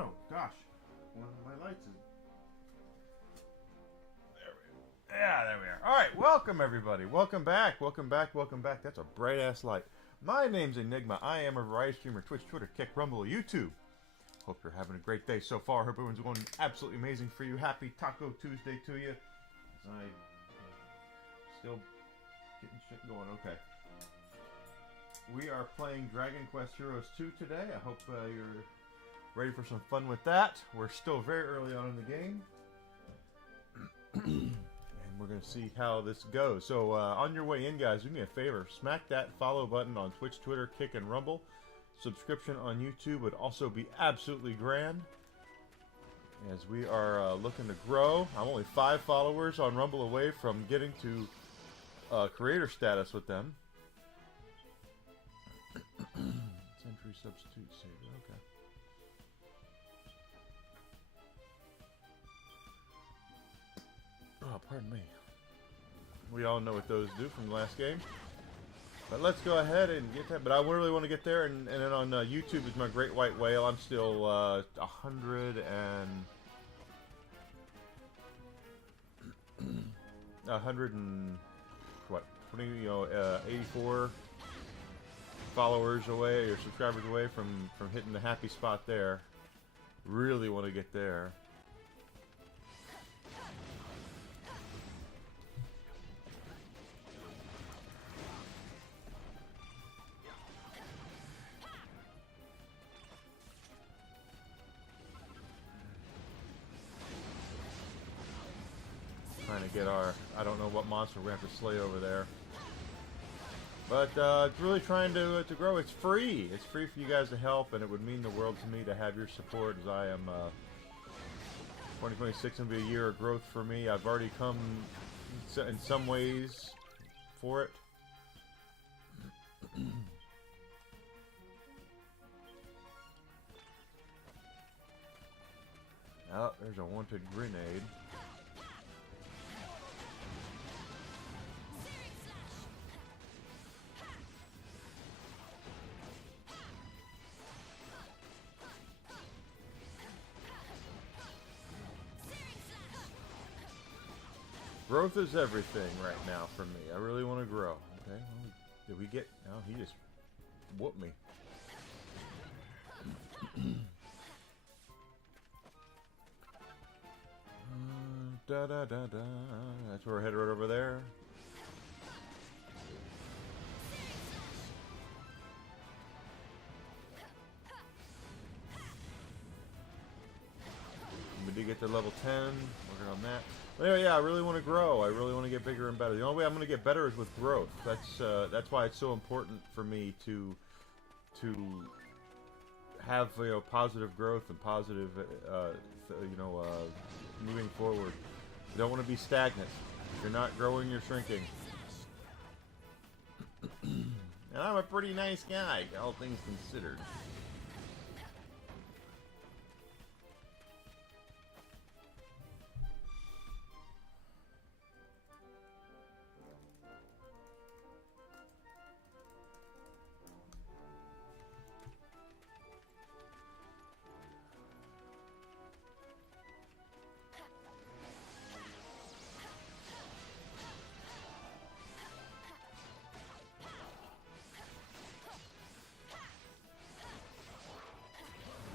Oh, gosh. One of my lights is... There we are. Yeah, there we are. All right, welcome, everybody. Welcome back. Welcome back. Welcome back. That's a bright-ass light. My name's Enigma. I am a variety streamer, Twitch, Twitter, Kick, Rumble, YouTube. Hope you're having a great day so far. Hope everyone's going absolutely amazing for you. Happy Taco Tuesday to you. I'm still getting shit going. Okay. We are playing Dragon Quest Heroes 2 today. I hope you're ready for some fun with that. We're still very early on in the game. And we're going to see how this goes. So on your way in, guys, do me a favor. Smack that follow button on Twitch, Twitter, Kick, and Rumble. Subscription on YouTube would also be absolutely grand. As we are looking to grow. I'm only 5 followers on Rumble away from getting to creator status with them. Century substitute saver, okay. Oh, pardon me. We all know what those do from the last game. But let's go ahead and get that. But I really want to get there. And then on YouTube is my Great White Whale. I'm still 100 and... 100 and... What? 84... followers away or subscribers away from hitting the happy spot there. Really want to get there. Trying to get our... I don't know what monster we're going to have to slay over there. But it's really trying to grow. It's free. It's free for you guys to help, and it would mean the world to me to have your support. As I am, 2026 going to be a year of growth for me. I've already come in some ways for it. Oh, there's a wanted grenade. Growth is everything right now for me. I really want to grow. Okay, well, did we get... No, he just whooped me. Da da da da. That's where we're headed, right over there. We did get to level 10. Working on that. But anyway, yeah, I really want to grow. I really want to get bigger and better. The only way I'm going to get better is with growth. That's why it's so important for me to have positive growth and positive moving forward. You don't want to be stagnant. If you're not growing, you're shrinking. And I'm a pretty nice guy, all things considered.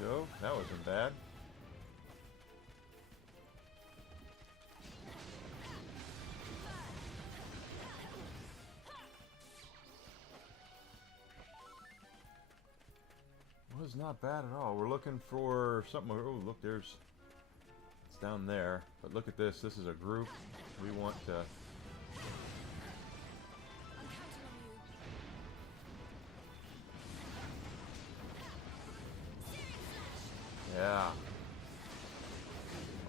Go. That wasn't bad. Was not bad at all. We're looking for something. Oh, look, there's... It's down there. But look at this. This is a group. We want to... Yeah.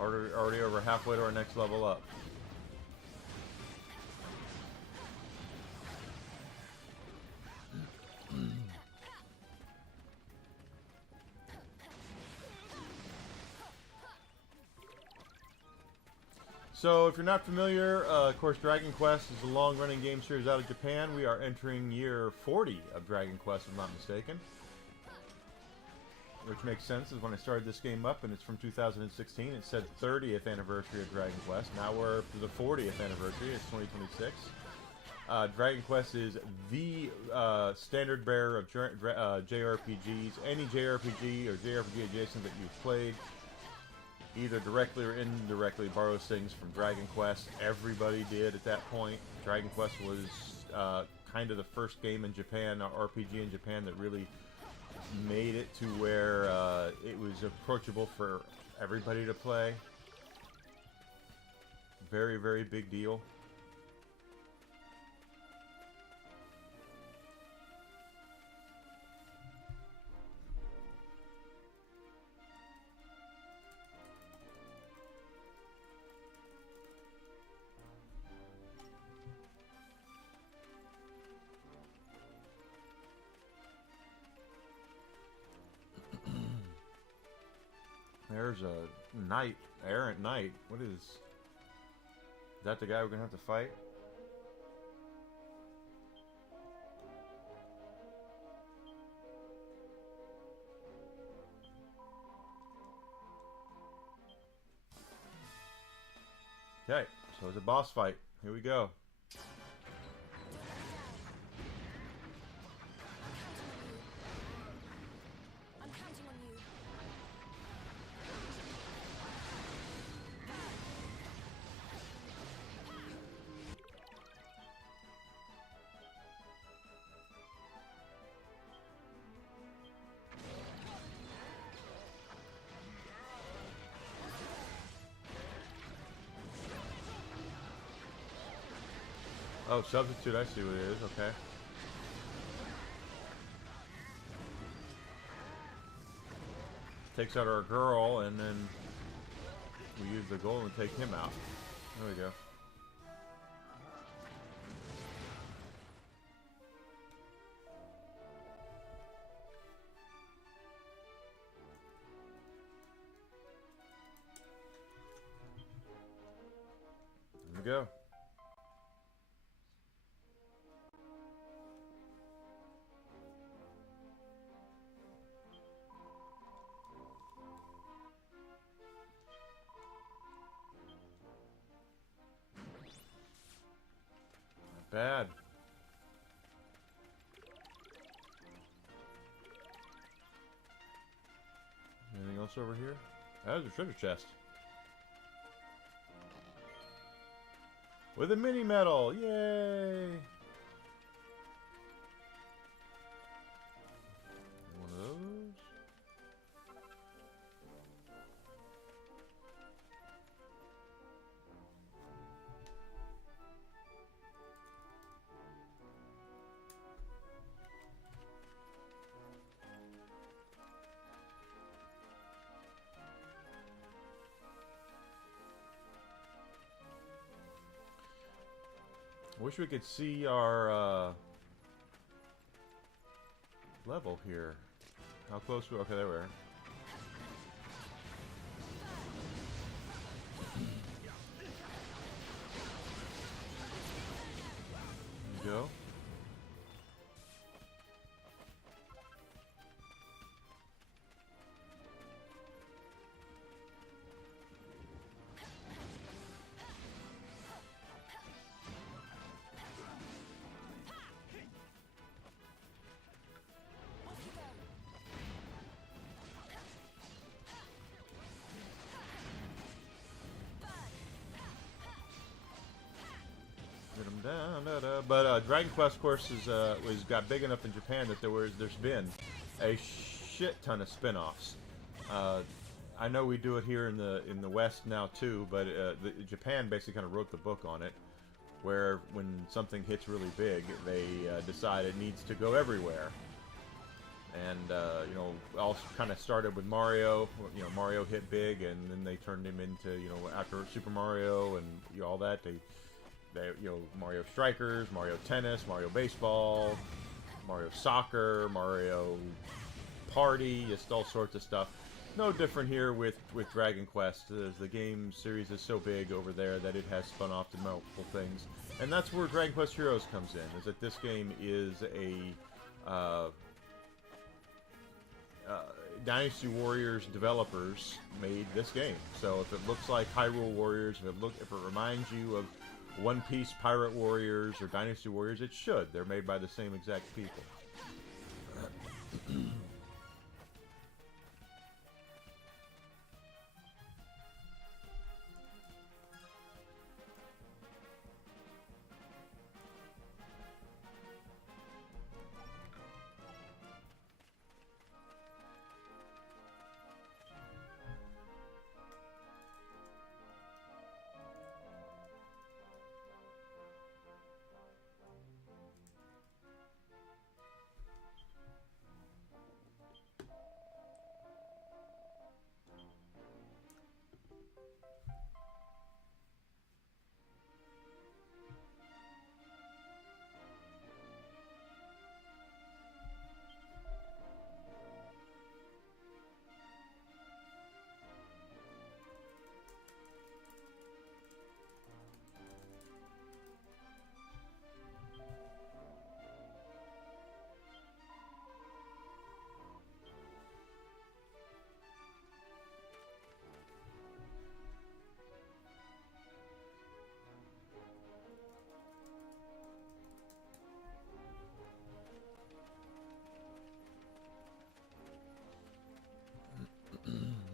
Already over halfway to our next level up. So, if you're not familiar, of course, Dragon Quest is a long-running game series out of Japan. We are entering year 40 of Dragon Quest, if I'm not mistaken. which makes sense, is when I started this game up, and it's from 2016. It said 30th anniversary of Dragon Quest. Now we're up to the 40th anniversary. It's 2026. Dragon Quest is the standard bearer of JRPGs. Any JRPG or JRPG adjacent that you've played, either directly or indirectly, borrows things from Dragon Quest. Everybody did at that point. Dragon Quest was kind of the first game in Japan, RPG in Japan, that really made it to where it was approachable for everybody to play. Very, very big deal. There's a knight, errant knight. What is that? The guy we're gonna have to fight? Okay, so it's a boss fight. Here we go. Oh, substitute, I see what it is, okay. Takes out our girl, and then we use the gold and take him out. There we go. There we go. Bad. Anything else over here? There's a treasure chest. With a mini medal! Yay! One of those. Wish we could see our level here. How close we are? Okay, there we are. There we go. But Dragon Quest, of course, got big enough in Japan that there's been a shit ton of spin-offs. I know we do it here in the West now too, but Japan basically kind of wrote the book on it, where when something hits really big, they decide it needs to go everywhere. And you know, all kind of started with Mario. You know, Mario hit big, and then they turned him into, you know, after Super Mario and, you know, all that, they you know, Mario Strikers, Mario Tennis, Mario Baseball, Mario Soccer, Mario Party, just all sorts of stuff. No different here with Dragon Quest. The game series is so big over there that it has spun off to multiple things. And that's where Dragon Quest Heroes comes in, is that this game is a Dynasty Warriors developers made this game. So if it looks like Hyrule Warriors, if it reminds you of One Piece Pirate Warriors or Dynasty Warriors, it should. They're made by the same exact people.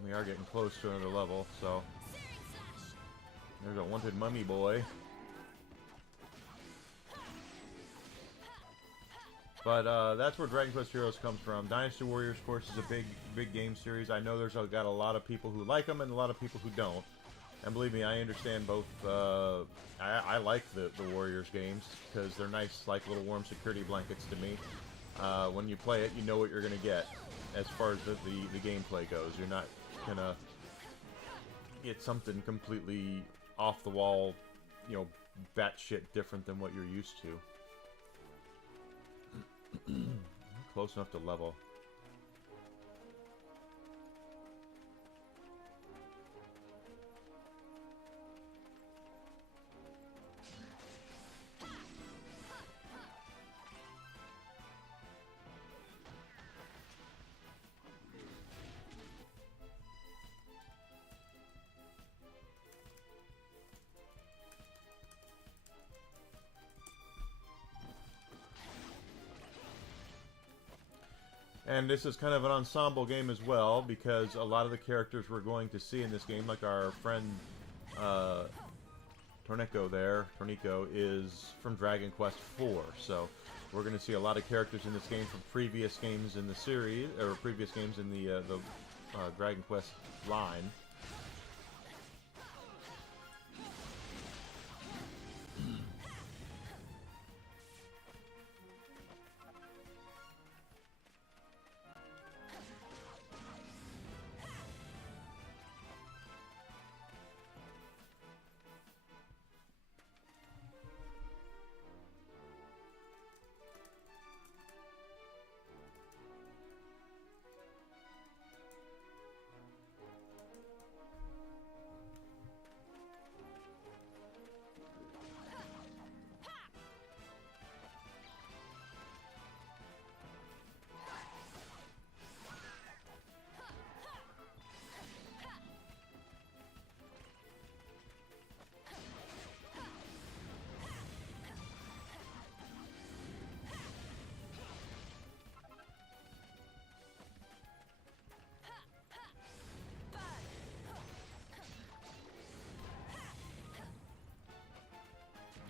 We are getting close to another level, so there's a wanted mummy boy. But that's where Dragon Quest Heroes comes from. Dynasty Warriors, of course, is a big game series. I know there's got a lot of people who like them and a lot of people who don't. And believe me, I understand both. I like the Warriors games because they're nice, like little warm security blankets to me. When you play it, you know what you're going to get as far as the gameplay goes. You're not going to get something completely off the wall, you know, batshit different than what you're used to. Close enough to level. And this is kind of an ensemble game as well, because a lot of the characters we're going to see in this game, like our friend Tornico is from Dragon Quest IV. So we're going to see a lot of characters in this game from previous games in the series, or previous games in the Dragon Quest line.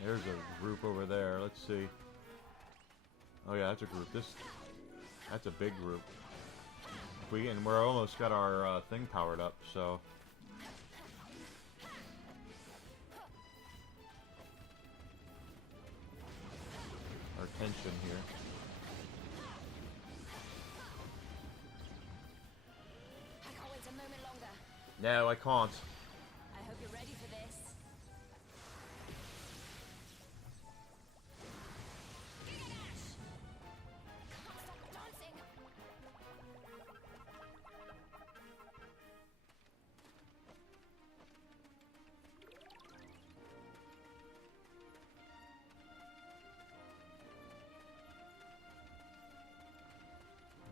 There's a group over there. Let's see. Oh yeah, that's a group. That's a big group. And we're almost got our thing powered up, so. Our tension here. I can't wait a moment longer. No, I can't. I hope you're ready for this.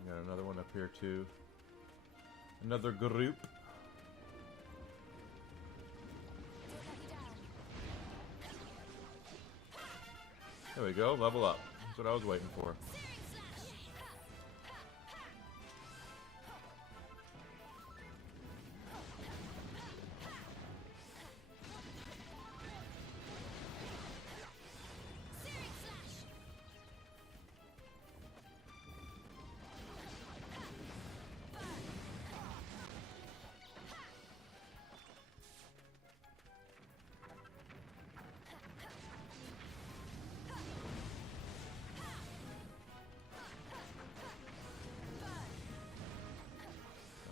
Got another one up here too. Another group. Don't let you down. There we go. Level up. That's what I was waiting for.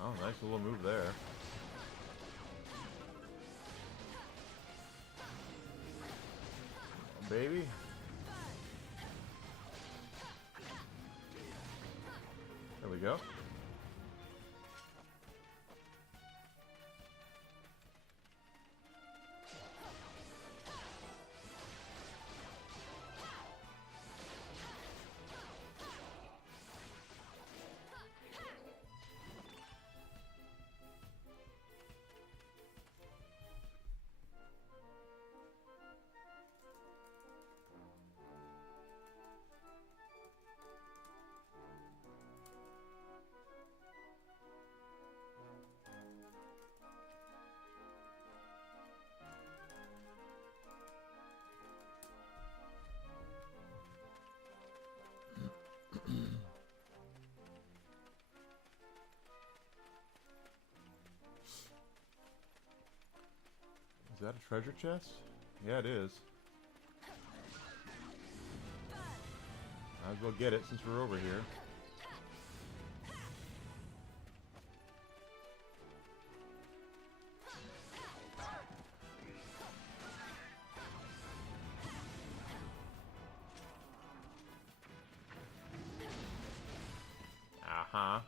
Oh, nice little move there. Oh, baby. There we go. Is that a treasure chest? Yeah, it is. Might as well get it since we're over here. Uh-huh.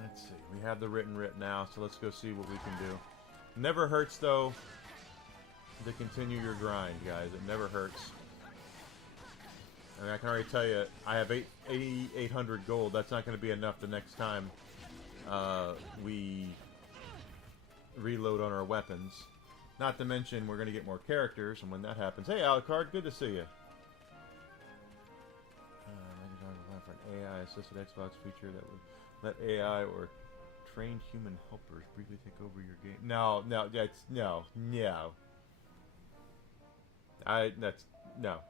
Let's see. We have the written writ now, so let's go see what we can do. Never hurts, though, to continue your grind, guys. It never hurts. I mean, I can already tell you, I have 8,800 gold. That's not going to be enough the next time we reload on our weapons. Not to mention, we're going to get more characters, and when that happens... Hey, Alucard, good to see you. For an AI-assisted Xbox feature that would let AI or trained human helpers briefly take over your game. No, that's no. That's no.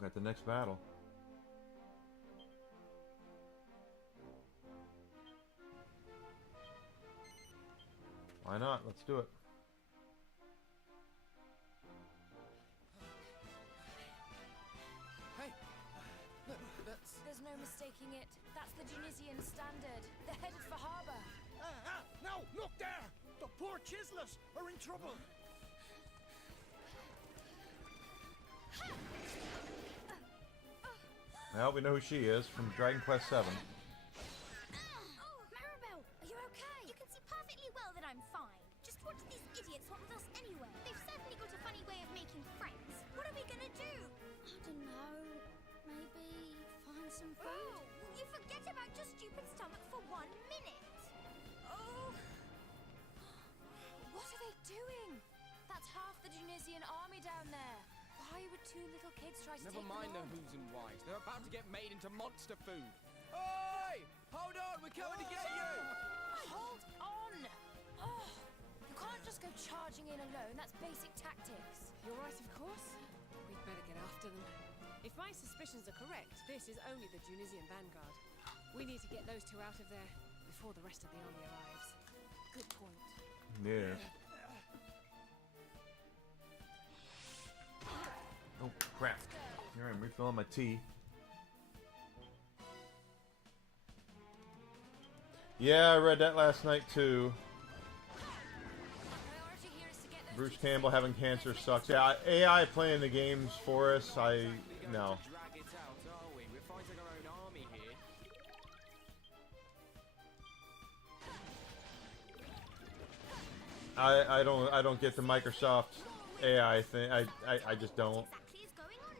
Got the next battle. Why not? Let's do it. Hey, look, that's... There's no mistaking it. That's the Tunisian standard. They're headed for harbour. No, look there! The poor Chislers are in trouble. Well, we know who she is from Dragon Quest VII. Oh, Maribel, are you okay? You can see perfectly well that I'm fine. Just what do these idiots want with us anyway? They've certainly got a funny way of making friends. What are we gonna do? I don't know. Maybe find some food? Oh, will you forget about your stupid stomach for 1 minute? Oh. What are they doing? That's half the Tunisian army down there. Why would 2 little kids try to Never take mind the them on? who's and whys. They're about to get made into monster food. Oi! Hold on, we're coming to get you! Hold on! Oh, you can't just go charging in alone. That's basic tactics. You're right, of course. We'd better get after them. If my suspicions are correct, this is only the Tunisian vanguard. We need to get those 2 out of there before the rest of the army arrives. Good point. Yeah. Oh, crap. Here I'm refilling my tea. Yeah, I read that last night too. Priority here is to get those Bruce two Campbell having cancer sucks. Yeah, AI playing the games for us, no. Drag it out, are we? We're fighting our own army here. I don't get the Microsoft AI thing. I just don't. exactly is going on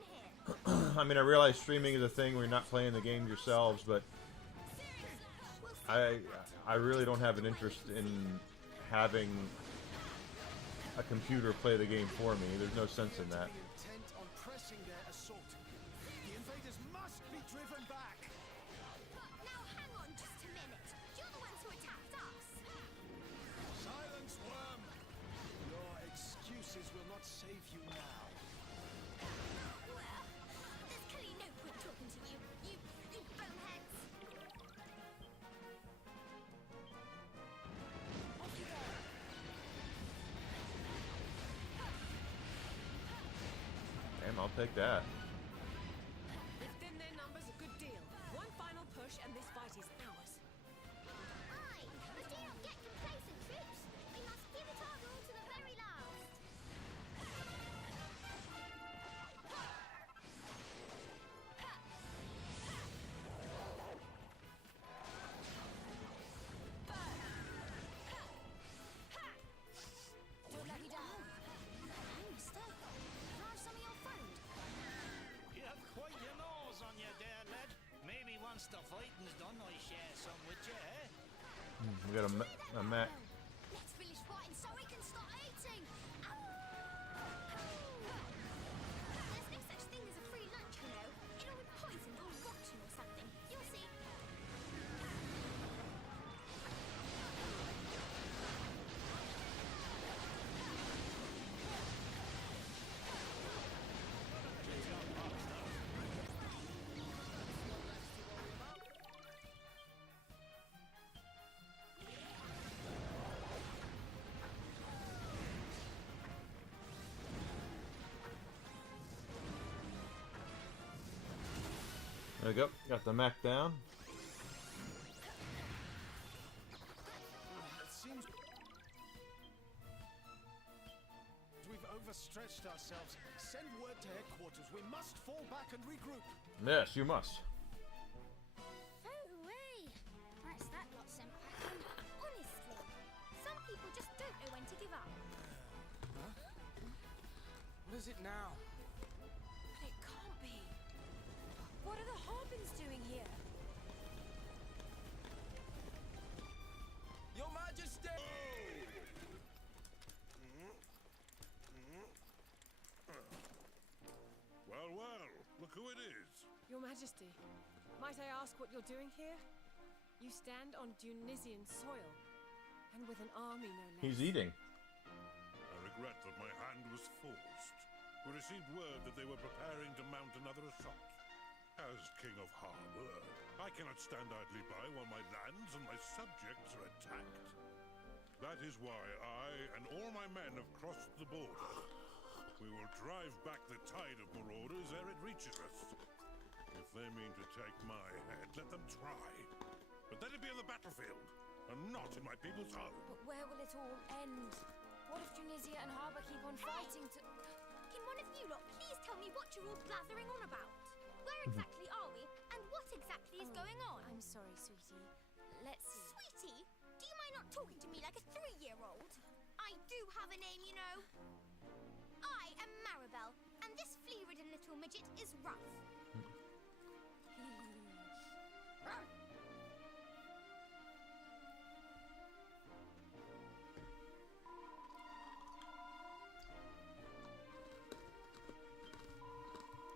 here? I mean, I realize streaming is a thing where you're not playing the games yourselves, but I really don't have an interest in having a computer play the game for me. There's no sense in that. Intent on pressing their assault. The invaders must be driven back. Now hang on just a minute. You're the ones who attacked us. Silence, worm. Your excuses will not save you now. Well, there's clearly no point talking to you. You boneheads. Off you go. Damn, I'll take that. We've thinned their numbers a good deal. One final push and this fight is ours. Aye, but do not get complacent, troops. We must give it our all to the very last. Don't let me down. Hey, mister. Can I have some of your food? You have quite your nose on you there, lad. Maybe once the fighting's done, I share some with you, eh? We got a Mac. Let's finish fighting so we can start eating. There's no such thing as a free lunch, you know. It'll be poisoned or rotten or something. You'll see. There we go. Got the Mac down. It seems we've overstretched ourselves. Send word to headquarters. We must fall back and regroup. Yes, you must. Ooh-wee. That's that lot sent packing. Honestly, some people just don't know when to give up. What is it now? But it can't be. What are the Harbins doing here? Your Majesty! Well, well, look who it is. Your Majesty, might I ask what you're doing here? You stand on Tunisian soil, and with an army no less. He's eating. I regret that my hand was forced. We received word that they were preparing to mount another assault. As King of Harbor, I cannot stand idly by while my lands and my subjects are attacked. That is why I and all my men have crossed the border. We will drive back the tide of marauders ere it reaches us. If they mean to take my head, let them try. But let it be on the battlefield. and not in my people's home. But where will it all end? What if Tunisia and Harbour keep on fighting to... Can one of you lot please tell me what you're all blathering on about? Where exactly are we, and what exactly is going on? I'm sorry, sweetie. Let's see. Sweetie, do you mind not talking to me like a 3-year-old? I do have a name, you know. I am Maribel, and this flea-ridden little midget is Ruff.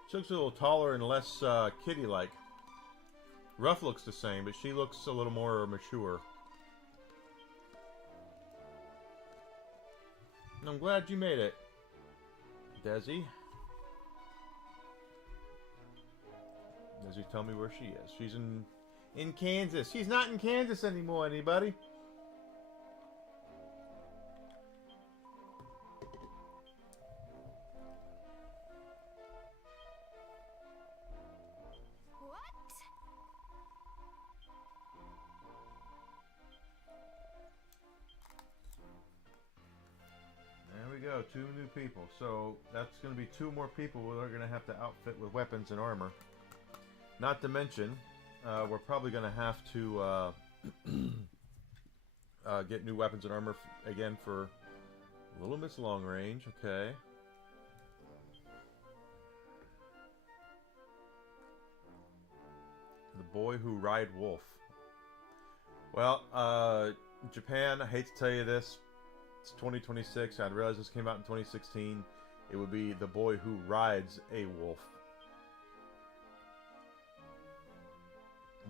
She looks a little taller and less kitty-like. Ruff looks the same, but she looks a little more mature. And I'm glad you made it, Desi. Desi, tell me where she is. She's in Kansas. She's not in Kansas anymore, anybody? What? There we go, 2 new people. So that's going to be 2 more people we're going to have to outfit with weapons and armor. Not to mention, we're probably going to have to get new weapons and armor again for Little Miss Long Range. Okay. The Boy Who Ride Wolf. Well, Japan, I hate to tell you this, it's 2026. I realized this came out in 2016. It would be The Boy Who Rides a Wolf.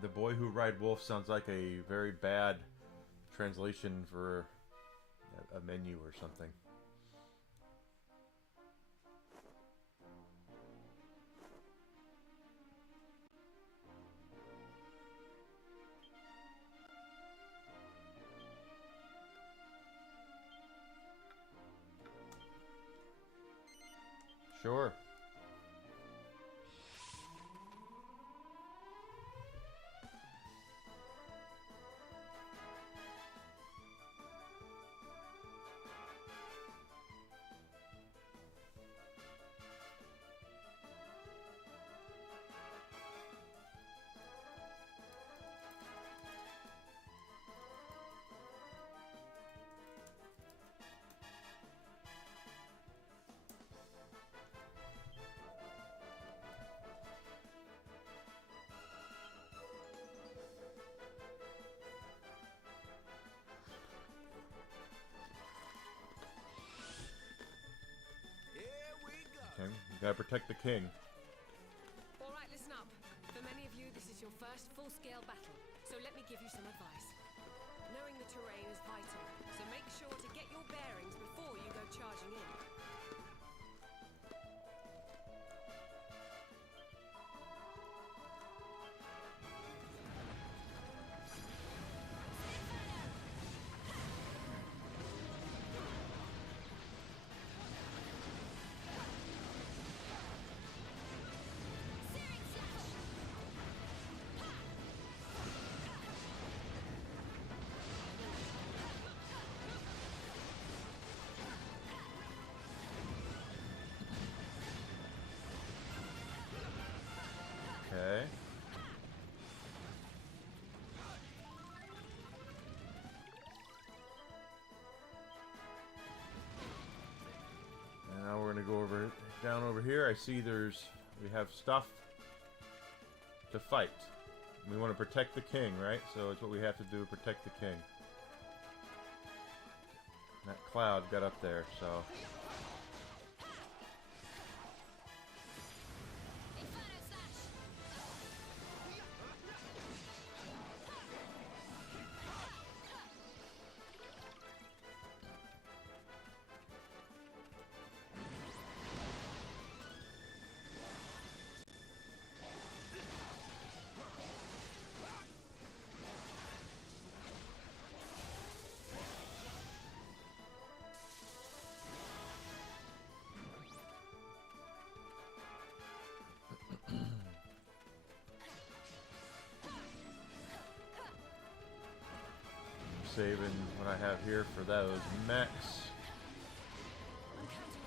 The Boy Who Ride Wolf sounds like a very bad translation for a menu or something. Sure. Okay, you gotta protect the king. All right, listen up. For many of you, this is your first full-scale battle, so let me give you some advice. Knowing the terrain is vital, so make sure to get your bearings before you go charging in. Okay. And now we're gonna go down over here. I see we have stuff to fight. We want to protect the king, right? So it's what we have to do, protect the king. That cloud got up there, so. saving what I have here for those mechs. I'm counting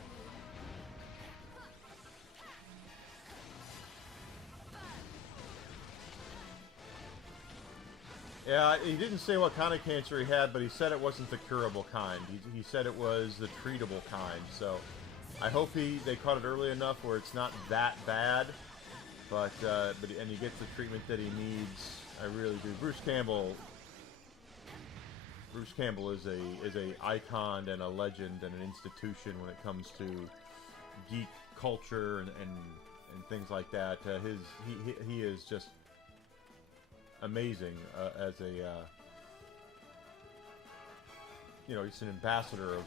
on you. Yeah, he didn't say what kind of cancer he had, but he said it wasn't the curable kind. He said it was the treatable kind. So I hope they caught it early enough where it's not that bad. But and he gets the treatment that he needs. I really do. Bruce Campbell is a icon and a legend and an institution when it comes to geek culture and things like that. He is just amazing as a he's an ambassador of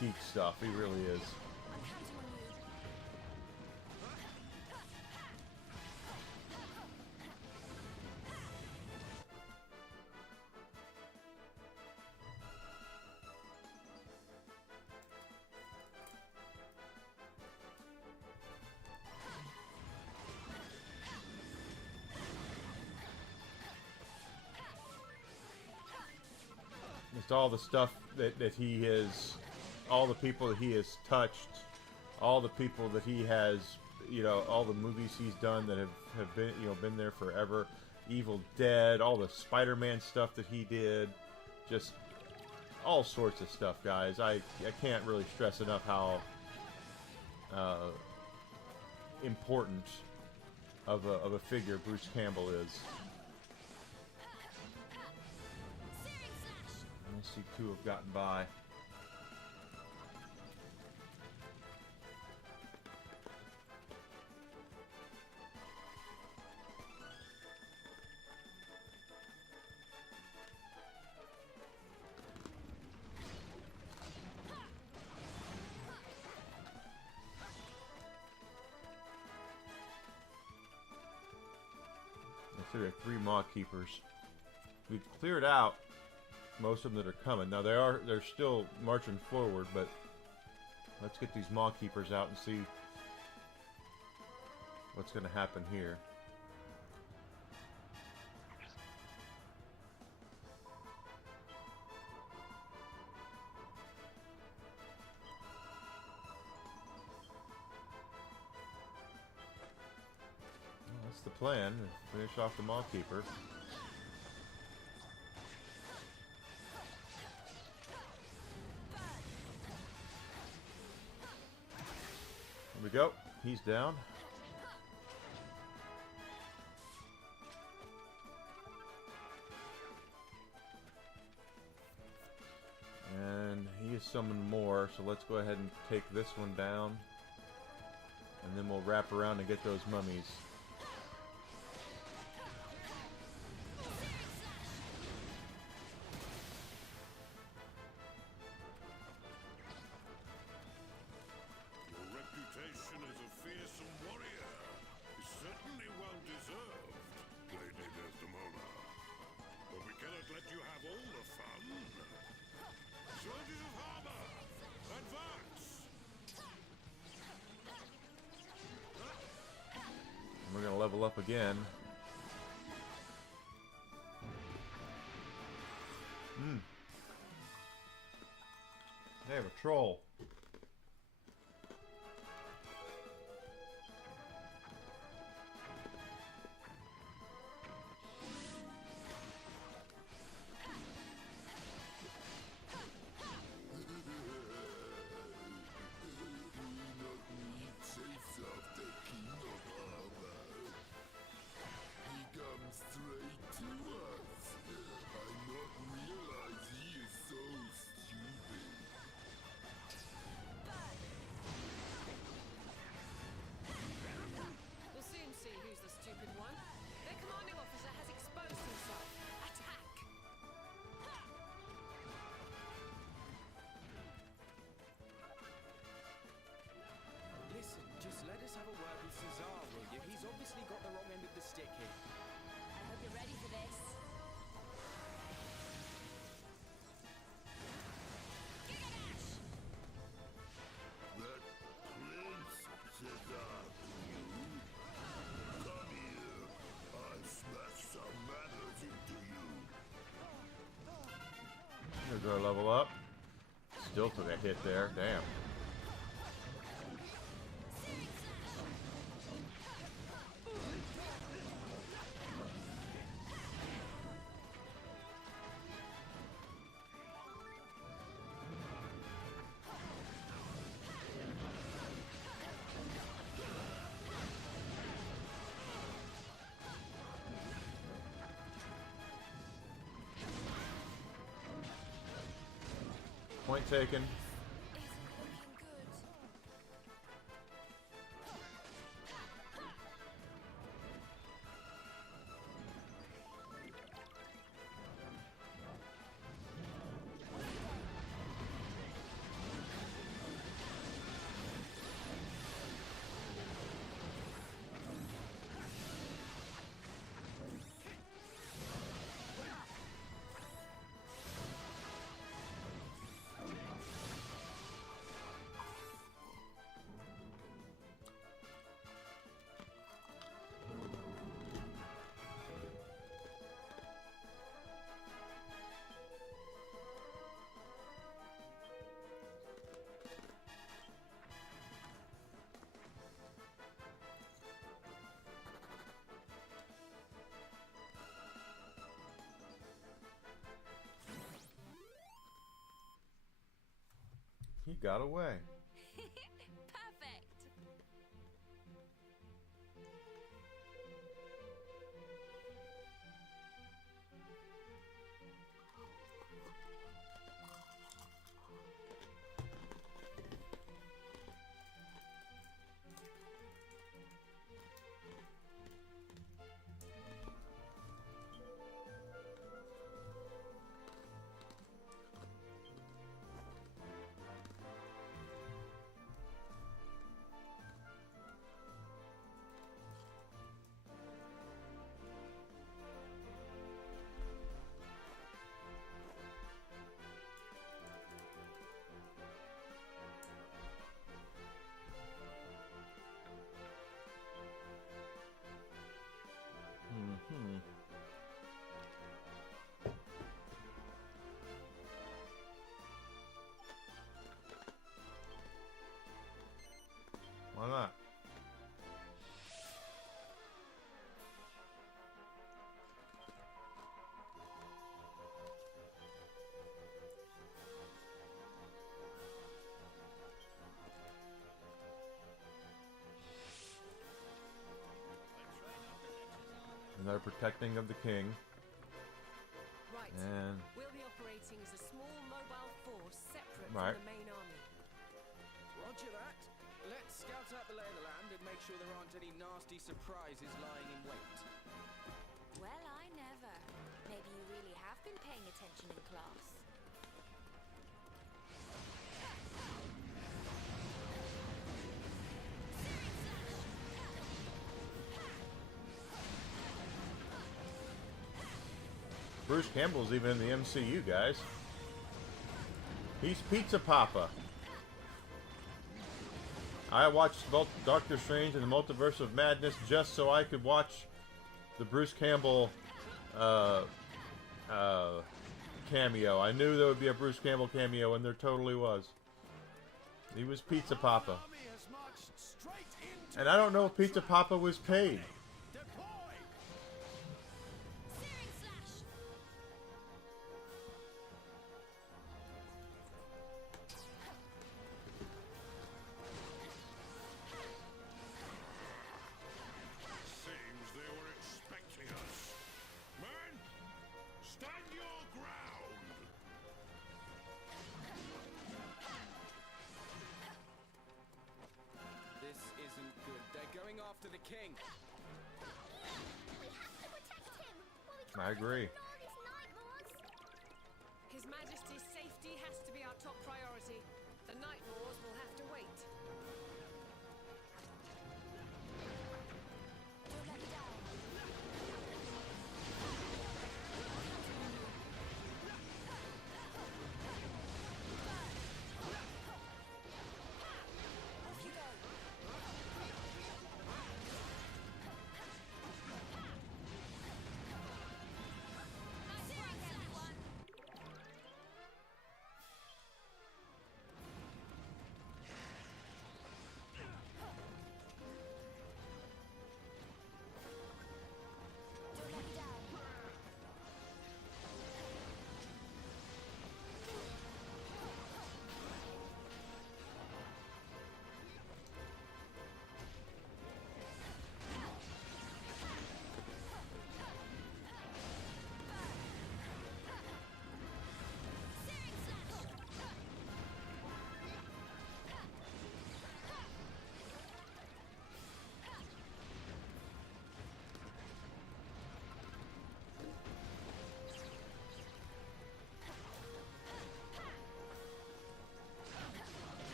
geek stuff. He really is. I'm counting on you. Just all the stuff that he has, all the people that he has touched, all the people that he has, all the movies he's done that have been there forever. Evil Dead, all the Spider-Man stuff that he did, just all sorts of stuff, guys. I can't really stress enough how important of a figure Bruce Campbell is. I see two have gotten by. So we have 3 Maw Keepers. We've cleared out most of them that are coming. Now they're still marching forward, but let's get these Maw Keepers out and see what's going to happen here. Well, that's the plan. Finish off the Maw Keeper. There we go. He's down. And he has summoned more, so let's go ahead and take this one down. And then we'll wrap around and get those mummies. We're going to level up again. They have a troll. There's our level up. Still took a hit there. Damn. Point taken. Isn't looking good. He got away. Perfect. Why not? Another protecting of the king. Right. And We'll be operating as a small mobile force separate Right. from the main army. Roger that. Let's scout out the lay of the land and make sure there aren't any nasty surprises lying in wait. Well, I never. Maybe you really have been paying attention in class. Bruce Campbell's even in the MCU, guys. He's Pizza Papa. I watched Doctor Strange and the Multiverse of Madness just so I could watch the Bruce Campbell cameo. I knew there would be a Bruce Campbell cameo, and there totally was. He was Pizza Papa. Army has marched straight into And I don't know if Pizza Papa was paid. deploy. Searing slash. Seems they were expecting us. Men, stand your ground! This isn't good. They're going after the king. We have to protect him. Well, we I can't agree. ignore these night lords. His Majesty's safety has to be our top priority. The Night Lords will have to wait. Don't let me down. Off you go.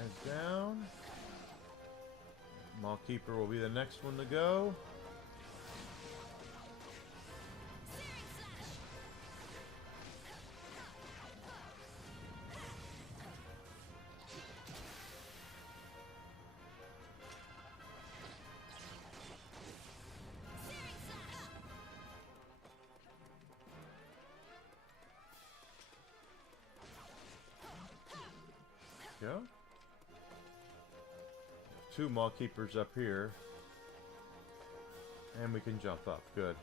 Guys down. Mallkeeper will be the next one to go. Go. Two Mallkeepers up here. And we can jump up. Good.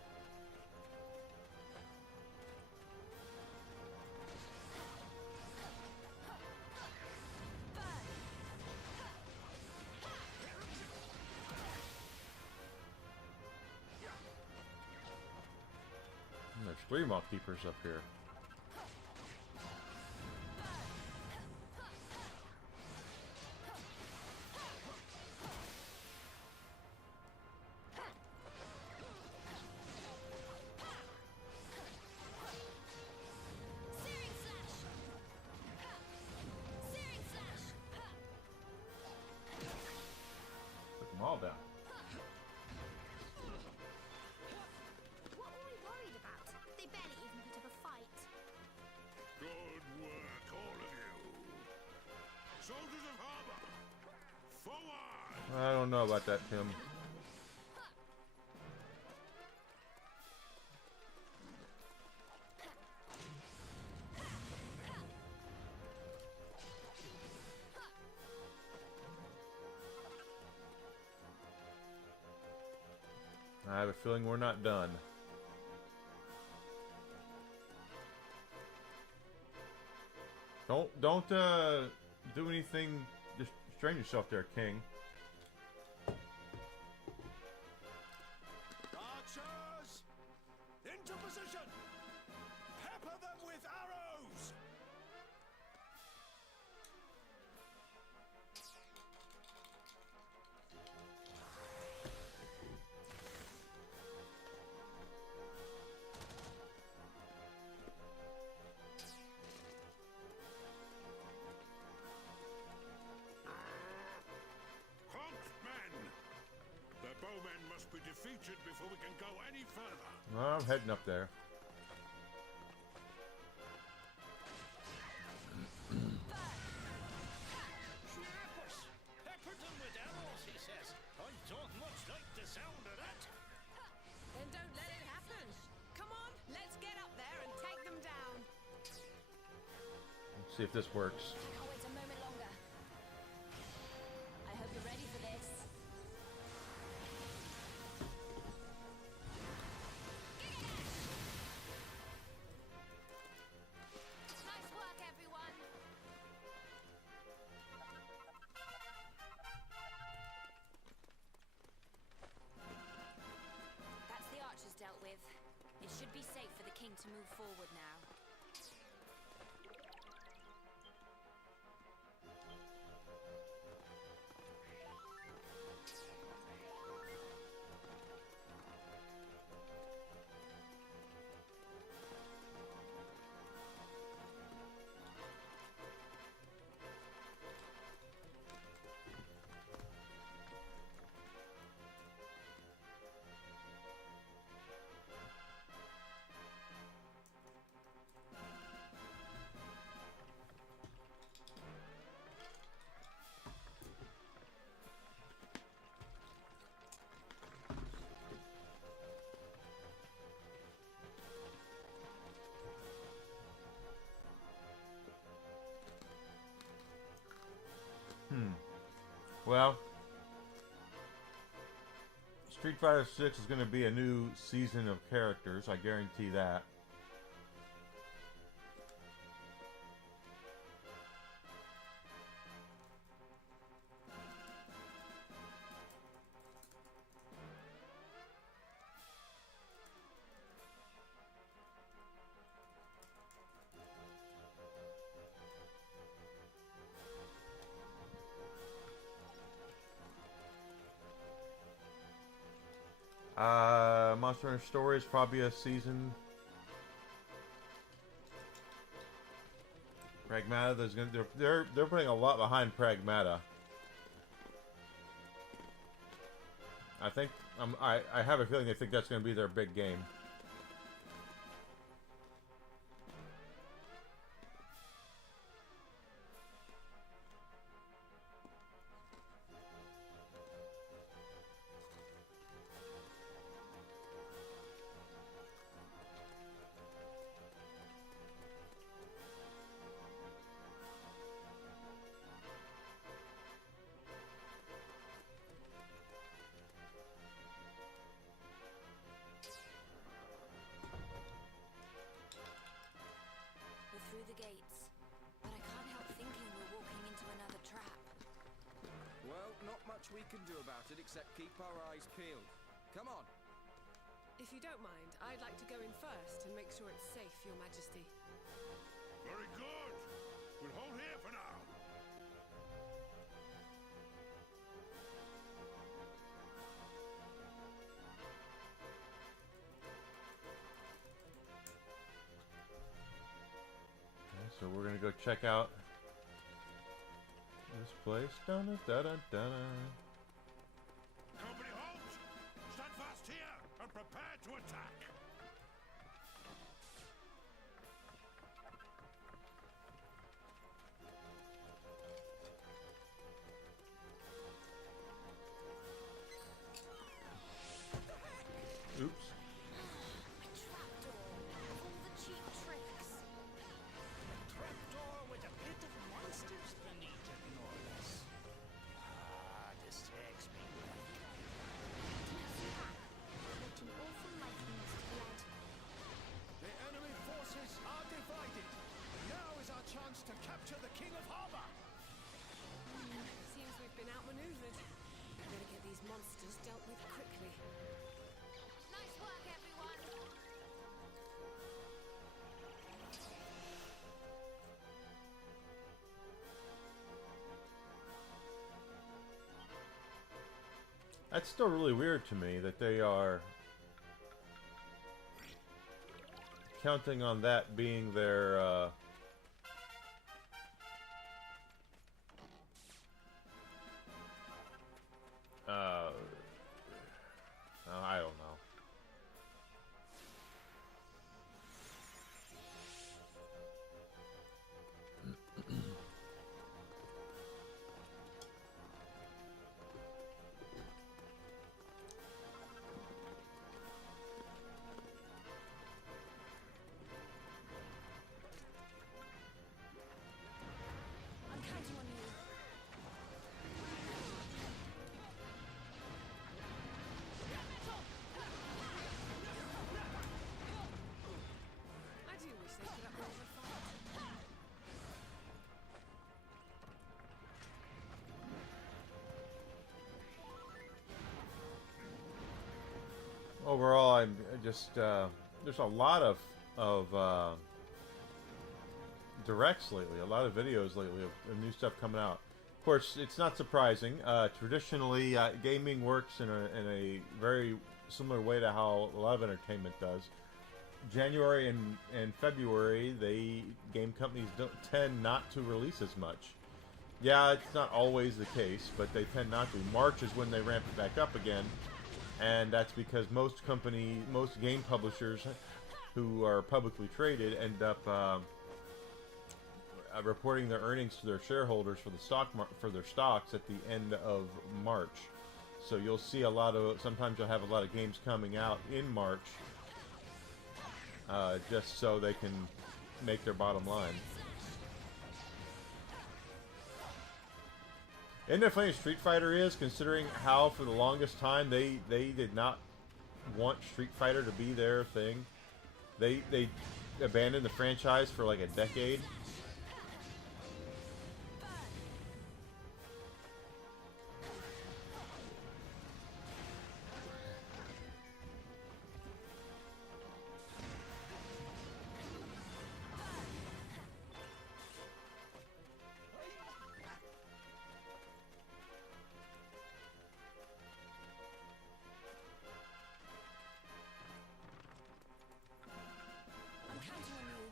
And there's 3 Mallkeepers up here. All down. What were we worried about? They barely even put up a fight. Good work, all of you. Soldiers of Harbor, forward! I don't know about that, Tim. I have a feeling we're not done. Don't do anything. Just strain yourself there, King. Archers! Into position! Pepper them with arrows! Bowmen must be defeated before we can go any further. Well, I'm heading up there. Snappers! Peppered them with arrows, he says. I don't much like the sound of that. Then don't let it happen. Come on, let's get up there and take them down. Let's see if this works. Can't wait a moment longer. I hope you're ready for this. Nice work, everyone. That's the archers dealt with. It should be safe for the king to move forward now. Well, Street Fighter 6 is going to be a new season of characters, I guarantee that. Monster Hunter Story is probably a season. Pragmata. They're putting a lot behind Pragmata. I think I have a feeling they think that's going to be their big game. We're through the gates, but I can't help thinking we're walking into another trap. Well, not much we can do about it except keep our eyes peeled. Come on. If you don't mind, I'd like to go in first and make sure it's safe, Your Majesty. Very good. We'll hold here for now. Okay, so we're gonna go check out this place. Dun dun dun dun. Company halt! Stand fast here and prepare to attack. Oops. A trapdoor. Of all the cheap tricks. Trapdoor with a pit of monsters beneath it, no less. Ah, distracts me. What an awful life we must have led. The enemy forces are divided. Now is our chance to capture the King of Harbor. Seems we've been outmaneuvered. Better get these monsters dealt with quickly. Nice work, everyone. That's still really weird to me that they are counting on that being their I don't know. I'm counting on you. I do wish they could up more of a fight. Overall, I'm just there's a lot of directs lately, a lot of videos lately of new stuff coming out. Of course, it's not surprising. Traditionally, gaming works in a very similar way to how a lot of entertainment does. January and February, game companies tend not to release as much. Yeah, it's not always the case, but they tend not to. March is when they ramp it back up again, and that's because most game publishers who are publicly traded end up reporting their earnings to their shareholders for their stocks at the end of March. So you'll see sometimes you'll have a lot of games coming out in March, just so they can make their bottom line. Isn't it funny Street Fighter is, considering how for the longest time they did not want Street Fighter to be their thing. They abandoned the franchise for like a decade. I'm counting on you.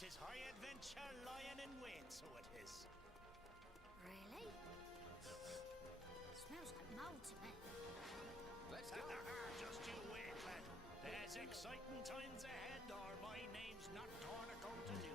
'Tis high adventure lying in wait, so it is. Really? Smells like mold to me. Let's go. Just you wait, lad. There's exciting times ahead, or my name's not Tornico to you.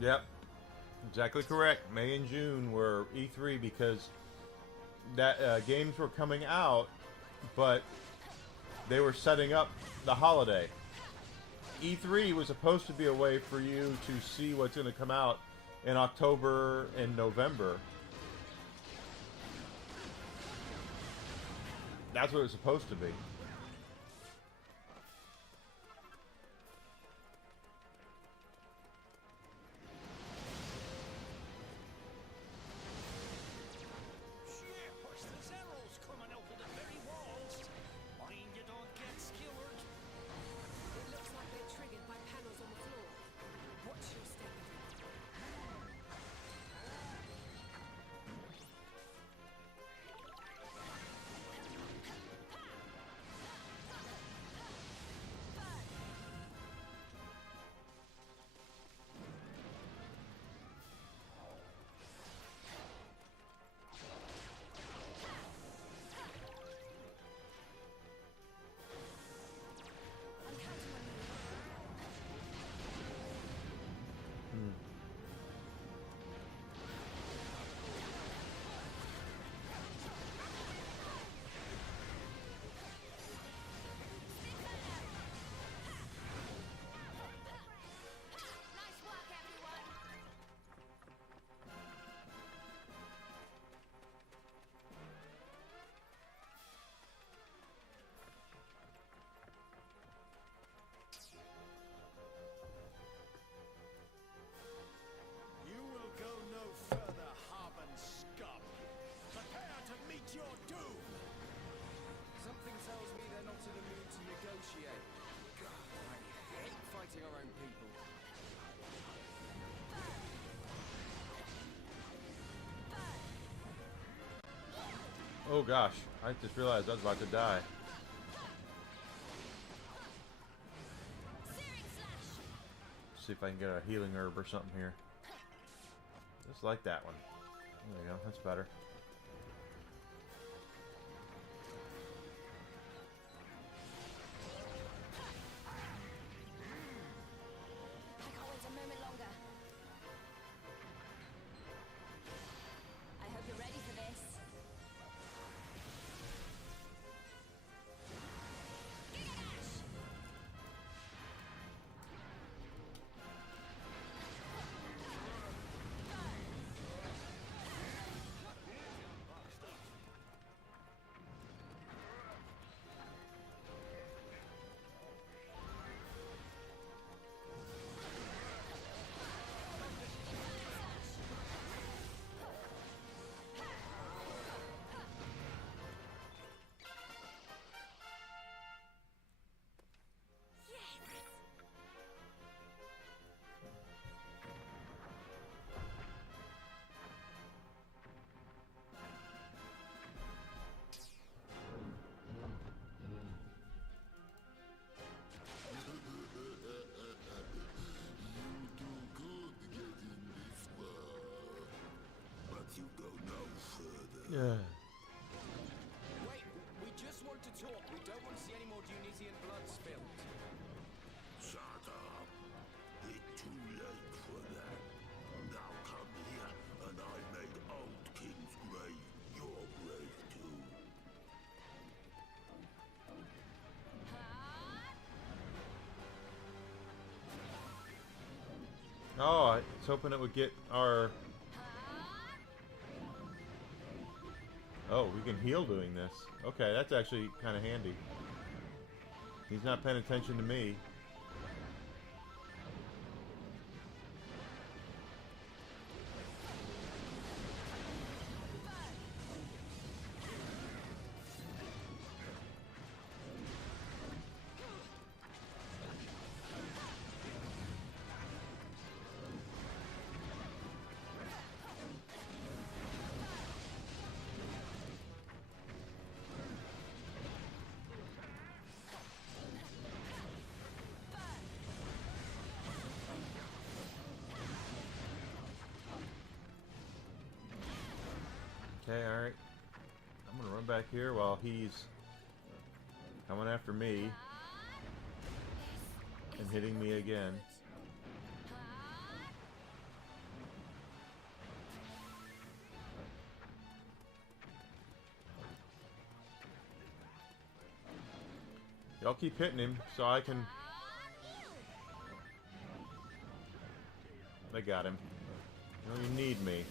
Yep, exactly correct. May and June were E3 because that games were coming out, but they were setting up the holiday. E3 was supposed to be a way for you to see what's going to come out in October and November. That's what it was supposed to be. Shit, what's the arrows coming out of the very walls? Mind you don't get skewered. It looks like they're triggered by panels on the floor. Watch your step, everyone. I'm counting on you. Nice work, everyone. You will go no further, Harben scum. Prepare to meet your doom. Something tells me they're not in the mood to negotiate. God, I hate fighting our own people. Oh gosh, I just realized I was about to die. Searing slash. See if I can get a healing herb or something here. Just like that one. There we go, that's better. I can't wait a moment longer. I hope you're ready for this. Giga Dash! I was hoping it would get our... Oh, we can heal doing this. Okay, that's actually kind of handy. He's not paying attention to me. Okay, alright. I'm gonna run back here while he's coming after me and hitting me again. Y'all keep hitting him so I can... They got him. You don't even need me.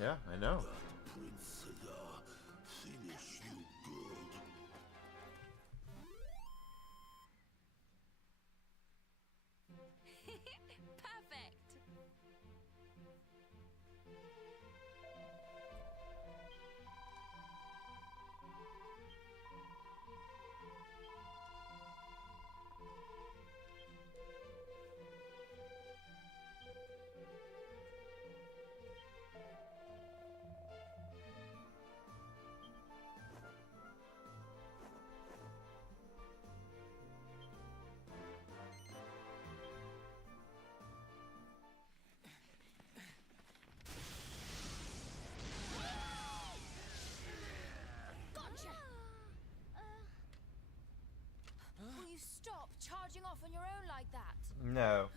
Yeah, I know. Prince Cedar, finish you good. Perfect. Gotcha! Will you stop charging off on your own like that? No.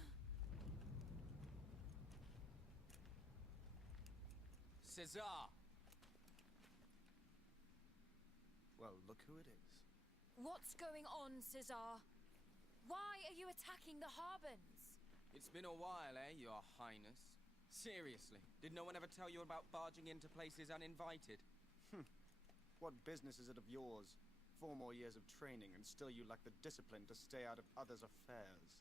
Caesar! Well, look who it is. What's going on, Caesar? Why are you attacking the Harbins? It's been a while, eh, Your Highness? Seriously, did no one ever tell you about barging into places uninvited? What business is it of yours? 4 more years of training, and still you lack the discipline to stay out of others' affairs.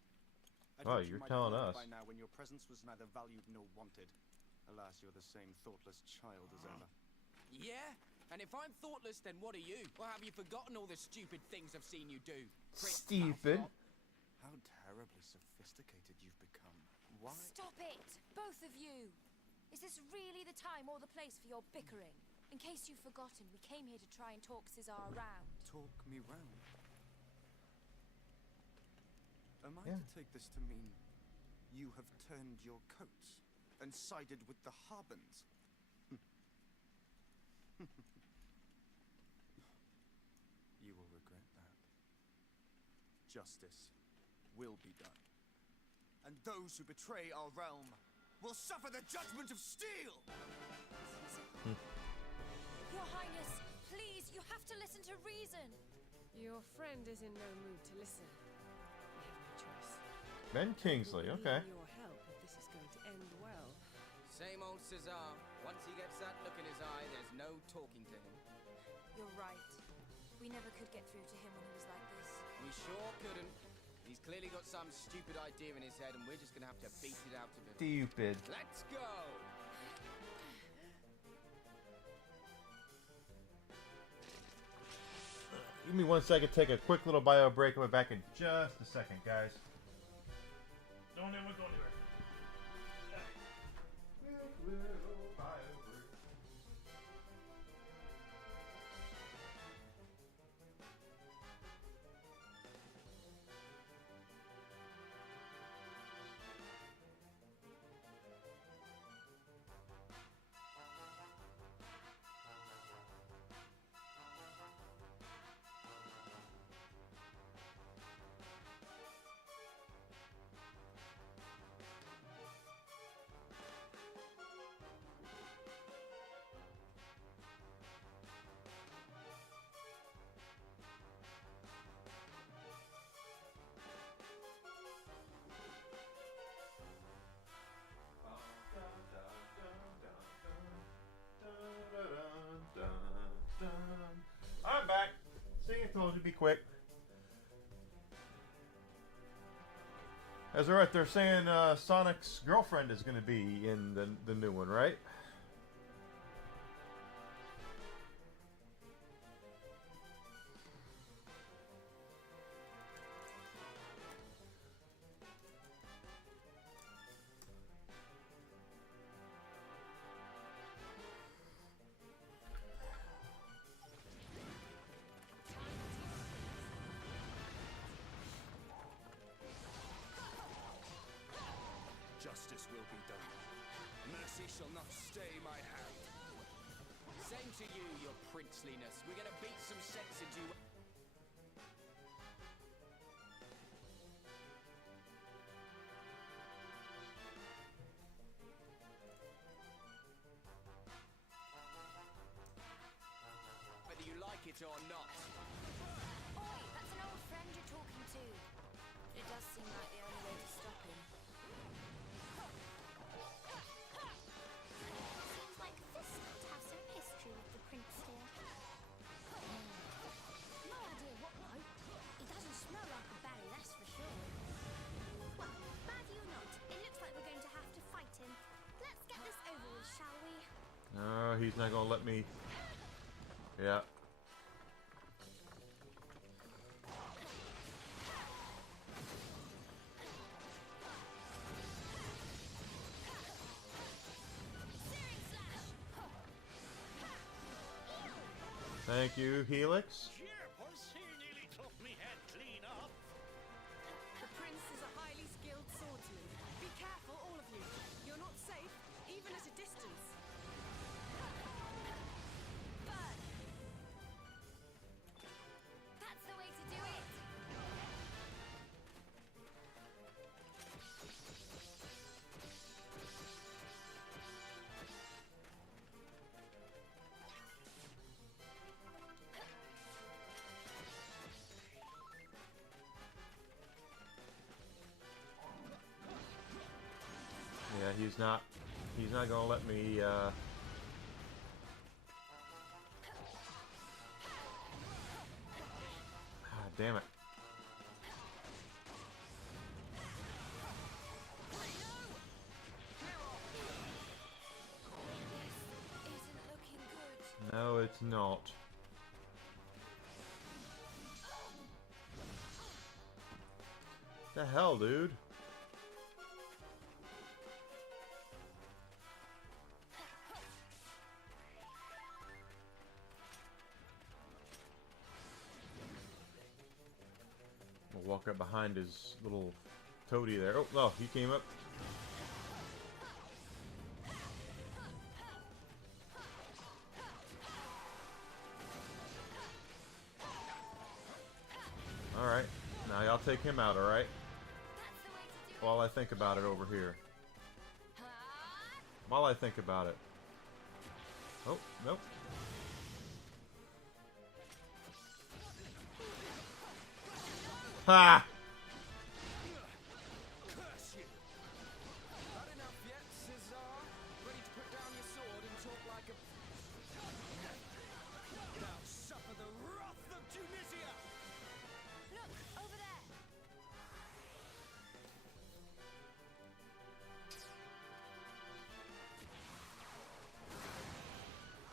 I Oh, thought you you're might telling have known us. by now when your presence was neither valued nor wanted. Alas, you're the same thoughtless child as ever. Yeah? And if I'm thoughtless, then what are you? Or have you forgotten all the stupid things I've seen you do? Prince Stupid. Malfoy? How terribly sophisticated you've become. Why? Stop it, both of you! Is this really the time or the place for your bickering? In case you've forgotten, we came here to try and talk Caesar around. Talk me round. Am I Yeah. to take this to mean you have turned your coats and sided with the Harbins? You will regret that. Justice will be done. And those who betray our realm will suffer the judgment of steel! Your Highness, please, you have to listen to reason. Your friend is in no mood to listen. We have no choice. Ben Kingsley, We'll okay. need your help if this is going to end well. Same old Caesar. Once he gets that look in his eye, there's no talking to him. You're right. We never could get through to him when he was like this. We sure couldn't. He's clearly got some stupid idea in his head, and we're just gonna have to beat it out of him. Stupid. Let's go! Give me 1 second, take a quick little bio break. I'll be back in just a second, guys. Don't anywhere, go anywhere. Quick little bio break. told you to be quick. As alright, they're saying Sonic's girlfriend is going to be in the new one, right? Justice will be done. Mercy shall not stay my hand. Same to you, your princeliness. We're gonna beat some sense into you. Whether you like it or not. Oi, that's an old friend you're talking to. It does seem like the only way to stop him. Seems like this might have some history with the prince here. No idea what though. He doesn't smell like a baddie, that's for sure. Well, baddie or not, it looks like we're going to have to fight him. Let's get this over with, shall we? He's not gonna let me. Yeah. Thank you, Helix. Jeepers, he nearly took me head clean off. The prince is a highly skilled swordsman. Be careful, all of you. You're not safe, even at a distance. Burn! That's the way to do it! Yeah, he's not gonna let me, ah, damn it. Isn't looking good. No, it's not. The hell, dude? We'll walk up behind his little toady there. Oh, no, he came up. Alright, now y'all take him out, alright? While I think about it over here. While I think about it. Oh, nope. Ha! Curse you! Not enough yet, Caesar? Ready to put down your sword and talk like a... Now suffer the wrath of Tunisia! Look, over there!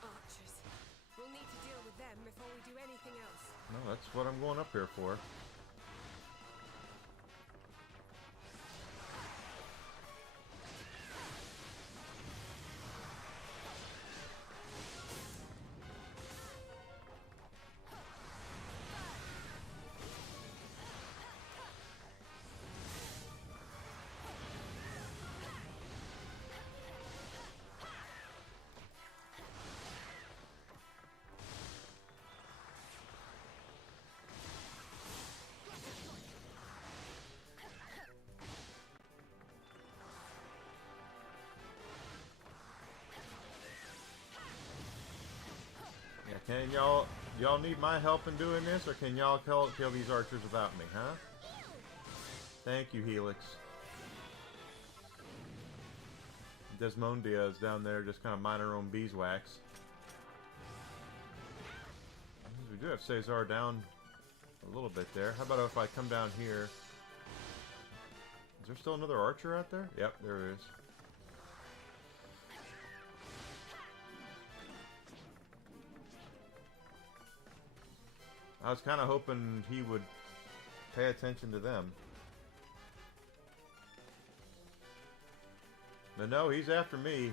Archers. We'll need to deal with them before we do anything else. No, that's what I'm going up here for. Yeah, can y'all need my help in doing this, or can y'all kill these archers without me, huh? Thank you, Helix. Desmondia is down there just kind of minding her own beeswax. We do have Caesar down a little bit there. How about if I come down here? Is there still another archer out there? Yep, there is. I was kind of hoping he would pay attention to them. But no, he's after me.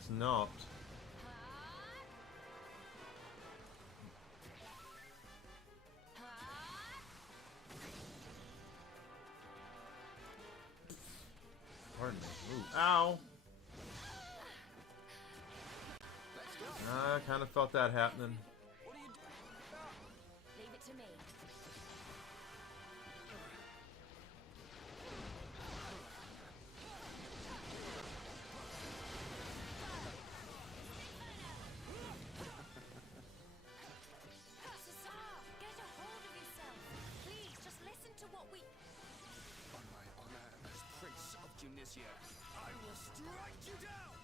It's not. Pardon me. Ooh. Ow! I kind of felt that happening. Leave it to me. Cesar, get a hold of yourself. Please, just listen to what we... On my honor as Prince of Tunisia, I will strike you down!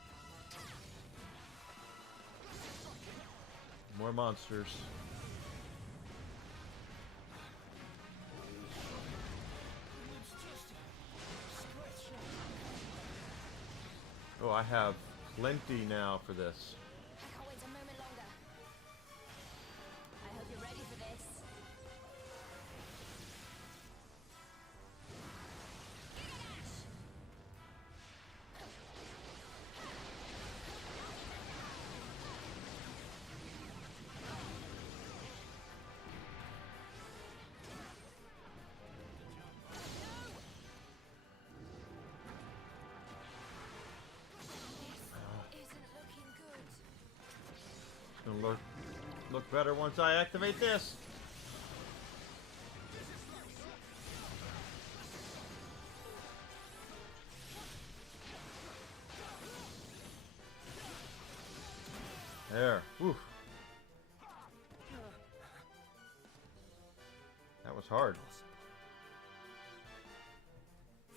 More monsters. Oh, I have plenty now for this. I can't wait a moment longer. I hope you're ready for this. It's gonna look better once I activate this. There. Whew. That was hard.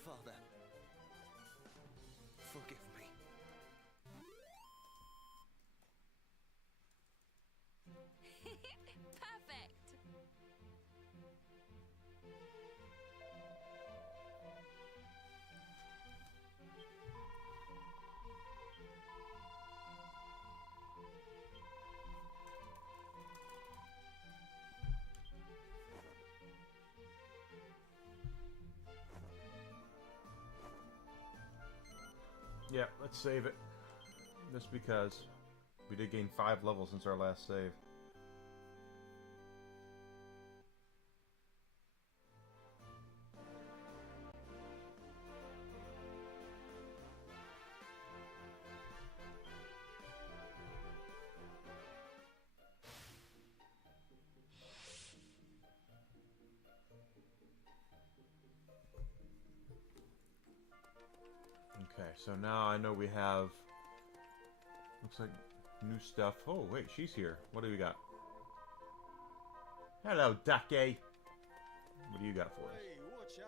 Father, forgive me. Perfect. Yeah, let's save it. Just because we did gain 5 levels since our last save. Okay, so now I know we have, looks like new stuff. Oh, wait, she's here. What do we got? Hello, Ducky. What do you got for us? Hey, watcha.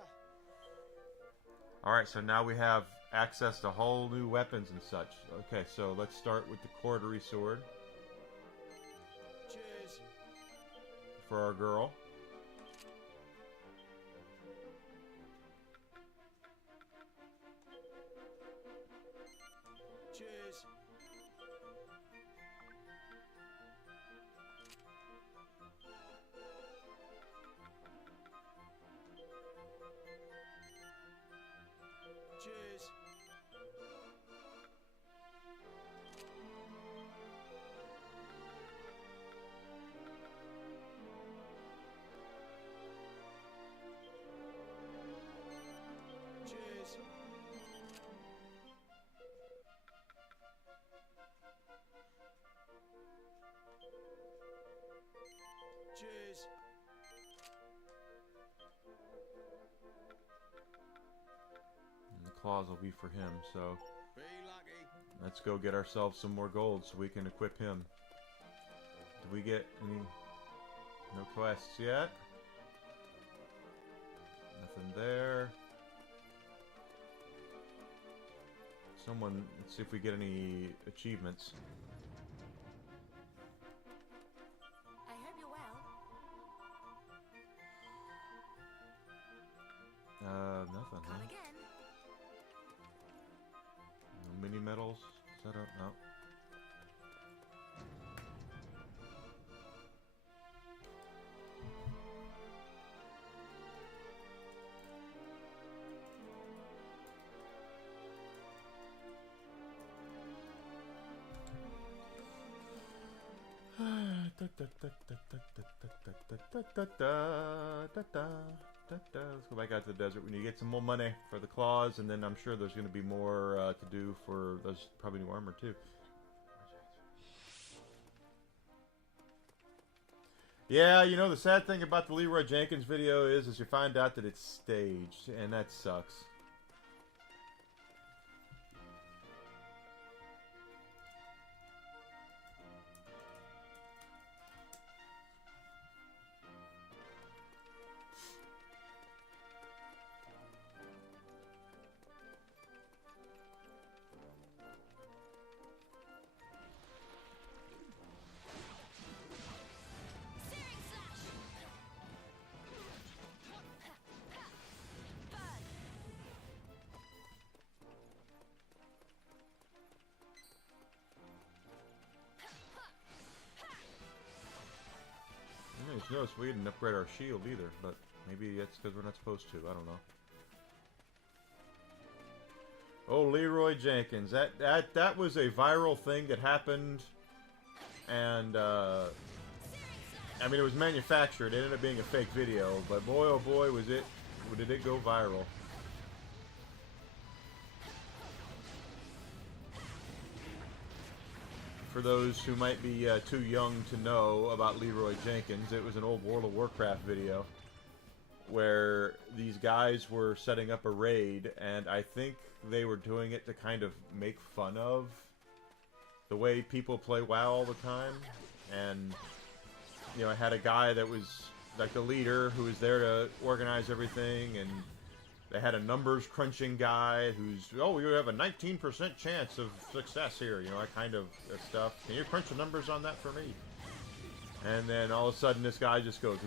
Alright, so now we have access to whole new weapons and such. Okay, so let's start with the Cordery sword Cheers. for our girl. Cheers. Cheers. claws will be for him. So Be lucky. let's go get ourselves some more gold so we can equip him. Did we get any? No quests yet. Nothing there. Someone, let's see if we get any achievements. I hope you're well. Nothing. Come Huh? again. No mini medals. Is that a, no. Let's go back out to the desert. We need to get some more money for the claws, and then I'm sure there's going to be more to do for those, probably new armor too. Yeah, you know, the sad thing about the Leroy Jenkins video is you find out that it's staged, and that sucks. Searing slash. Burn. I just noticed we didn't upgrade our shield either, but maybe that's because we're not supposed to. I don't know. Oh, Leroy Jenkins. That was a viral thing that happened, and I mean, it was manufactured. It ended up being a fake video, but boy, oh boy, did it go viral. For those who might be too young to know about Leroy Jenkins, it was an old World of Warcraft video where these guys were setting up a raid, and I think they were doing it to kind of make fun of the way people play WoW all the time. And, you know, I had a guy that was like the leader who was there to organize everything, and they had a numbers crunching guy who's, oh, you have a 19% chance of success here, you know, that kind of stuff. Can you crunch the numbers on that for me? And then all of a sudden this guy just goes,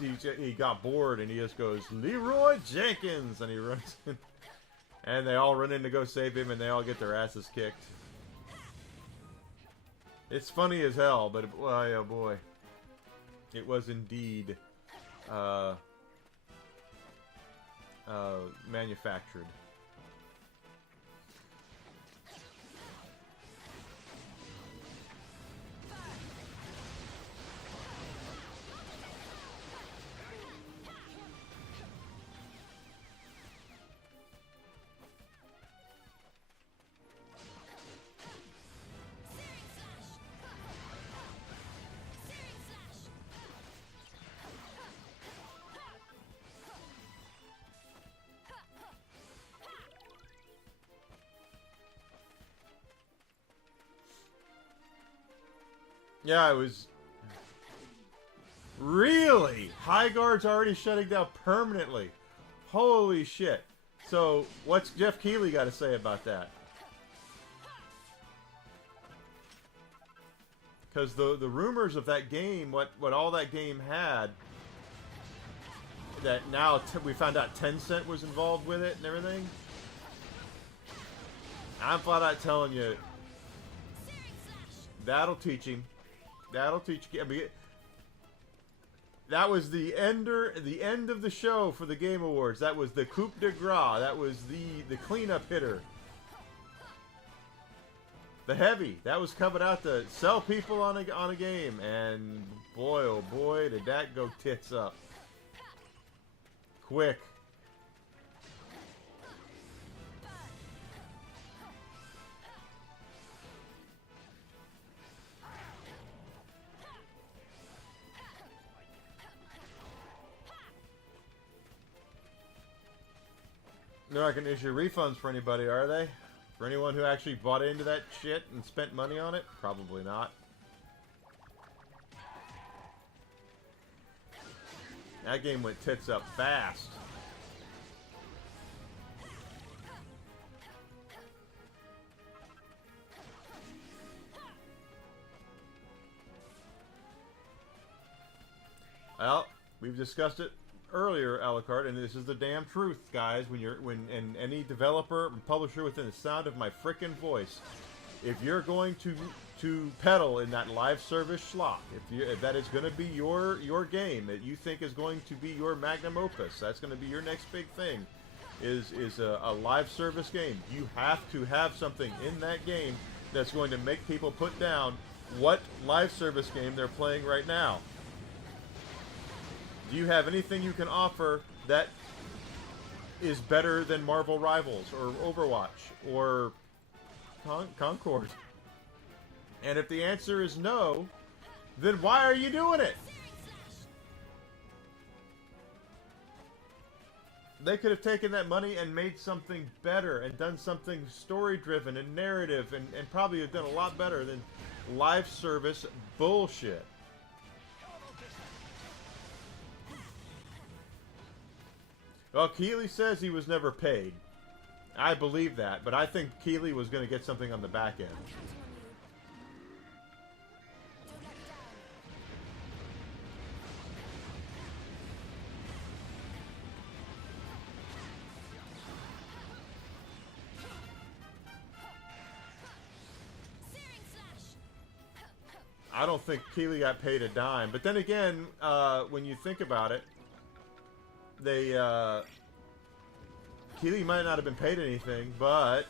he got bored and he just goes, Leroy Jenkins! And he runs in. And they all run in to go save him, and they all get their asses kicked. It's funny as hell, but boy, oh boy. It was indeed manufactured. Yeah, it was... Really? High Guard's already shutting down permanently. Holy shit. So, what's Jeff Keighley got to say about that? Because the rumors of that game, what all that game had, that now we found out Tencent was involved with it and everything. I'm flat out telling you, that'll teach him. That'll teach. I mean, that was the end of the show for the Game Awards. That was the coup de grace. That was the cleanup hitter. The heavy. That was coming out to sell people on a game, and boy, oh boy, did that go tits up. Quick. They're not going to issue refunds for anybody, are they? For anyone who actually bought into that shit and spent money on it? Probably not. That game went tits up fast. Well, we've discussed it earlier, Alucard, and this is the damn truth, guys. When any developer and publisher within the sound of my frickin' voice, if you're going to peddle in that live service slot, if that is going to be your game that you think is going to be your magnum opus, that's going to be your next big thing, is a live service game. You have to have something in that game that's going to make people put down what live service game they're playing right now. Do you have anything you can offer that is better than Marvel Rivals or Overwatch or Concord? And if the answer is no, then why are you doing it? They could have taken that money and made something better and done something story-driven and narrative and probably have done a lot better than live service bullshit. Well, Keighley says he was never paid. I believe that, but I think Keighley was going to get something on the back end. I don't think Keighley got paid a dime. But then again, when you think about it, Keighley might not have been paid anything, but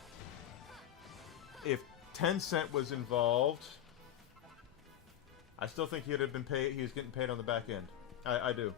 if Tencent was involved, I still think he would have been paid. He was getting paid on the back end. I do.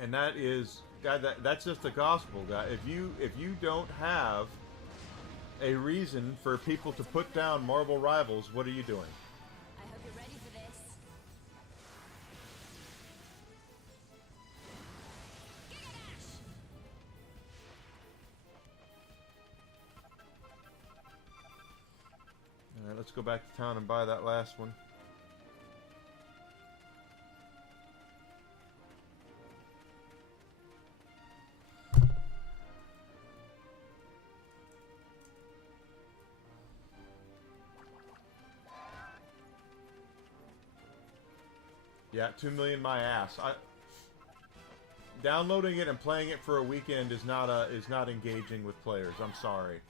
And that is, God, that's just the gospel, guy. If you don't have a reason for people to put down Marvel Rivals, what are you doing? I hope you're ready for this. All right, let's go back to town and buy that last one. Yeah, 2 million my ass. Downloading it and playing it for a weekend is not engaging with players. I'm sorry.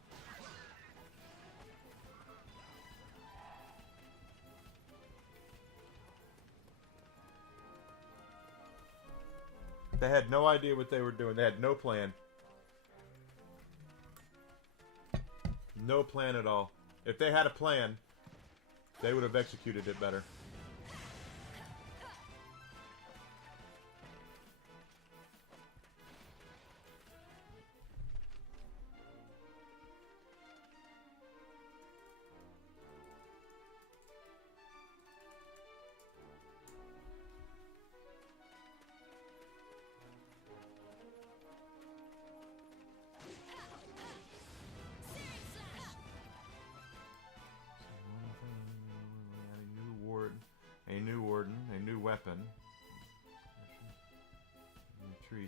They had no idea what they were doing. They had no plan. No plan at all. If they had a plan, they would have executed it better.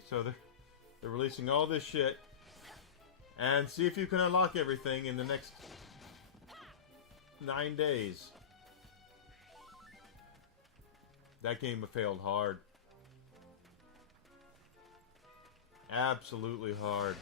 So they're releasing all this shit, and see if you can unlock everything in the next 9 days. That game failed hard. Absolutely hard.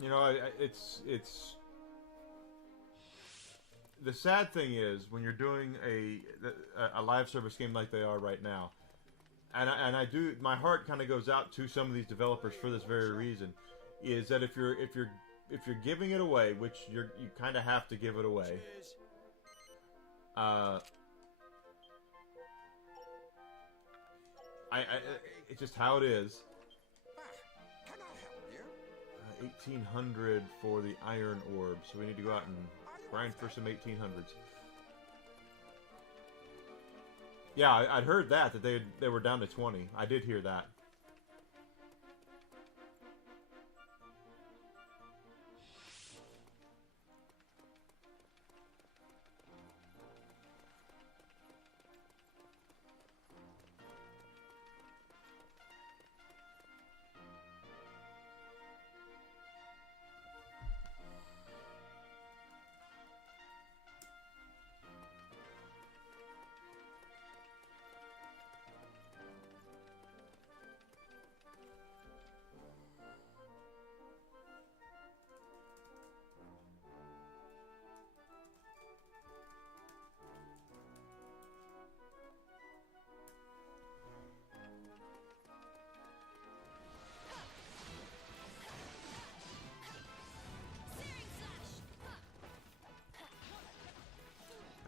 You know, it's the sad thing is when you're doing a live service game like they are right now, and I do, my heart kind of goes out to some of these developers for this very reason, is that if you're giving it away, which you kind of have to give it away, it's just how it is. 1800 for the iron orb, so we need to go out and grind for some 1800s. Yeah, I'd heard that they were down to 20. I did hear that.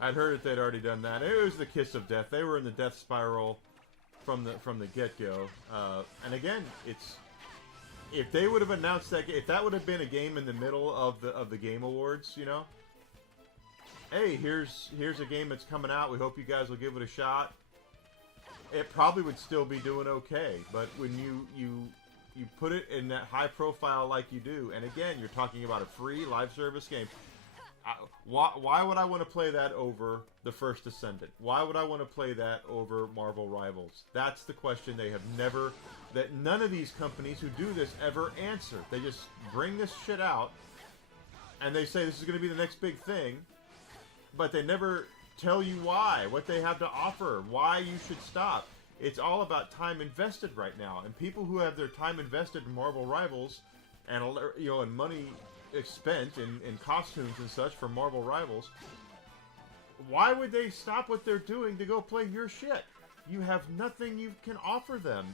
I'd heard that they'd already done that. It was the kiss of death. They were in the death spiral from the get-go. And again, if they would have announced that, if that would have been a game in the middle of the Game Awards, you know, hey, here's a game that's coming out. We hope you guys will give it a shot. It probably would still be doing okay. But when you put it in that high profile like you do, and again, you're talking about a free live service game. Why would I want to play that over The First Descendant? Why would I want to play that over Marvel Rivals? That's the question they have never, that none of these companies who do this ever answer. They just bring this shit out, and they say this is going to be the next big thing, but they never tell you why, what they have to offer, why you should stop. It's all about time invested right now, and people who have their time invested in Marvel Rivals, and and money spent in costumes and such for Marvel Rivals, why would they stop what they're doing to go play your shit? You have nothing you can offer them.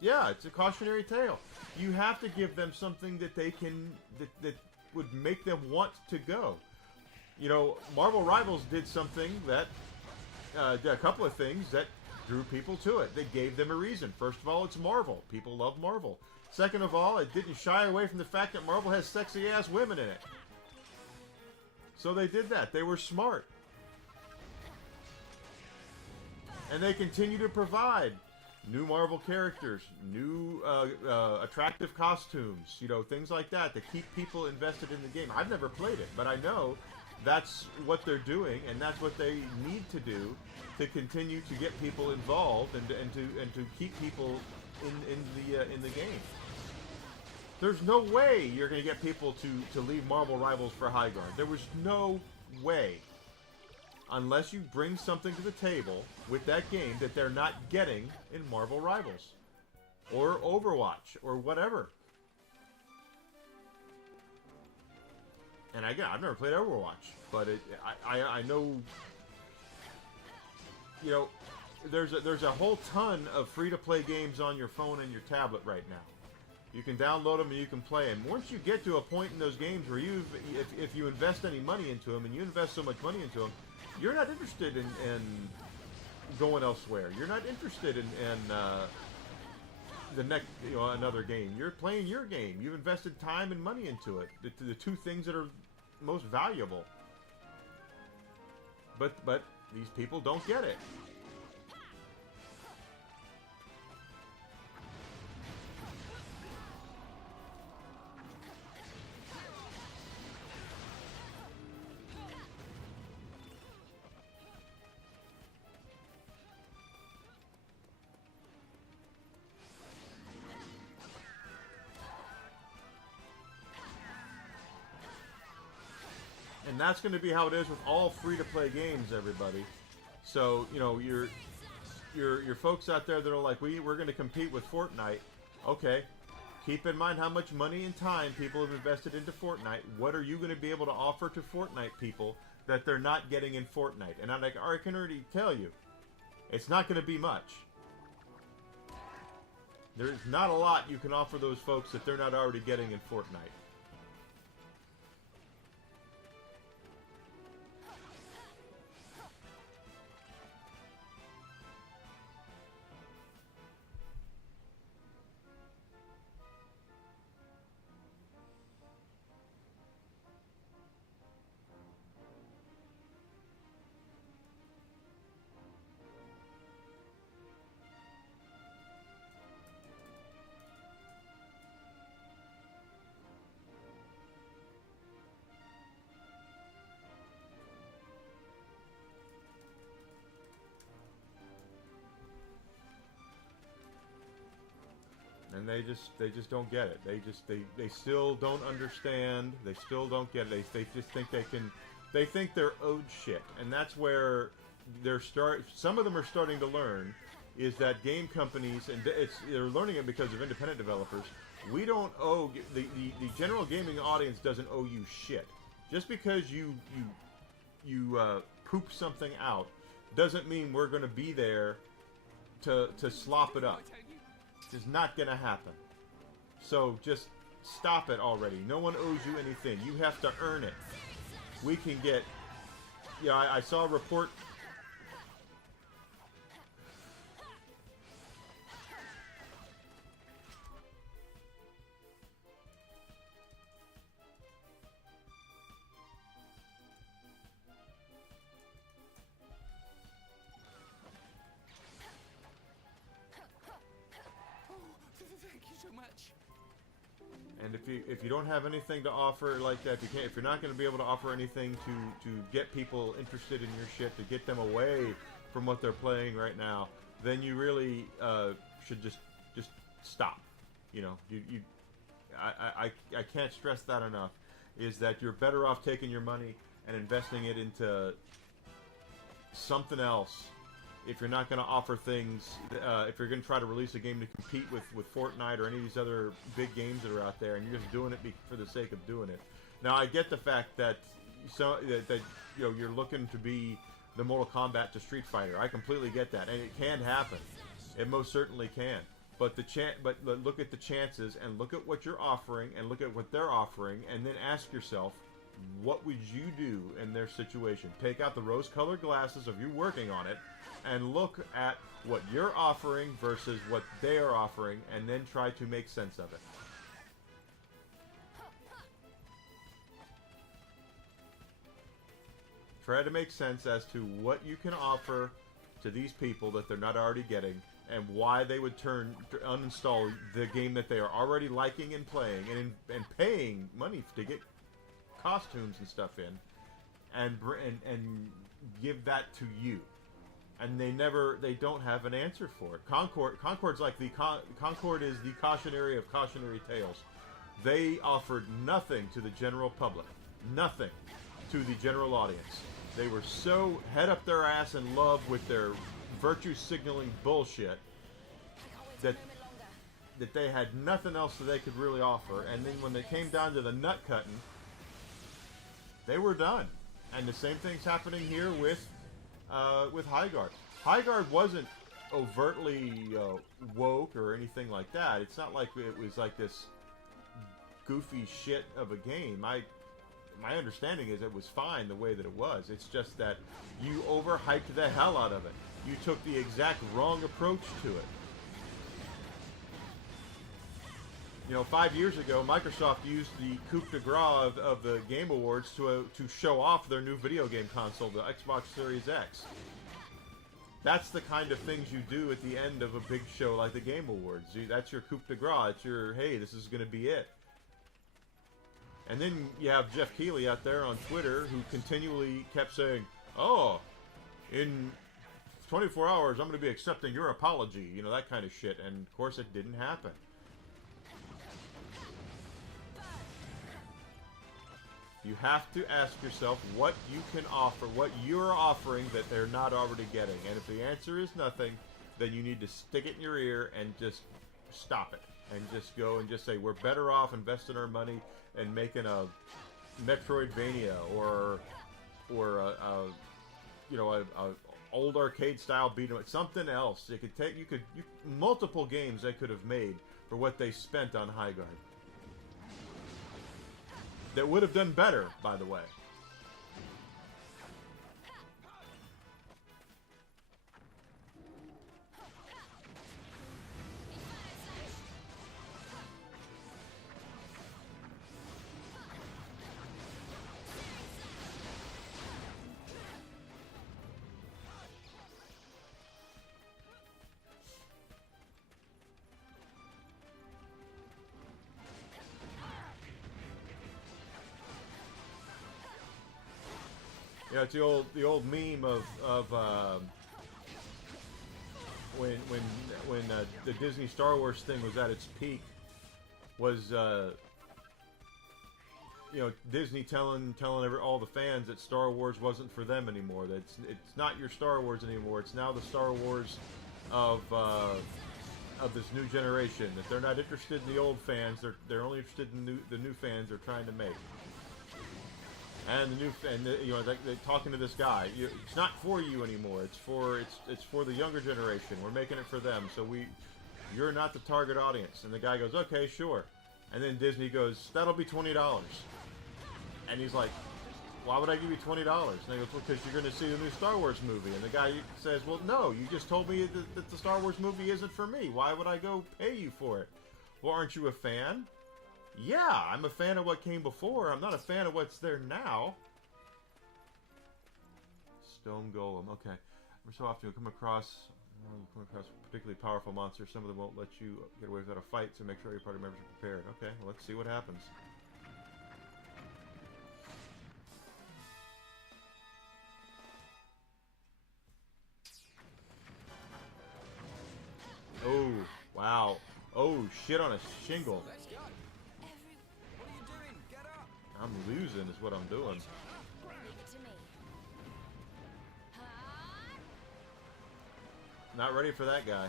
Yeah, it's a cautionary tale. You have to give them something that they can, that would make them want to go. You know, Marvel Rivals did something that, a couple of things that drew people to it. They gave them a reason. First of all, it's Marvel. People love Marvel. Second of all, it didn't shy away from the fact that Marvel has sexy-ass women in it. So they did that. They were smart. And they continue to provide new Marvel characters, new attractive costumes, you know, things like that to keep people invested in the game. I've never played it, but I know that's what they're doing, and that's what they need to do to continue to get people involved and to keep people in the game. There's no way you're going to get people to leave Marvel Rivals for Highgarden. There was no way. Unless you bring something to the table with that game that they're not getting in Marvel Rivals. Or Overwatch, or whatever. And again, I've never played Overwatch, but I know, you know, there's a whole ton of free-to-play games on your phone and your tablet right now. You can download them and you can play them. Once you get to a point in those games where if you invest any money into them, and you invest so much money into them, you're not interested in going elsewhere. You're not interested in the next, another game. You're playing your game. You've invested time and money into it. The two things that are most valuable. But these people don't get it. And that's going to be how it is with all free-to-play games, everybody. So, your folks out there that are like, we're going to compete with Fortnite. Okay, keep in mind how much money and time people have invested into Fortnite. What are you going to be able to offer to Fortnite people that they're not getting in Fortnite? And I can already tell you, it's not going to be much. There's not a lot you can offer those folks that they're not already getting in Fortnite. And they just don't get it. They still don't understand. They still don't get it. They just think they think they're owed shit. And that's where some of them are starting to learn is that game companies, and they're learning it because of independent developers. We don't owe the general gaming audience doesn't owe you shit. Just because you poop something out doesn't mean we're going to be there to slop it up. It's not going to happen. So just stop it already. No one owes you anything. You have to earn it. We can get... Yeah, I saw a report... And if you don't have anything to offer like that, if you're not going to be able to offer anything to get people interested in your shit, to get them away from what they're playing right now, then you really should just stop. I can't stress that enough. Is that you're better off taking your money and investing it into something else. If you're not going to offer things, if you're going to try to release a game to compete with Fortnite or any of these other big games that are out there, and you're just doing it for the sake of doing it. Now, I get the fact that you're looking to be the Mortal Kombat to Street Fighter. I completely get that, and it can happen. It most certainly can. But look at the chances, and look at what you're offering, and look at what they're offering, and then ask yourself, what would you do in their situation? Take out the rose-colored glasses of you working on it, and look at what you're offering versus what they are offering, and then try to make sense of it. Try to make sense as to what you can offer to these people that they're not already getting, and why they would uninstall the game that they are already liking and playing, and paying money to get costumes and stuff in, and give that to you. And they don't have an answer for it. Concord's like Concord is the cautionary of cautionary tales. They offered nothing to the general public, nothing to the general audience. They were so head up their ass in love with their virtue signaling bullshit that they had nothing else that they could really offer. And then when they came down to the nut cutting, they were done. And the same thing's happening here with Highguard. Highguard wasn't overtly woke or anything like that. It's not like it was like this goofy shit of a game. My understanding is it was fine the way that it was. It's just that you overhyped the hell out of it. You took the exact wrong approach to it. You know, 5 years ago, Microsoft used the coup de grace of the Game Awards to show off their new video game console, the Xbox Series X. That's the kind of things you do at the end of a big show like the Game Awards. That's your coup de grace. It's your, hey, this is going to be it. And then you have Jeff Keighley out there on Twitter who continually kept saying, oh, in 24 hours, I'm going to be accepting your apology. You know, that kind of shit. And, of course, it didn't happen. You have to ask yourself what you can offer, what you're offering that they're not already getting. And if the answer is nothing, then you need to stick it in your ear and just stop it. And just go and just say, we're better off investing our money and making a Metroidvania or a old arcade style beat 'em up, something else. You could take multiple games they could have made for what they spent on Highguard. That would have done better, by the way. Yeah, it's the old meme of when the Disney Star Wars thing was at its peak, was Disney telling all the fans that Star Wars wasn't for them anymore. That it's not your Star Wars anymore. It's now the Star Wars of this new generation. That they're not interested in the old fans. They're only interested in the new fans they're trying to make. And they're talking to this guy. It's not for you anymore. It's for the younger generation. We're making it for them. So you're not the target audience. And the guy goes, okay, sure. And then Disney goes, that'll be $20. And he's like, why would I give you $20? And they goes, well, because you're going to see the new Star Wars movie. And the guy says, well, no, you just told me that the Star Wars movie isn't for me. Why would I go pay you for it? Well, aren't you a fan? Yeah, I'm a fan of what came before. I'm not a fan of what's there now. Stone Golem. Okay. Every so often you come across particularly powerful monsters. Some of them won't let you get away without a fight, so make sure your party members are prepared. Okay, well, let's see what happens. Oh, wow. Oh, shit on a shingle. I'm losing is what I'm doing. Leave it to me. Not ready for that guy.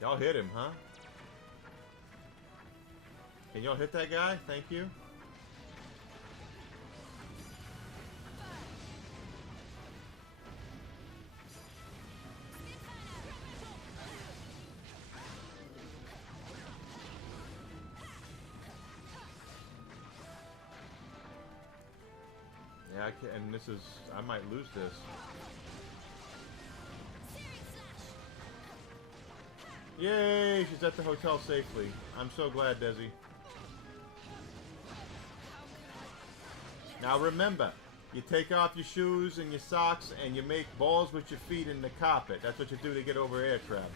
Y'all hit him, huh? Can y'all hit that guy? Thank you. Yeah, and I might lose this. Yay, she's at the hotel safely. I'm so glad, Desi. Now remember, you take off your shoes and your socks and you make balls with your feet in the carpet. That's what you do to get over air traffic.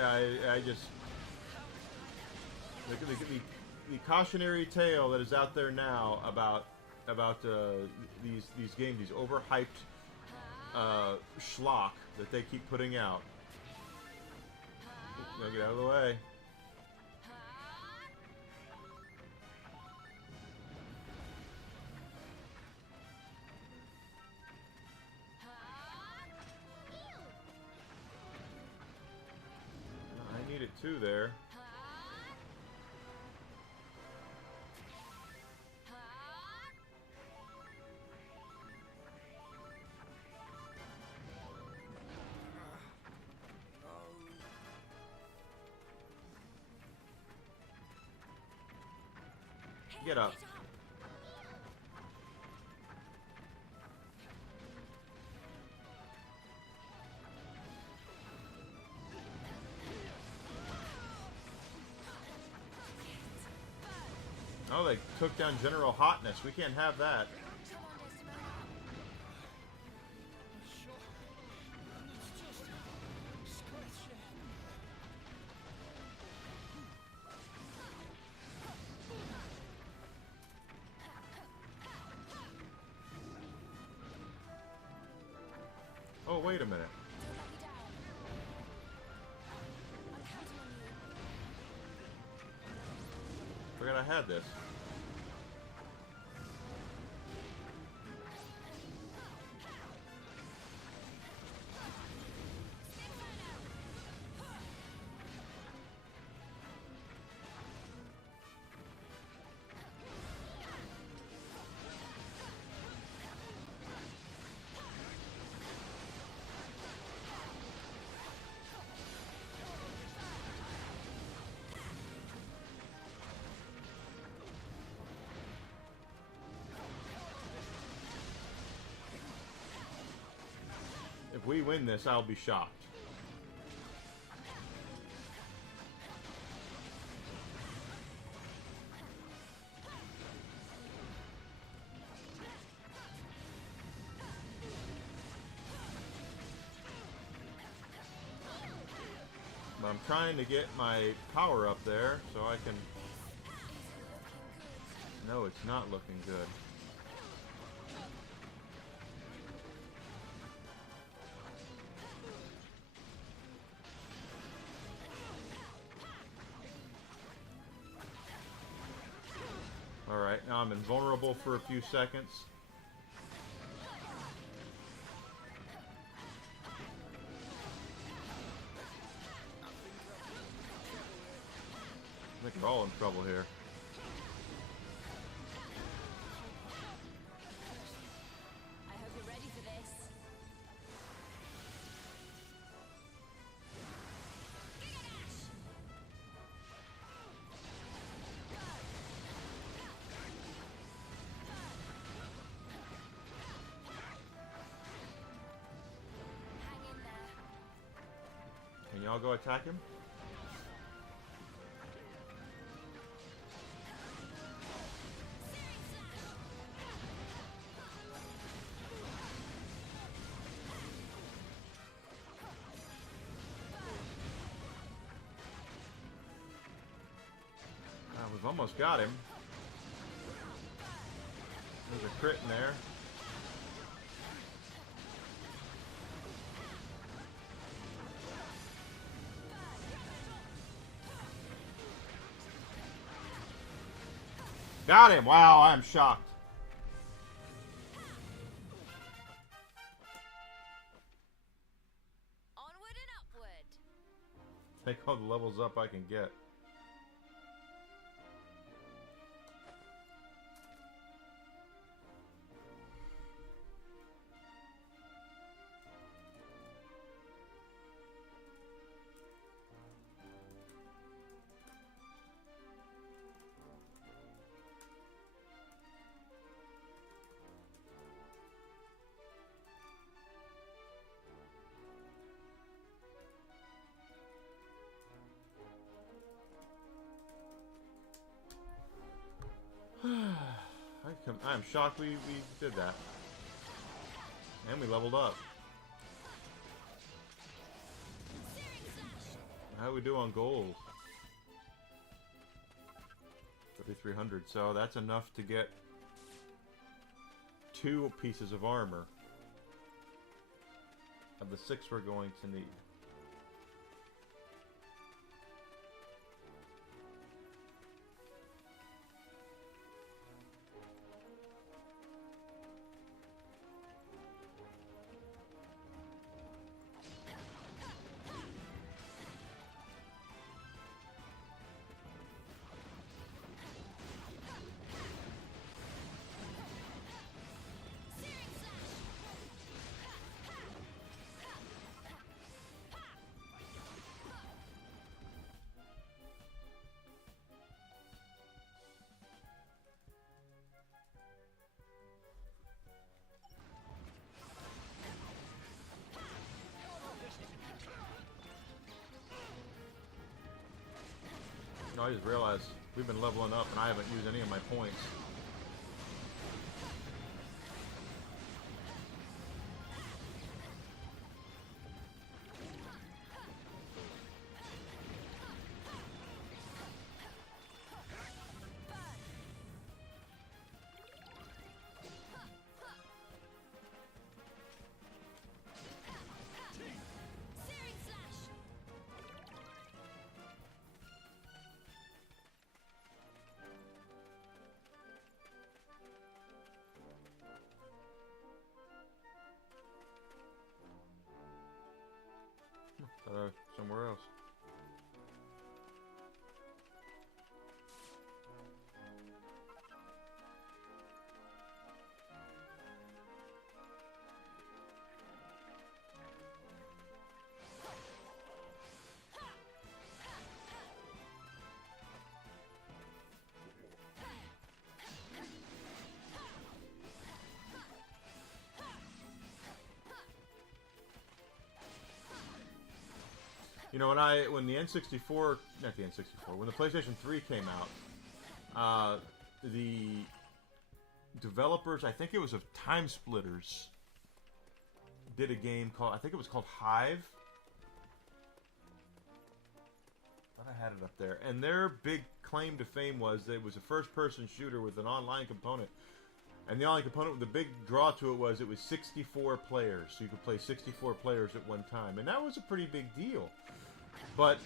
I just the cautionary tale that is out there now about these games, these overhyped schlock that they keep putting out. Gonna get out of the way. 2 there. Get up. Oh, they took down General Hotness. We can't have that. Oh, wait a minute. Forgot I had this. If we win this, I'll be shocked. But I'm trying to get my power up there so I can... No, it's not looking good. Alright, now I'm invulnerable for a few seconds. I think we're all in trouble here. I hope you're ready for this. Hang in there. Can y'all go attack him? We've almost got him. There's a crit in there. Got him! Wow, I'm shocked. Onward and upward. Take all the levels up I can get. I'm shocked we did that. And we leveled up. How do we do on gold? 3,300. So that's enough to get 2 pieces of armor of the 6 we're going to need. I just realized we've been leveling up and I haven't used any of my points. Searing slash. Somewhere else. You know, when the N64, not the N64, when the PlayStation 3 came out, the developers, I think it was of Time Splitters, did a game called, I think it was called Hive. I thought I had it up there. And their big claim to fame was that it was a first-person shooter with an online component. And the online component, the big draw to it was 64 players. So you could play 64 players at one time. And that was a pretty big deal. But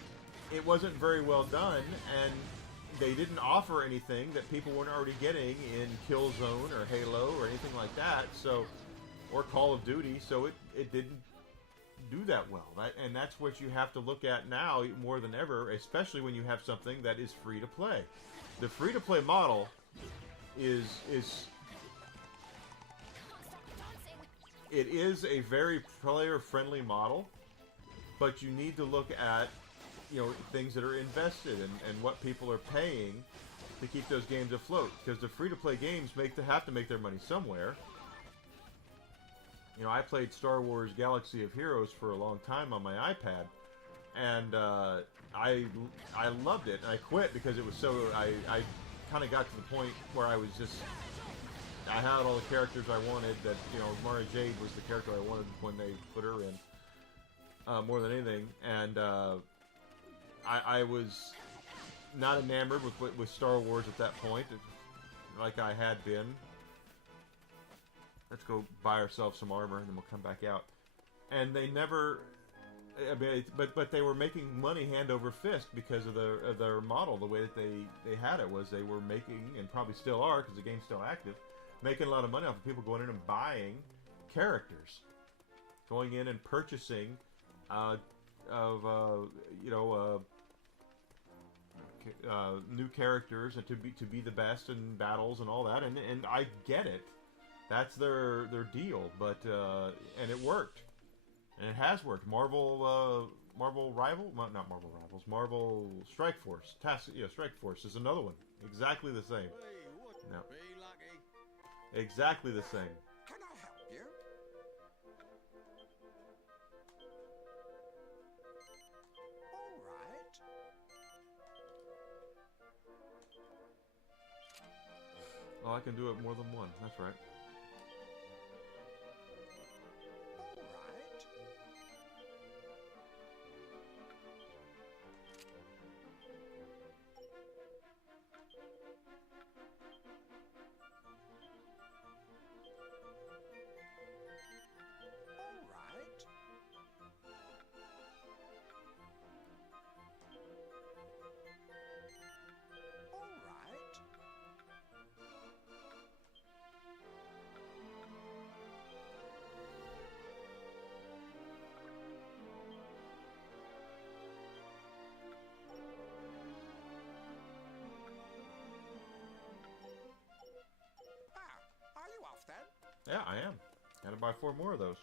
it wasn't very well done, and they didn't offer anything that people weren't already getting in Killzone or Halo or anything like that, so, or Call of Duty, so it didn't do that well. And that's what you have to look at now more than ever, especially when you have something that is free to play. The free to play model is it is a very player friendly model, but you need to look at, you know, things that are invested and what people are paying to keep those games afloat, because the free-to-play games have to make their money somewhere. You know, I played Star Wars Galaxy of Heroes for a long time on my iPad, and I loved it, and I quit because it was so, I kind of got to the point where I was just, I had all the characters I wanted, that, you know, Mara Jade was the character I wanted when they put her in, more than anything, and I was not enamored with Star Wars at that point, like I had been. Let's go buy ourselves some armor, and then we'll come back out. And they never, I mean, but they were making money hand over fist because of their model. The way that they had it was they were making, and probably still are because the game's still active, making a lot of money off of people going in and buying characters, going in and purchasing new characters, and to be the best in battles and all that, and I get it. That's their deal, but and it worked, and it has worked. Marvel Strike Force, Strike Force is another one, exactly the same. No, exactly the same. Can I help you? All right. Oh, I can do it more than one. That's right. All right. All right. All right. Are you off then? Yeah, I am. Gotta buy 4 more of those.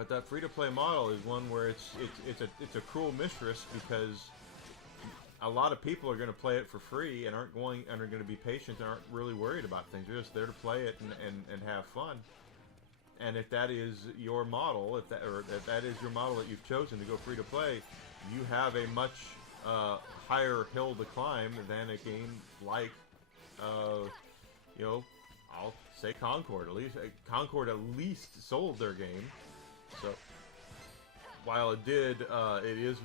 But that free-to-play model is one where it's a cruel mistress, because a lot of people are going to play it for free and are going to be patient and aren't really worried about things. They're just there to play it and have fun. And if that is your model, if that is your model that you've chosen to go free to play, you have a much higher hill to climb than a game like, you know, I'll say Concord. Concord at least sold their game. So while it did, it is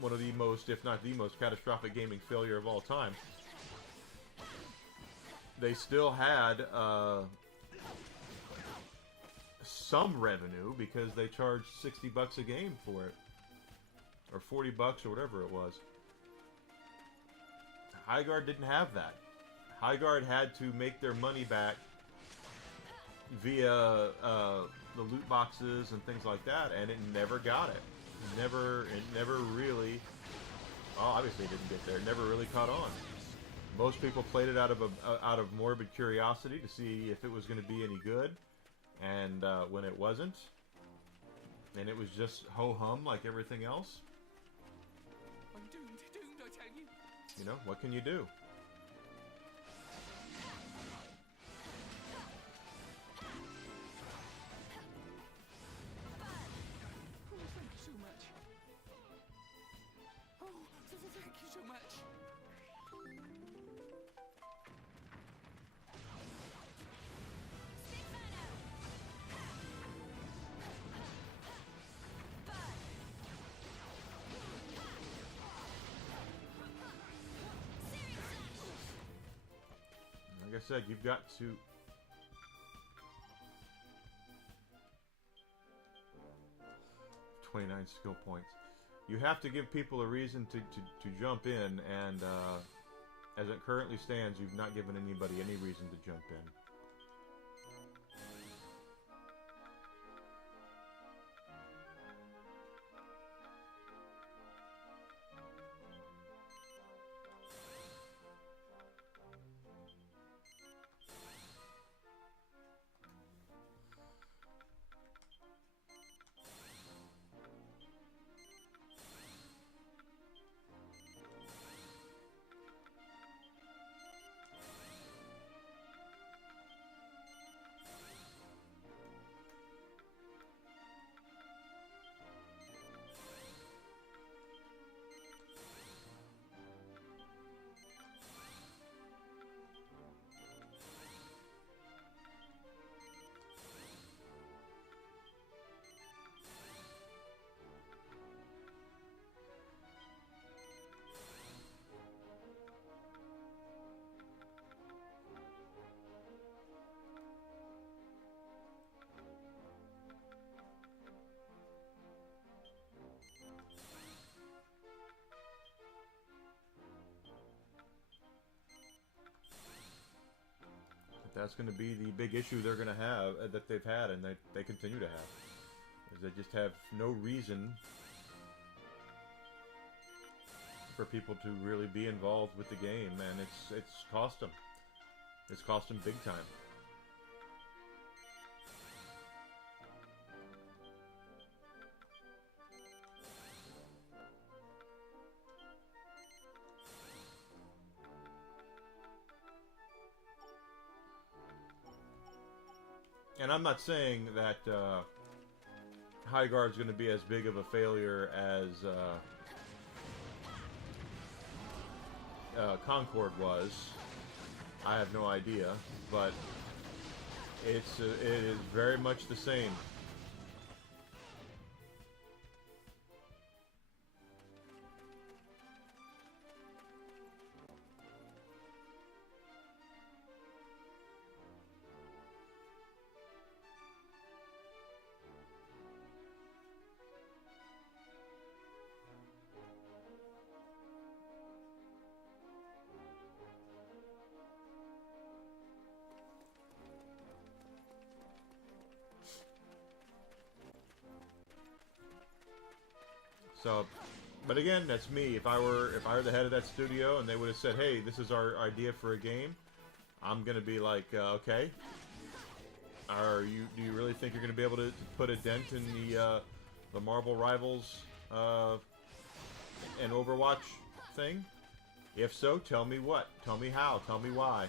one of the most, if not the most, catastrophic gaming failure of all time. They still had some revenue because they charged $60 a game for it, or $40 or whatever it was. Highguard didn't have that. Highguard had to make their money back via the loot boxes and things like that, and it never got it. It never really. Well, obviously it didn't get there. It never really caught on. Most people played it out of morbid curiosity to see if it was going to be any good, and when it wasn't, and it was just ho-hum like everything else. I'm doomed, I tell you. You know, what can you do? Oh, thank you so much. Oh, thank you so much. Like I said, you've got to... $29 skill points. You have to give people a reason to jump in, and as it currently stands, you've not given anybody any reason to jump in. That's going to be the big issue they're going to have, that they've had, and they continue to have, is they just have no reason for people to really be involved with the game, and it's cost them. It's cost them big time. And I'm not saying that Highguard's going to be as big of a failure as Concord was. I have no idea, but it is very much the same. So, but again, that's me. If I were the head of that studio and they would have said, "Hey, this is our idea for a game," I'm gonna be like, "Okay, Do you really think you're going to be able to put a dent in the Marvel Rivals and Overwatch thing? If so, tell me what. Tell me how. Tell me why.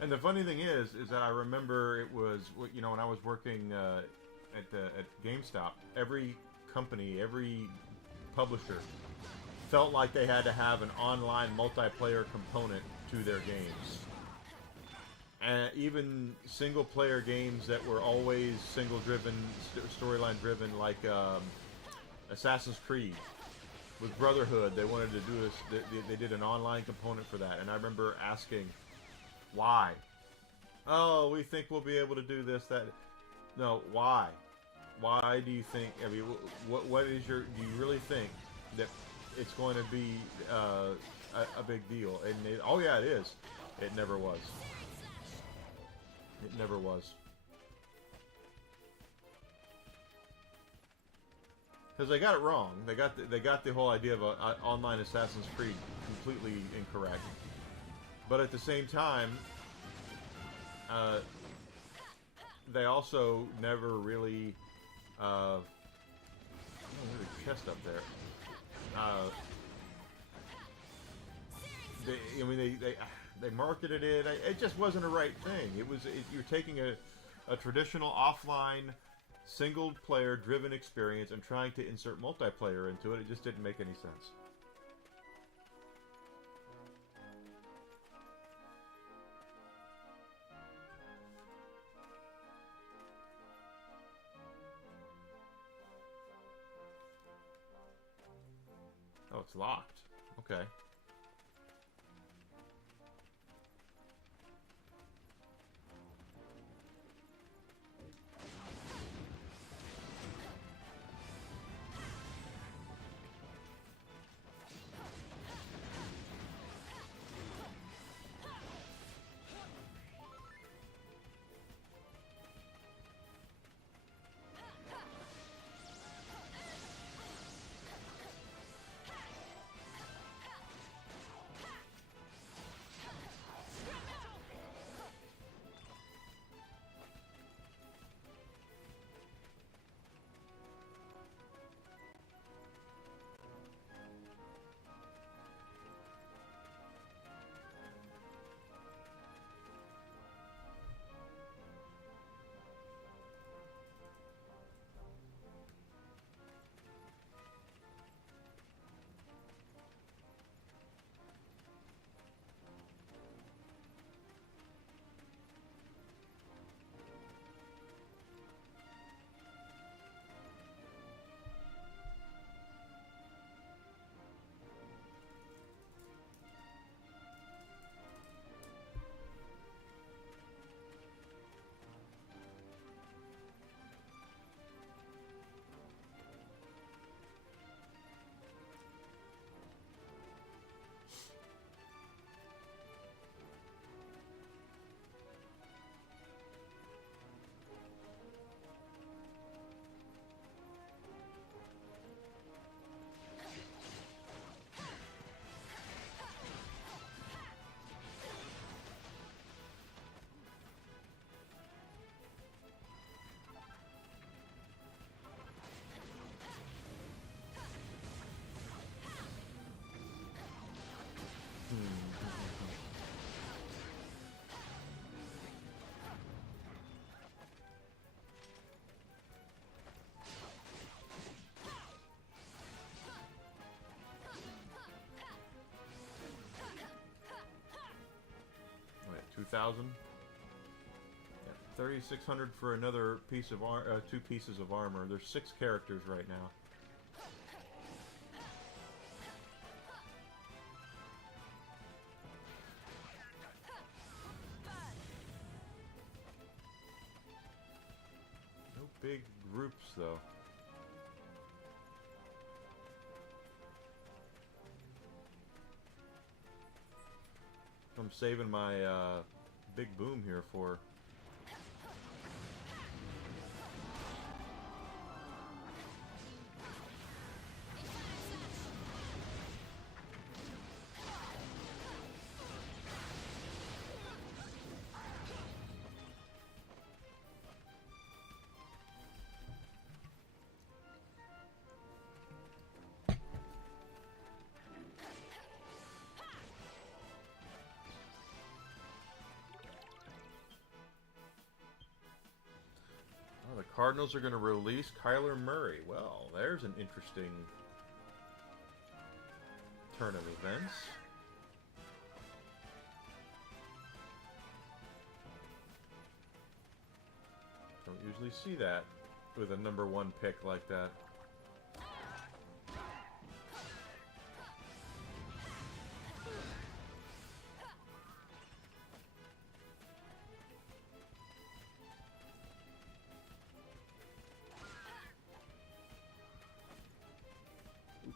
And the funny thing is that I remember it was, you know, when I was working at GameStop, every company, every publisher felt like they had to have an online multiplayer component to their games. And even single-player games that were always single-driven, storyline-driven, like Assassin's Creed. With Brotherhood, they wanted to do this. They did an online component for that, and I remember asking, why? Oh, we think we'll be able to do this, that. No, why? Why do you think? I mean, what is your? Do you really think that it's going to be a big deal? And oh yeah, it is. It never was. It never was. Because they got it wrong. They got the whole idea of an online Assassin's Creed completely incorrect. But at the same time, they also never really. Oh, there's a chest up there. They marketed it. It just wasn't a right thing. You're taking a traditional offline, single-player driven experience and trying to insert multiplayer into it. It just didn't make any sense. Oh, it's locked. Okay. 3,000. Yeah, 3,600 for another piece of 2 pieces of armor. There's 6 characters right now. No big groups though. I'm saving my big boom here for. Oh, the Cardinals are going to release Kyler Murray. Well, there's an interesting turn of events. Don't usually see that with a #1 pick like that.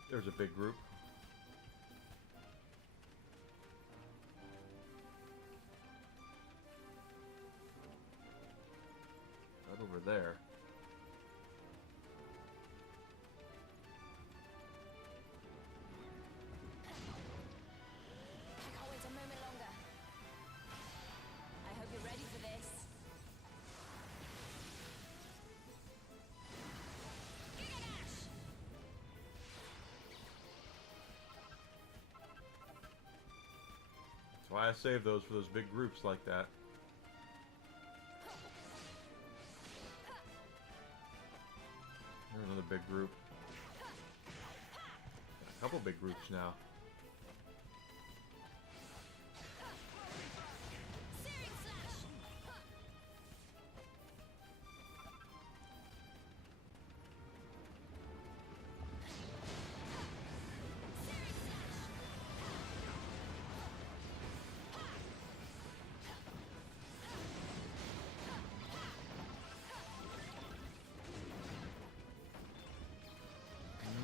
There's a big group. Right over there. I can't wait a moment longer. I hope you're ready for this. That's why I save those for those big groups like that. There's another big group. A couple big groups now.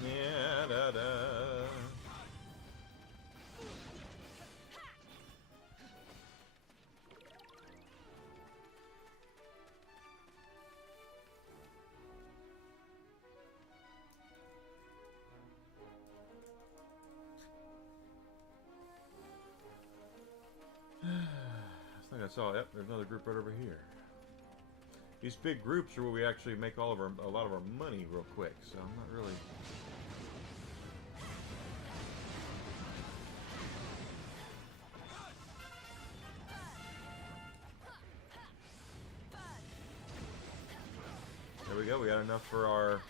Yeah, da da. I think I saw. Yep, there's another group right over here. These big groups are where we actually make a lot of our money real quick. So I'm not really. There we go. We got enough for our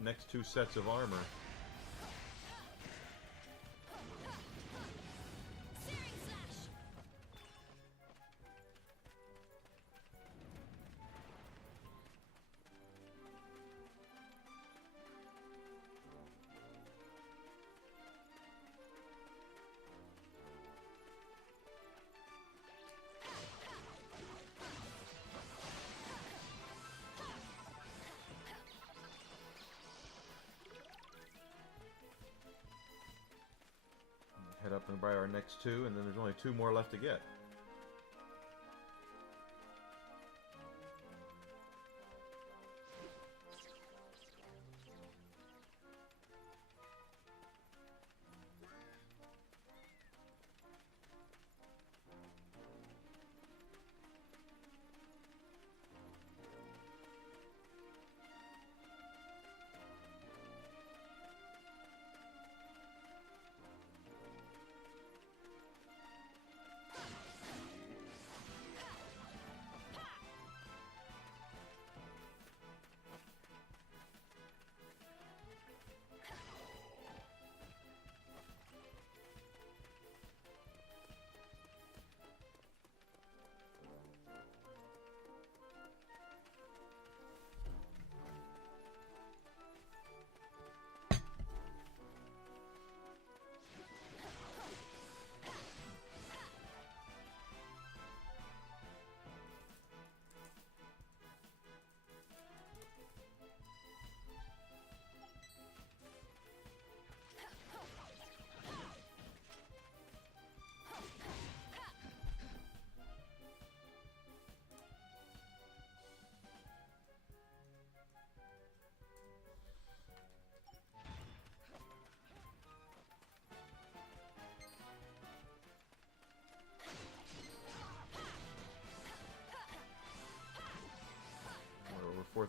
next 2 sets of armor. Head up and buy our next 2, and then there's only 2 more left to get.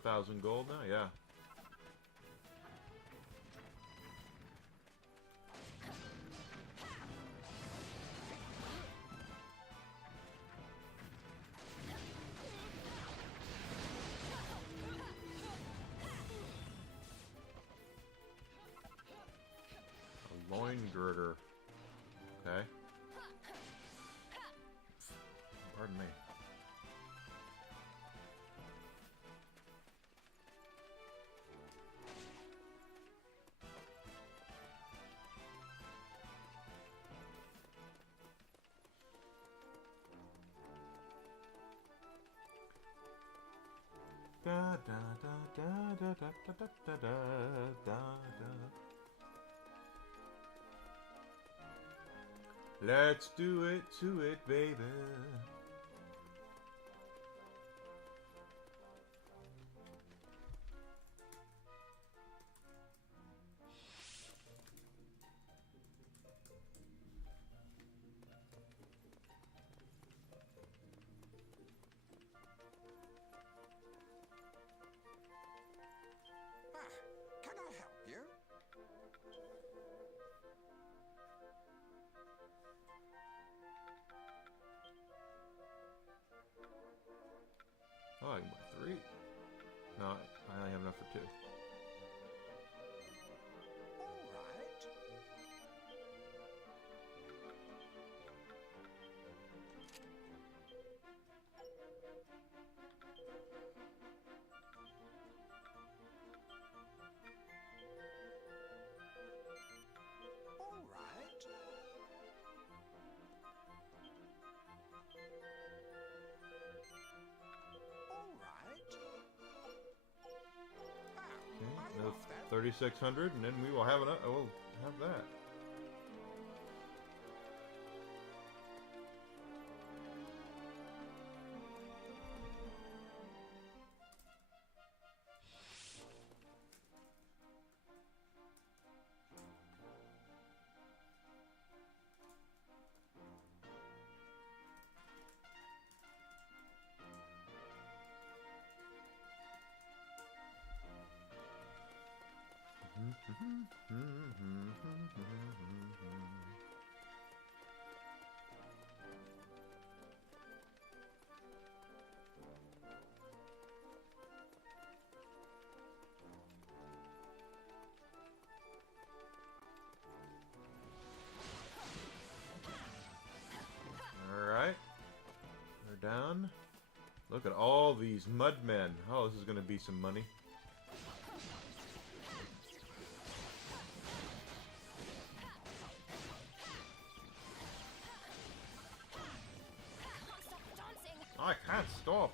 1,000 gold now? Yeah. A loin girder. Okay. Pardon me. Da da da da da da da da da da da. Let's do it to it, baby. Can I help you? Oh, I can buy 3. No, I only have enough for 2. All right. All right. All right. I Another love that. 3,600, and then we will have enough. We'll have that. Alright. They're down. Look at all these mudmen. Oh, this is going to be some money. I can't stop.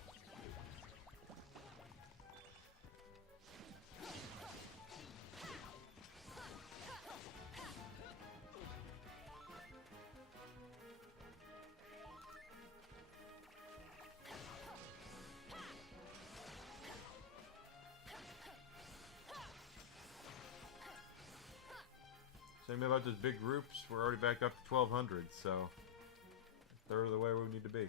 Same about those big groups. We're already back up to 1,200, so a third of the way where we need to be.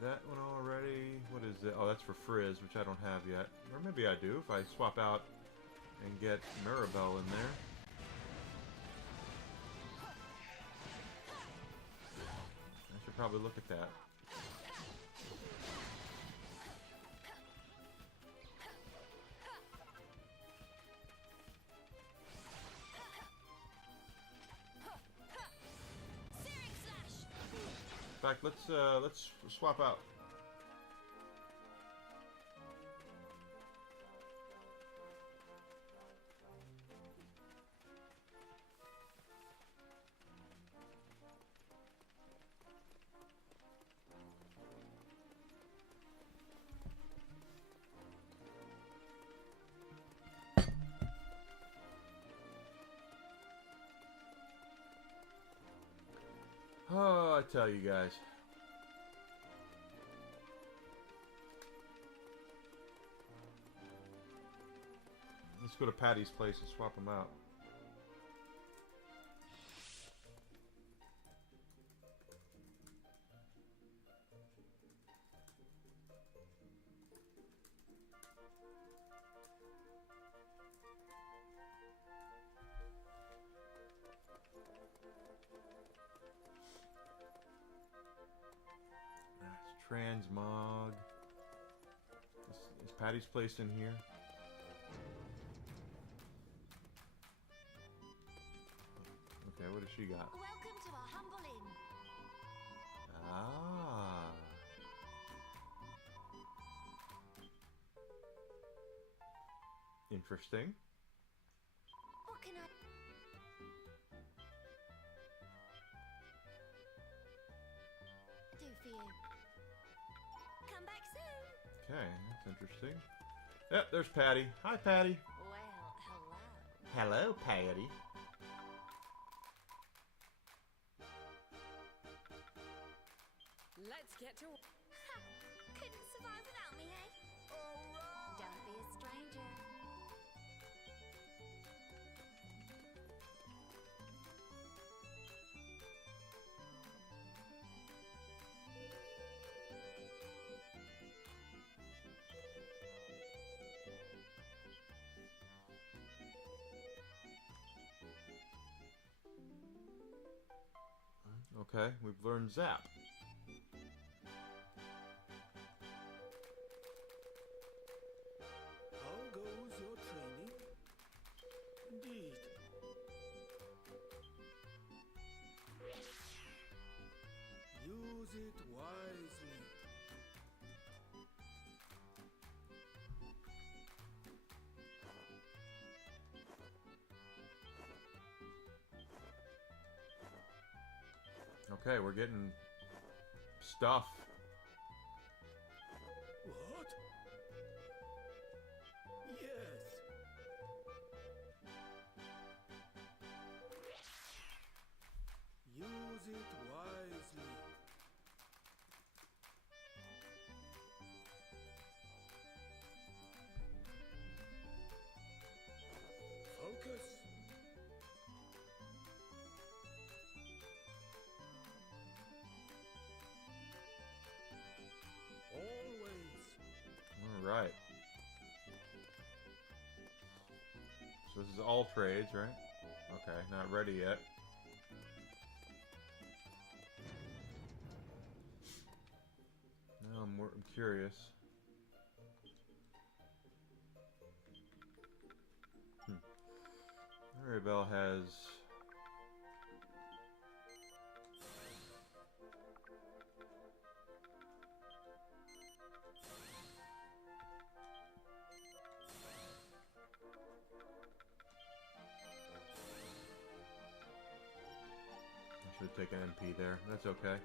That one already. What is it? Oh, that's for Frizz, which I don't have yet. Or maybe I do if I swap out and get Maribel in there. I should probably look at that. In fact, let's swap out. tell you guys. Let's go to Patty's place and swap them out. Transmog. Is Patty's place in here? Okay, what does she got? Welcome to our humble inn. Ah. Interesting. What can I... do for you? Come back soon. Okay, that's interesting. Yep, there's Patty. Hi, Patty. Well, hello. Hello, Patty. Let's get to... Ha! Couldn't survive without me, eh? Don't be a stranger. Okay, we've learned Zap. How goes your training? Indeed. Use it wisely. Okay, we're getting stuff. What? Yes. Use it wisely. Focus. Always. Alright. So this is all trades, right? Okay, not ready yet. Now I'm curious. Maribel has... I should take an MP there. That's okay.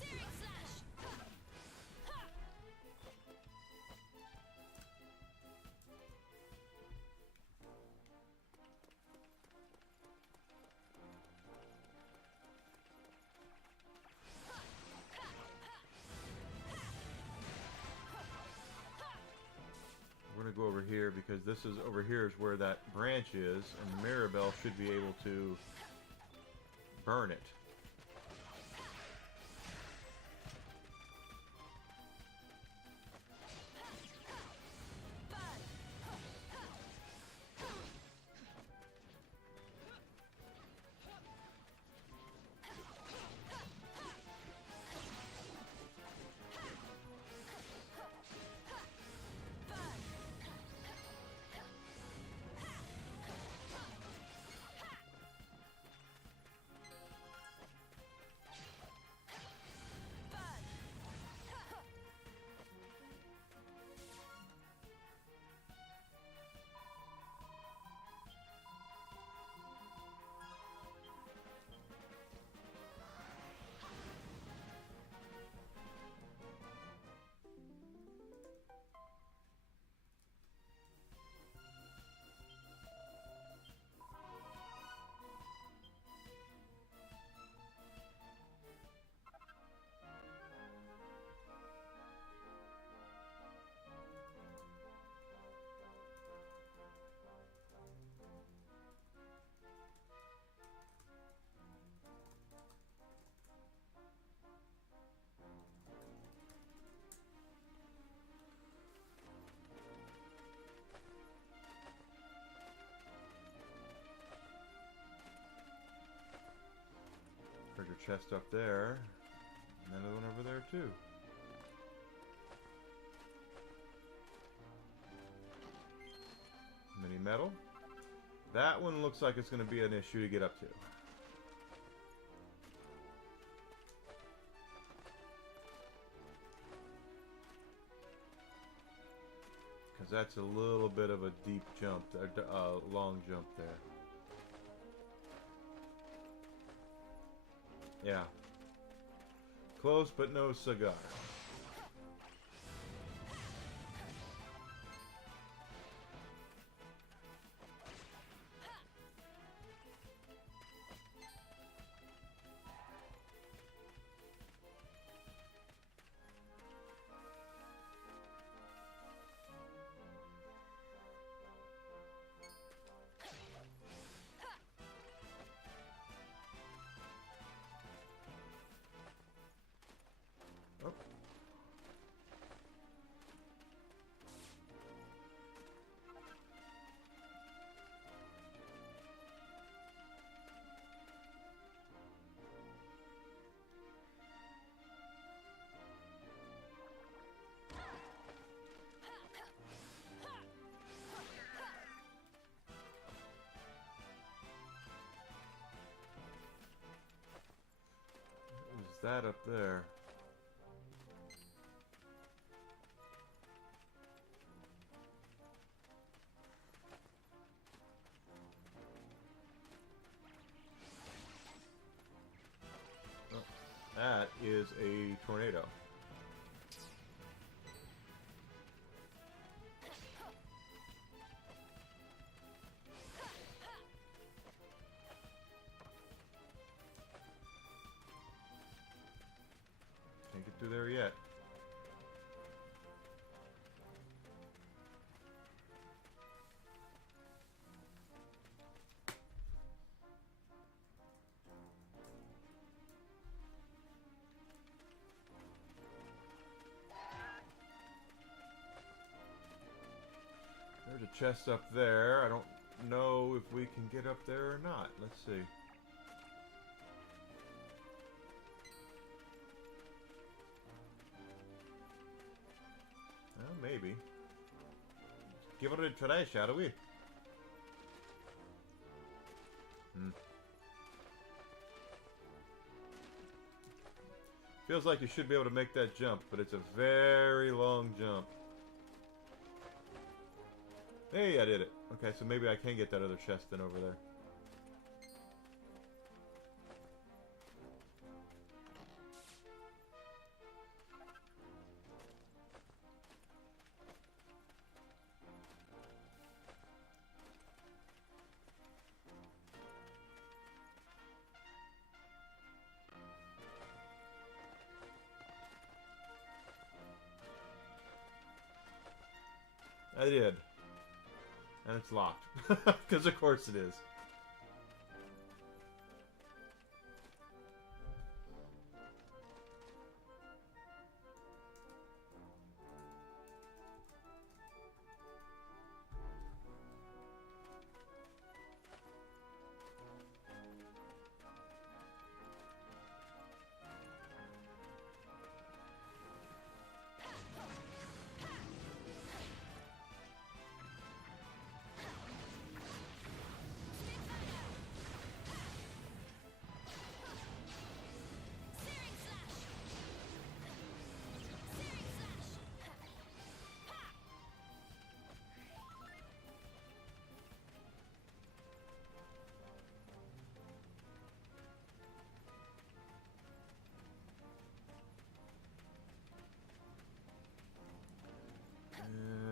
Searing slash! We're gonna go over here because this is over here is where that branch is, and Maribel should be able to burn it. chest up there. And another one over there too. Mini metal. That one looks like it's going to be an issue to get up to. Because that's a little bit of a deep jump, long jump there. Yeah. Close, but no cigar. That up there. Oh, that is a tornado. Can't get through there yet. There's a chest up there. I don't know if we can get up there or not. Let's see. Well, maybe. Give it a try, shall we? Feels like you should be able to make that jump, but it's a very long jump. Hey, I did it. Okay, so maybe I can get that other chest then over there. I did. And it's locked. Because of course it is.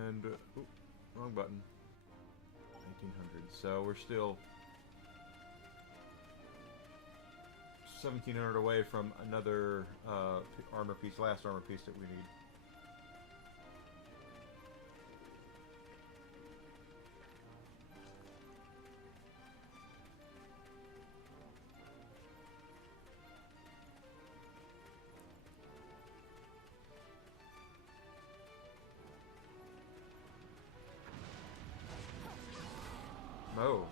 And, ooh, wrong button. 1900. So we're still 1700 away from another armor piece, last armor piece that we need. Oh.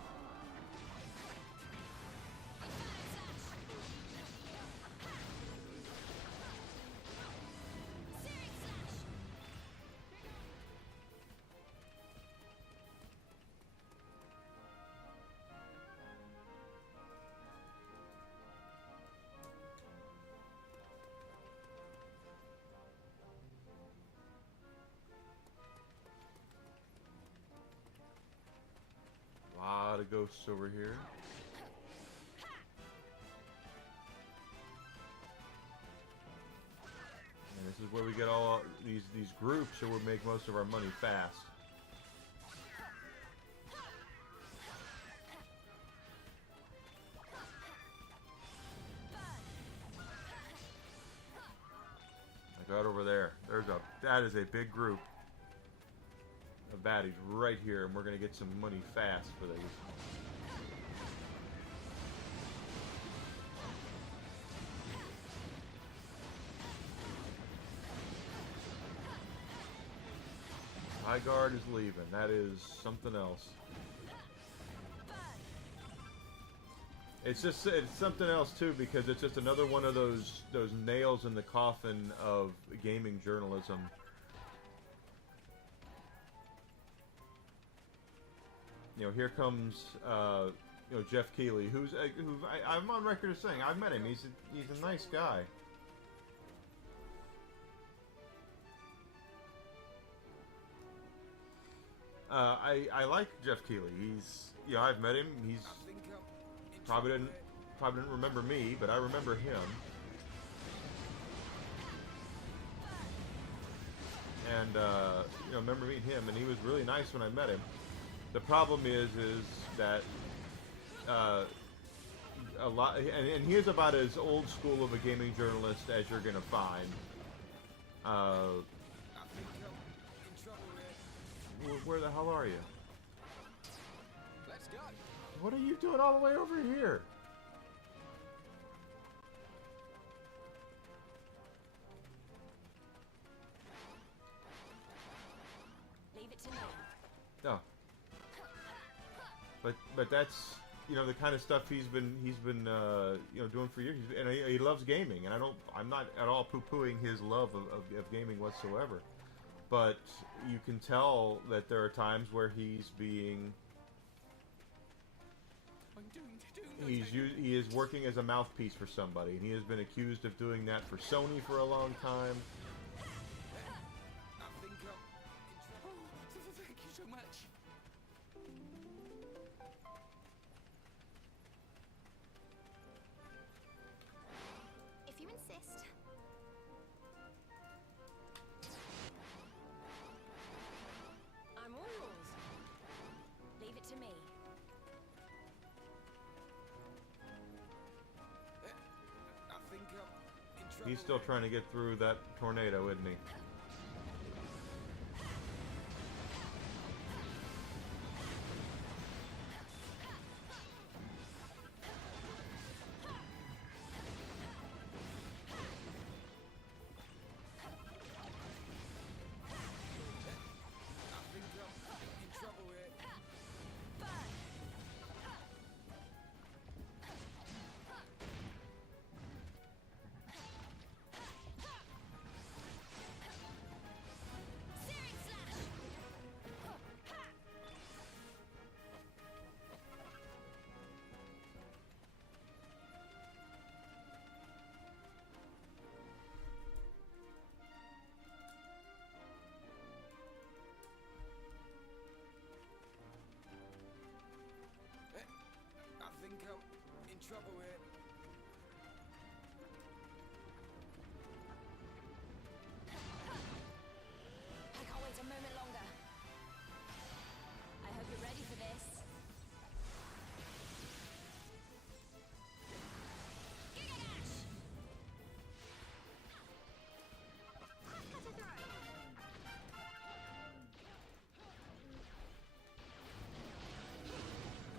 ghosts over here. And this is where we get all these groups, so we make most of our money fast. Like right over there. That is a big group of baddies right here, and we're gonna get some money fast for these. High Guard is leaving. That is something else. It's something else too, because it's just another one of those nails in the coffin of gaming journalism. You know, here comes Jeff Keighley, who I'm on record as saying I've met him. He's a nice guy. I like Jeff Keighley. I've met him. He's probably didn't remember me, but I remember him. And remember meeting him, and he was really nice when I met him. The problem is that a lot, and he is about as old school of a gaming journalist as you're gonna find. Where the hell are you? Let's go. What are you doing all the way over here? Leave it to me. No. But that's the kind of stuff he's been doing for years, and he loves gaming, and I'm not at all poo-pooing his love of gaming whatsoever. But you can tell that there are times where he's being... He is working as a mouthpiece for somebody, and he has been accused of doing that for Sony for a long time. I think thank you so much. If you insist. I'm all yours. Leave it to me. I think I'm in trouble. He's still trying to get through that tornado, isn't he? I think I'm in trouble here. I can't wait a moment longer. I hope you're ready for this.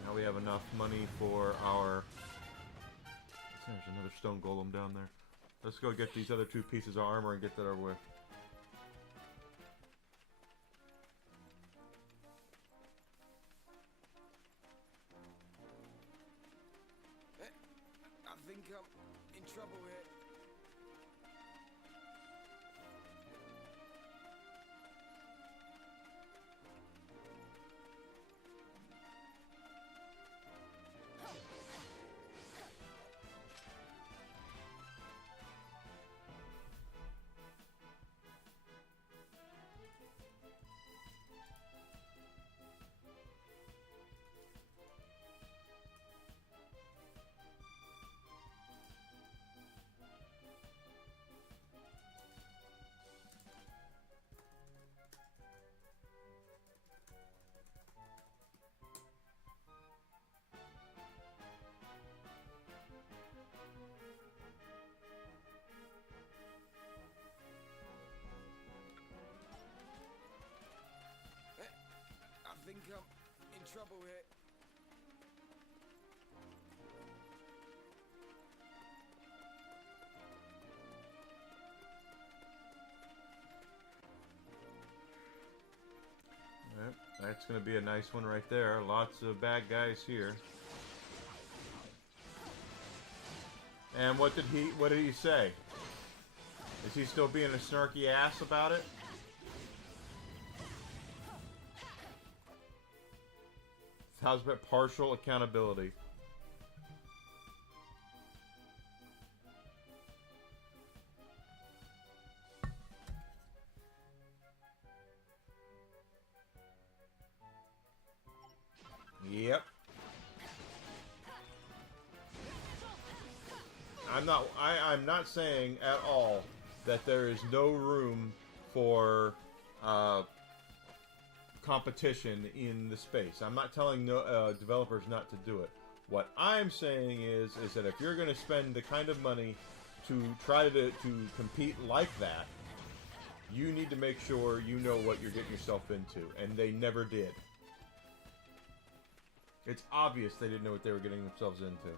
Now we have enough money for our... There's another stone golem down there. Let's go get these other two pieces of armor and get that over with. I think I'm in trouble here. trouble here. Yep, that's going to be a nice one right there. Lots of bad guys here. And what did he say? Is he still being a snarky ass about it? How's about partial accountability? Yep. I'm not saying at all that there is no room for competition in the space. I'm not telling developers not to do it. What I'm saying is that if you're going to spend the kind of money to try to compete like that, you need to make sure you know what you're getting yourself into, and they never did. It's obvious they didn't know what they were getting themselves into.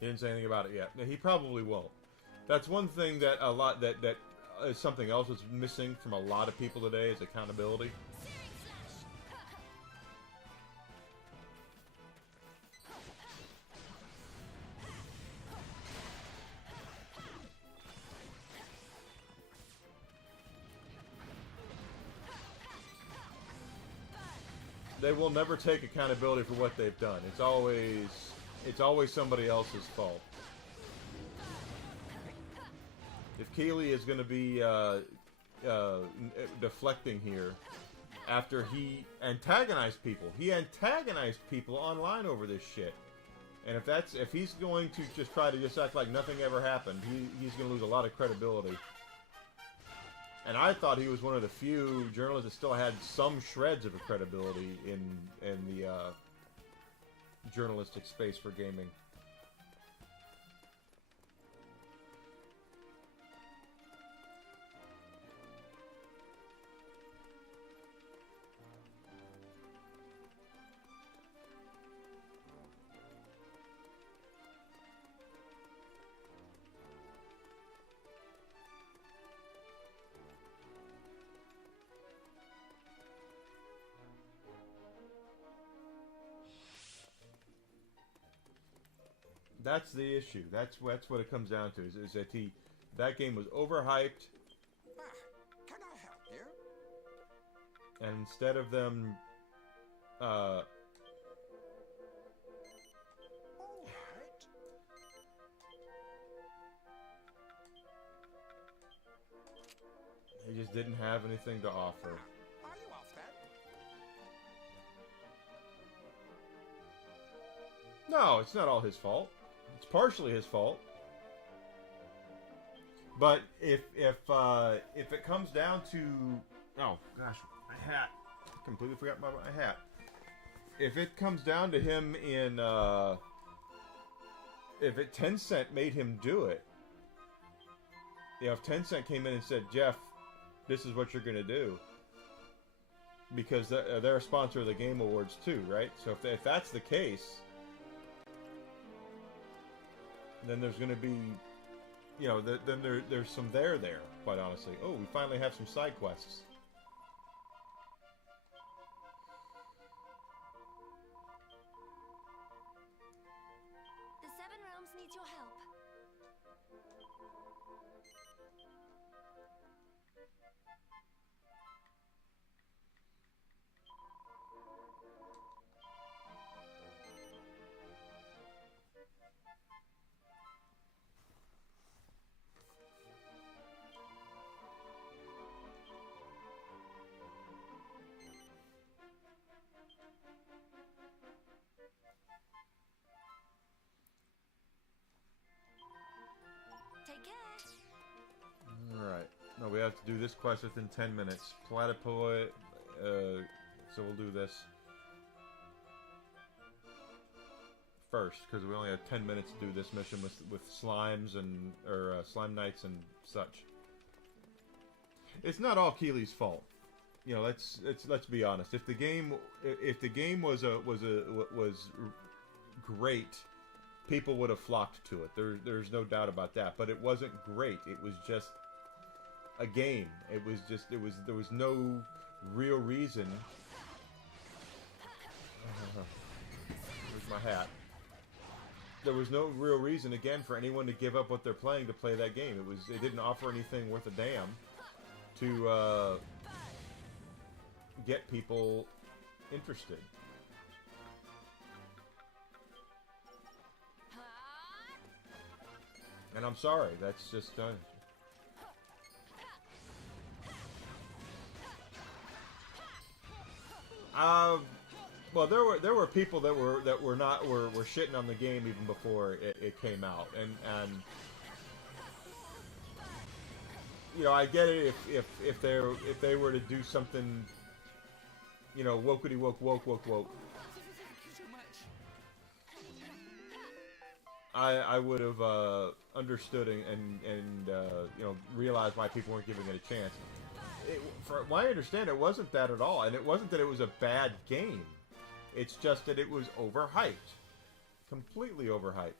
He didn't say anything about it yet. He probably won't. That's one thing that that is something else that's missing from a lot of people today is accountability. They will never take accountability for what they've done. It's always somebody else's fault. If Keighley is going to be deflecting here after he antagonized people online over this shit, and if he's going to just try to just act like nothing ever happened, he's going to lose a lot of credibility. And I thought he was one of the few journalists that still had some shreds of a credibility in the journalistic space for gaming. That's the issue. That's what it comes down to. Is that that game was overhyped, Can I help you? and instead of them, All right. they just didn't have anything to offer. Are you off then? No, it's not all his fault. It's partially his fault. But if it comes down to, oh gosh, my hat, I completely forgot about my hat. If it comes down to him in, if Tencent made him do it, if Tencent came in and said, Jeff, this is what you're gonna do, because they're a sponsor of the Game Awards too, right? So if that's the case, then there's going to be, then there's some there, quite honestly. Oh, we finally have some side quests. The Seven Realms needs your help. have to do this quest within 10 minutes. Platypus, so we'll do this first, because we only have 10 minutes to do this mission with slimes and, slime knights and such. It's not all Keely's fault. You know, let's be honest. If the game was great, people would have flocked to it. There's no doubt about that. But it wasn't great. It was just a game. There was no real reason. Where's my hat? There was no real reason, again, for anyone to give up what they're playing to play that game. It didn't offer anything worth a damn to get people interested. And I'm sorry, that's just well, there were people that were shitting on the game even before it came out, and you know, I get it if they were to do something, you know, wokety woke. I would have understood and you know, realized why people weren't giving it a chance. From what I understand, it wasn't that at all, and it wasn't that it was a bad game. It's just that it was overhyped, completely overhyped.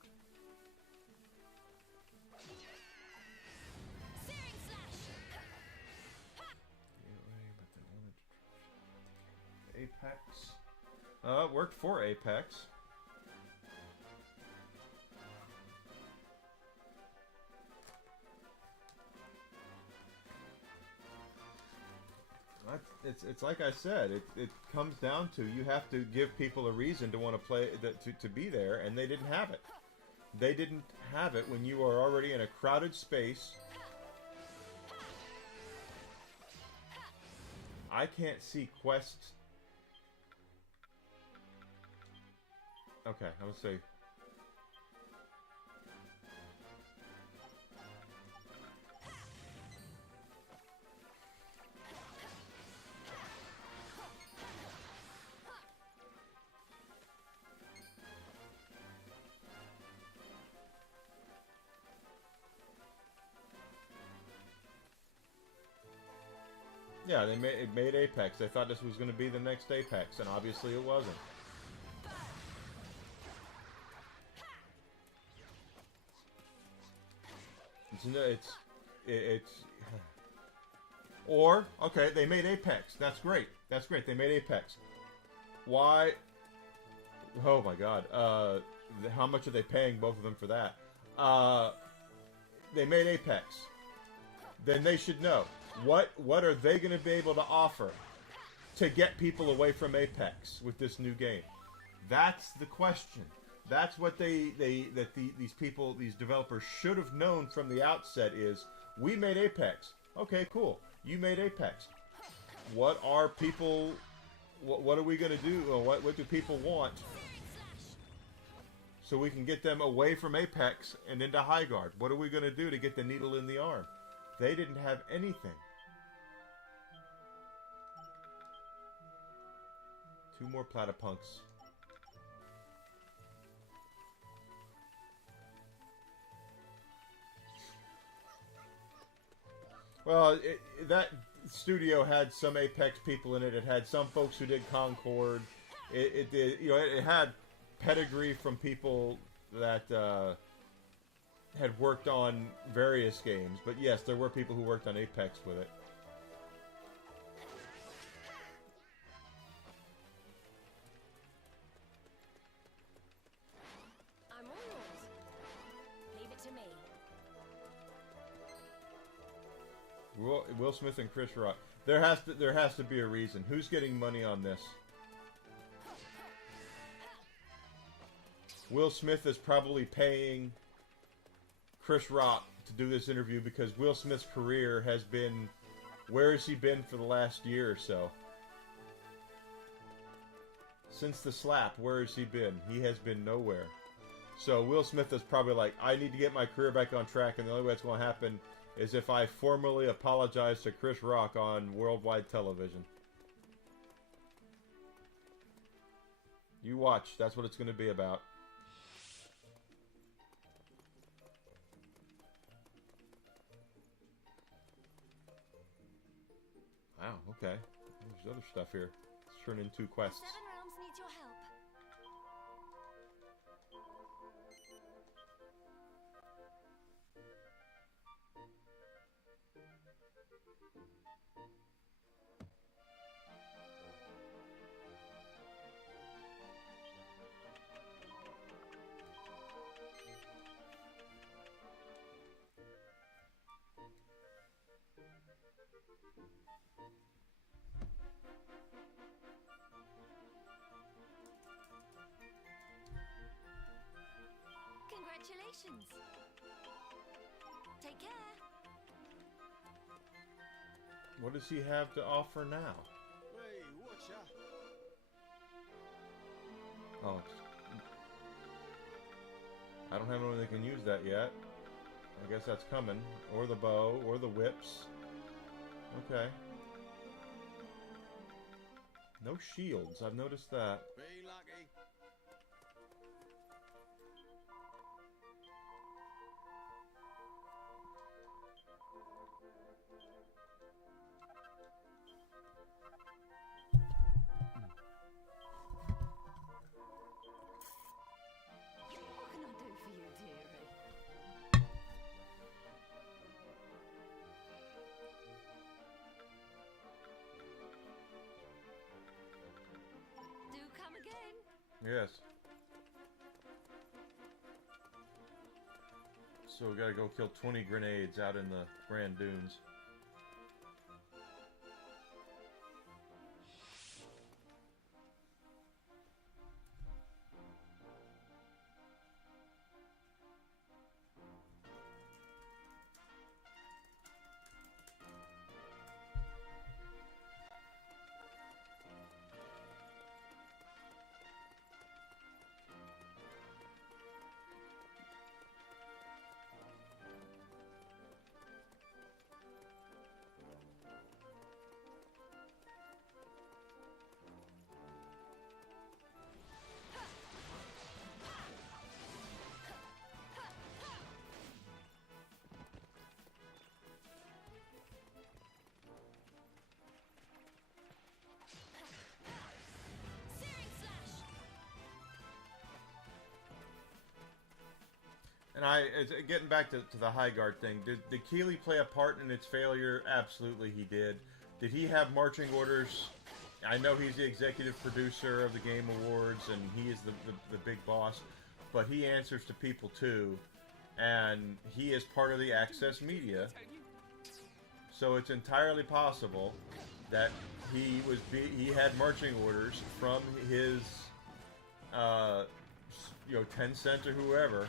Apex. It worked for Apex. It's like I said, it comes down to, you have to give people a reason to want to play, to be there, and they didn't have it. They didn't have it when you are already in a crowded space. I can't see quests. Okay, I would say. Yeah, they made Apex. They thought this was going to be the next Apex, and obviously it wasn't. Or, okay, they made Apex. That's great. That's great. They made Apex. Why? Oh my God. How much are they paying both of them for that? They made Apex. Then they should know. What are they going to be able to offer to get people away from Apex with this new game? That's the question. That's what these people, these developers should have known from the outset is, we made Apex. Okay, cool. You made Apex. What are people, what are we going to do? Or what do people want? So we can get them away from Apex and into Highguard. What are we going to do to get the needle in the arm? They didn't have anything. 2 more platypunks. Well, that studio had some Apex people in it. It had some folks who did Concord. It did, you know, it had pedigree from people that had worked on various games. But yes, there were people who worked on Apex with it. I'm all yours. Leave it to me. Will Smith and Chris Rock. There has to be a reason. Who's getting money on this? Will Smith is probably paying Chris Rock to do this interview because Will Smith's career has been, where has he been for the last year or so? Since the slap, where has he been? He has been nowhere. So Will Smith is probably like, I need to get my career back on track, and the only way it's going to happen as if I formally apologized to Chris Rock on worldwide television. You watch. That's what it's going to be about. Wow, okay. There's other stuff here. Let's turn in 2 quests. Seven Realms needs your help. Congratulations. Take care. What does he have to offer now? Hey, watcha. Oh, I don't have anyone that can use that yet. I guess that's coming. Or the bow, or the whips. Okay. No shields, I've noticed that. Be lucky. What can I do for you, dearie? Do come again. Yes. So we gotta go kill 20 grenades out in the Grand Dunes. And getting back to the High Guard thing, did Keeley play a part in its failure? Absolutely he did. Did he have marching orders? I know he's the executive producer of the Game Awards, and he is the big boss, but he answers to people too, and he is part of the Access Media, so it's entirely possible that he had marching orders from his, Tencent or whoever,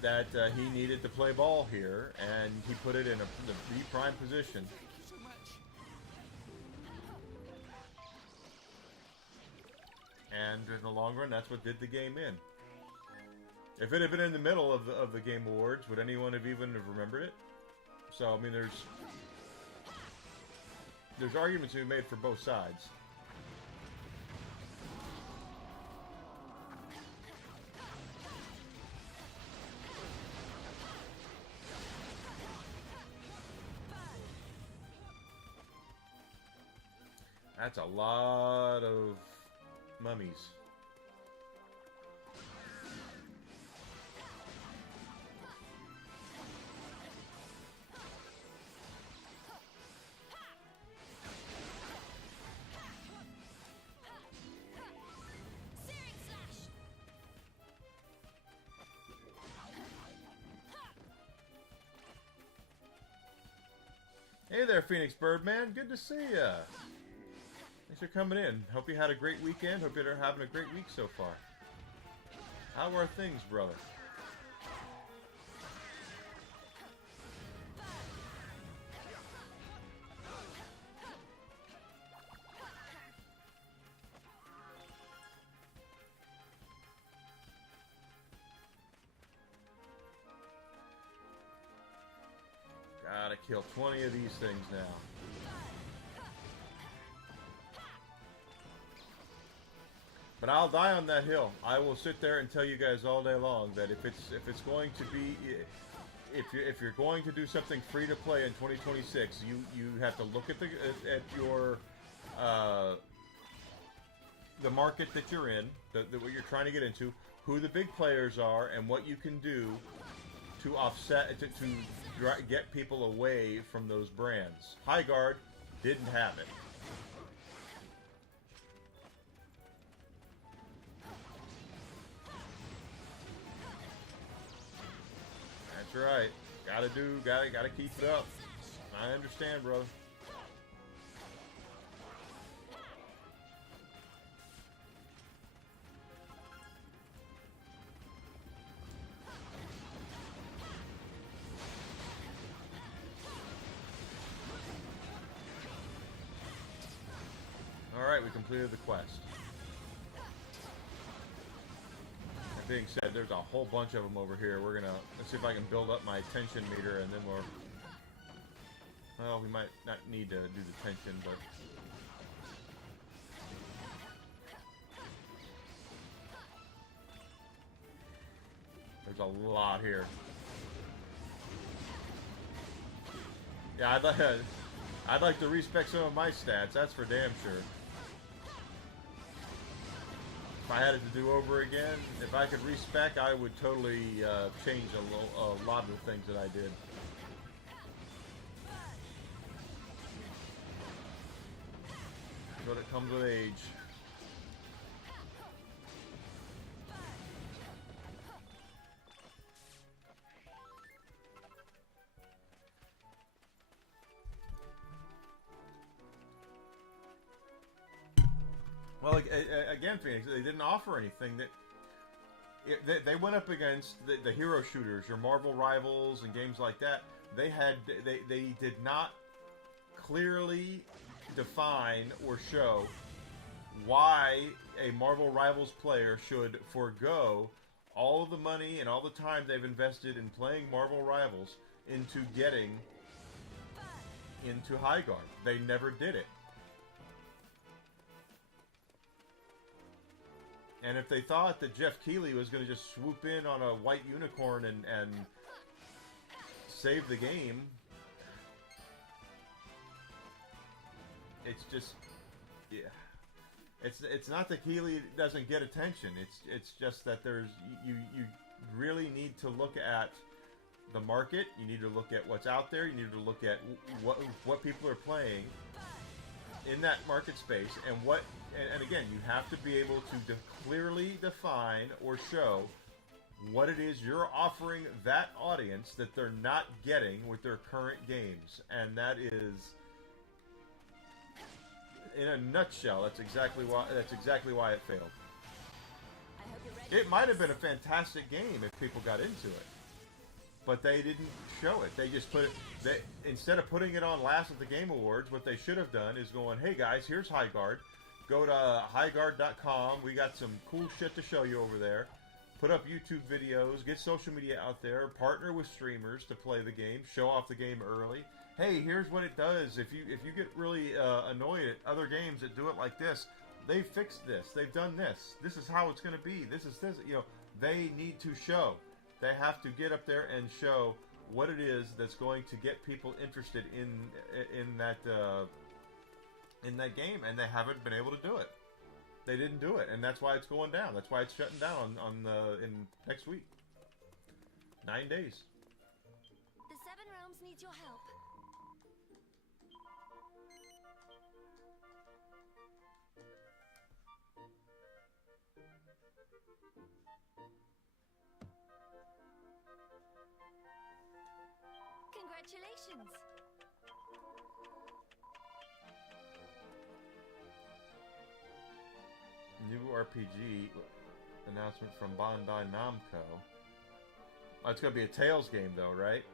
that he needed to play ball here, and he put it in the B prime position. And in the long run, that's what did the game in. If it had been in the middle of the Game Awards, would anyone have even remembered it? So I mean, there's arguments to be made for both sides. That's a lot of mummies. Hey there, Phoenix Birdman. Good to see ya. Thanks for coming in. Hope you had a great weekend. Hope you're having a great week so far. How are things, brother? kill 20 of these things now. But I'll die on that hill. I will sit there and tell you guys all day long that if it's going to be, if you're going to do something free to play in 2026, you have to look at your the market that you're in, what you're trying to get into, who the big players are, and what you can do to offset to get people away from those brands. Highguard didn't have it. That's right. Gotta keep it up. I understand, brother. Alright, we completed the quest. That being said, there's a whole bunch of them over here. Let's see if I can build up my tension meter, and then well, we might not need to do the tension, but... There's a lot here. Yeah, I'd like to respec some of my stats, that's for damn sure. If I had it to do over again, if I could respec, I would totally change a lot of the things that I did. But it comes with age. Well, again, Phoenix, they didn't offer anything that... They went up against the hero shooters, your Marvel Rivals and games like that. They did not clearly define or show why a Marvel Rivals player should forego all of the money and all the time they've invested in playing Marvel Rivals into getting into Highguard. They never did it. And if they thought that Jeff Keighley was going to just swoop in on a white unicorn and save the game, it's just, yeah. It's not that Keighley doesn't get attention. It's just that you really need to look at the market. You need to look at what's out there. You need to look at what people are playing in that market space, and again, you have to be able to clearly define or show what it is you're offering that audience that they're not getting with their current games. And that is, in a nutshell, that's exactly why it failed. It might have been a fantastic game if people got into it, but they didn't show it. They just put it. Instead of putting it on last at the Game Awards, what they should have done is going, "Hey guys, here's Highguard. Go to highguard.com. We got some cool shit to show you over there. Put up YouTube videos, get social media out there, partner with streamers to play the game, show off the game early. Hey, here's what it does. If you get really annoyed at other games that do it like this, they fixed this. They've done this. This is how it's going to be. This is this. You know, they need to show. They have to get up there and show what it is that's going to get people interested in that game, and they haven't been able to do it. They didn't do it, and that's why it's going down. That's why it's shutting down in next week. 9 days. The Seven Realms needs your help. Congratulations. New RPG announcement from Bandai Namco. Oh, it's going to be a Tales game, though, right?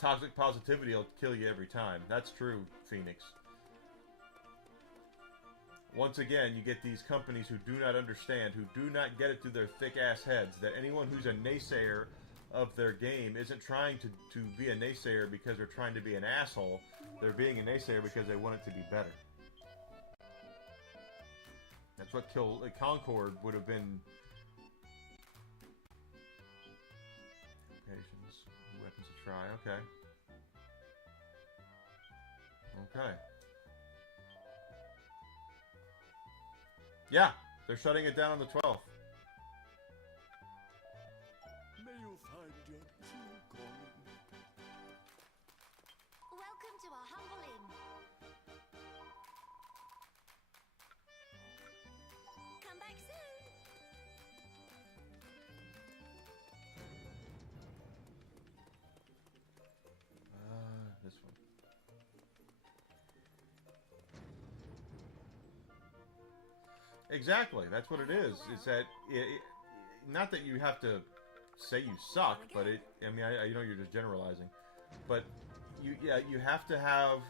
Toxic positivity will kill you every time. That's true, Phoenix. Once again, you get these companies who do not understand, who do not get it through their thick-ass heads, that anyone who's a naysayer of their game isn't trying to be a naysayer because they're trying to be an asshole. They're being a naysayer because they want it to be better. That's what Concord would have been. Patience, weapons to try. Okay. Okay. Yeah, they're shutting it down on the 12th. May you find your true calling. Welcome to our humble inn. Come back soon. This one. Exactly, that's what it is. It's that, not that you have to say you suck, but I mean, I know you're just generalizing, but you have to have,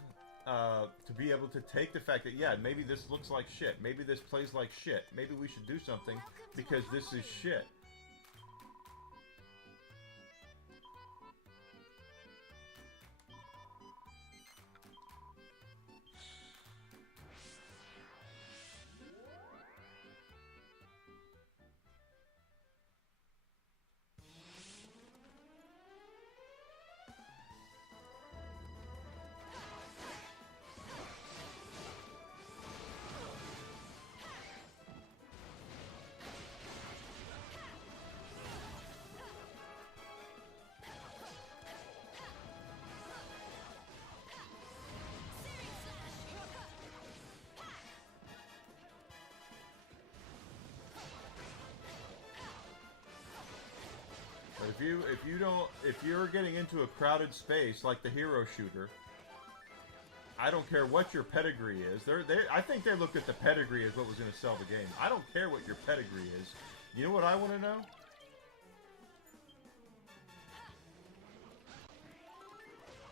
to be able to take the fact that, yeah, maybe this looks like shit, maybe this plays like shit, maybe we should do something because this is shit. If you're getting into a crowded space like the hero shooter, I don't care what your pedigree is. I think they looked at the pedigree as what was going to sell the game. I don't care what your pedigree is. You know what I want to know?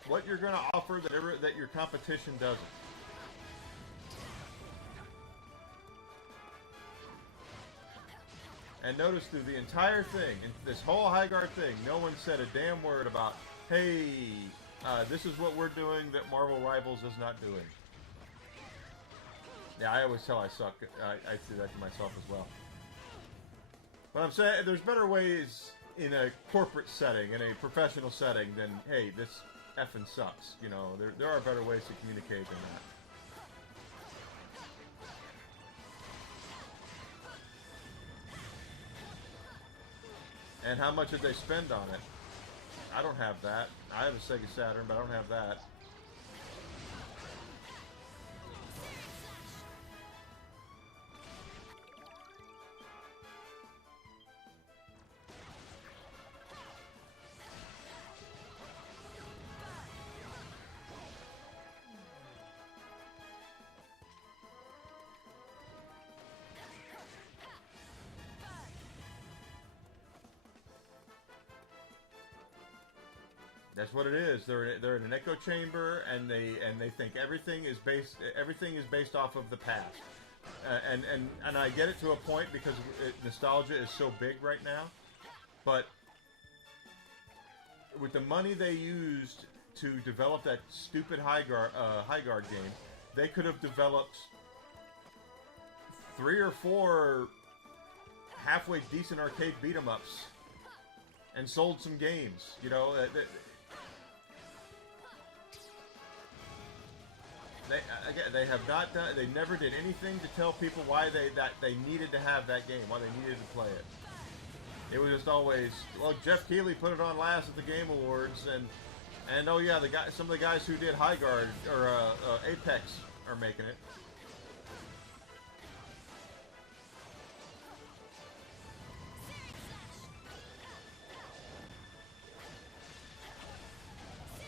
What you're going to offer that your competition doesn't. And notice through the entire thing, in this whole Highguard thing, no one said a damn word about, hey, this is what we're doing that Marvel Rivals is not doing. Yeah, I always tell I suck. I do that to myself as well. But I'm saying there's better ways in a corporate setting, in a professional setting, than, hey, this effing sucks. You know, there are better ways to communicate than that. And how much did they spend on it? I don't have that. I have a Sega Saturn, but I don't have that. That's what it is. They're in an echo chamber, and they think everything is based off of the past, and I get it to a point because nostalgia is so big right now, but with the money they used to develop that stupid Highguard game, they could have developed 3 or 4 halfway decent arcade beat 'em ups and sold some games. You know. They have not done. They never did anything to tell people why they needed to have that game, why they needed to play it. It was just always, well, Jeff Keighley put it on last at the Game Awards, and oh yeah, some of the guys who did Highguard or Apex are making it.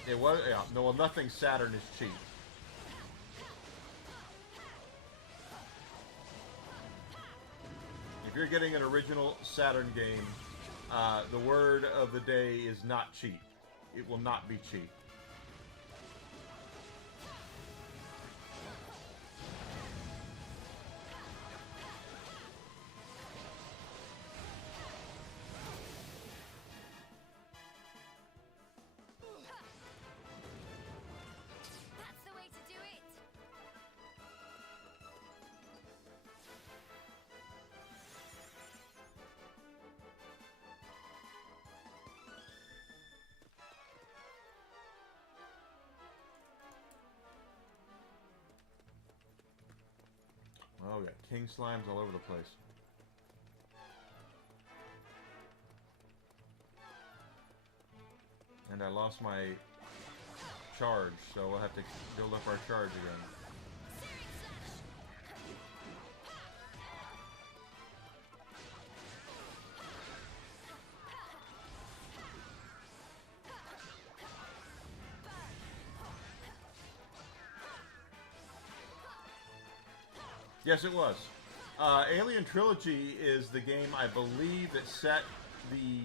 It was, yeah, no, well, nothing Saturn is cheap. If you're getting an original Saturn game, the word of the day is not cheap. It will not be cheap. Oh, we got king slimes all over the place. And I lost my charge, so we'll have to build up our charge again. Yes, it was. Alien Trilogy is the game, I believe, that set the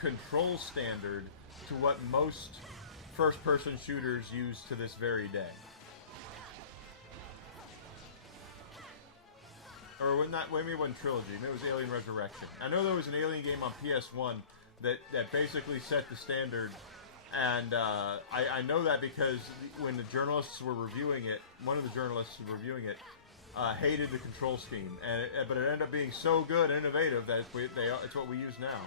control standard to what most first-person shooters use to this very day. Or not, maybe it wasn't Trilogy, maybe it was Alien Resurrection. I know there was an Alien game on PS1 that basically set the standard, and I know that because when the journalists were reviewing it, one of the journalists reviewing it hated the control scheme, but it ended up being so good and innovative that it's what we use now.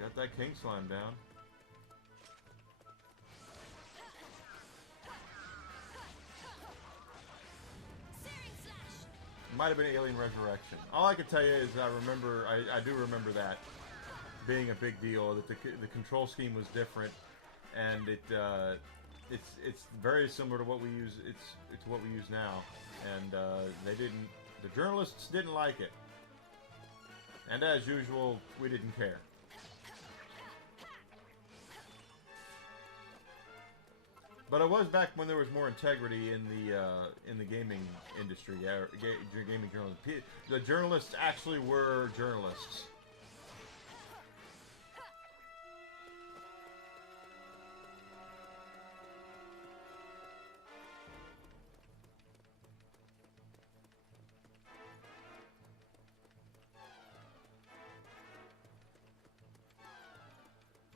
Got that king slime down. Might have been Alien Resurrection. All I can tell you is I do remember that being a big deal. That the control scheme was different, and it's very similar to what we use. It's what we use now, and the journalists didn't like it, and as usual, we didn't care. But it was back when there was more integrity in the gaming industry, gaming journalism. The journalists actually were journalists.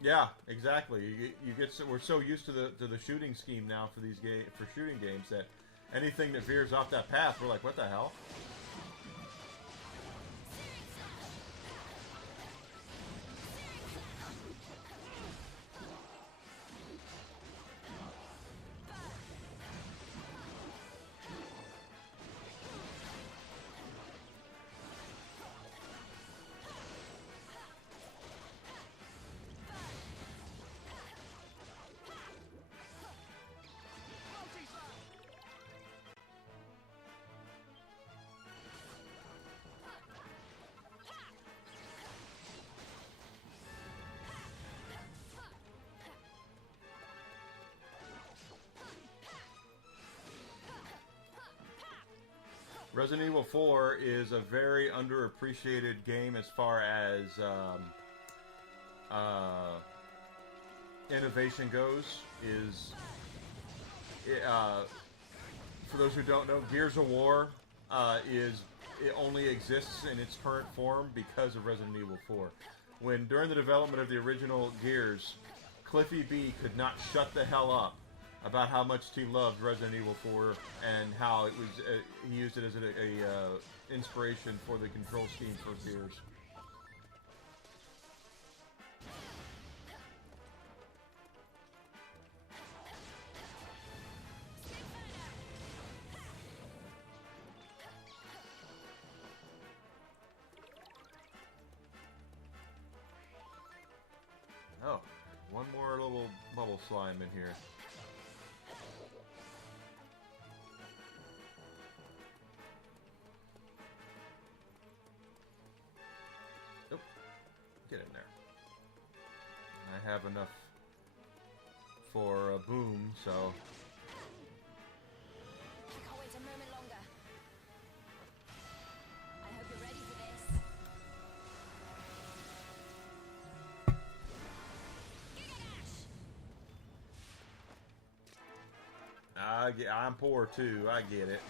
Yeah, exactly. We're so used to the shooting scheme now for these shooting games that anything that veers off that path, we're like, what the hell? Resident Evil 4 is a very underappreciated game as far as innovation goes. For those who don't know, Gears of War it only exists in its current form because of Resident Evil 4. When during the development of the original Gears, Cliffy B could not shut the hell up about how much he loved Resident Evil 4 and how it was he used it as a inspiration for the control scheme for Gears. Oh, one more little bubble slime in here. Get in there. I have enough for a boom, so. I can't wait a moment longer. I hope you're ready for this. I'm poor too. I get it.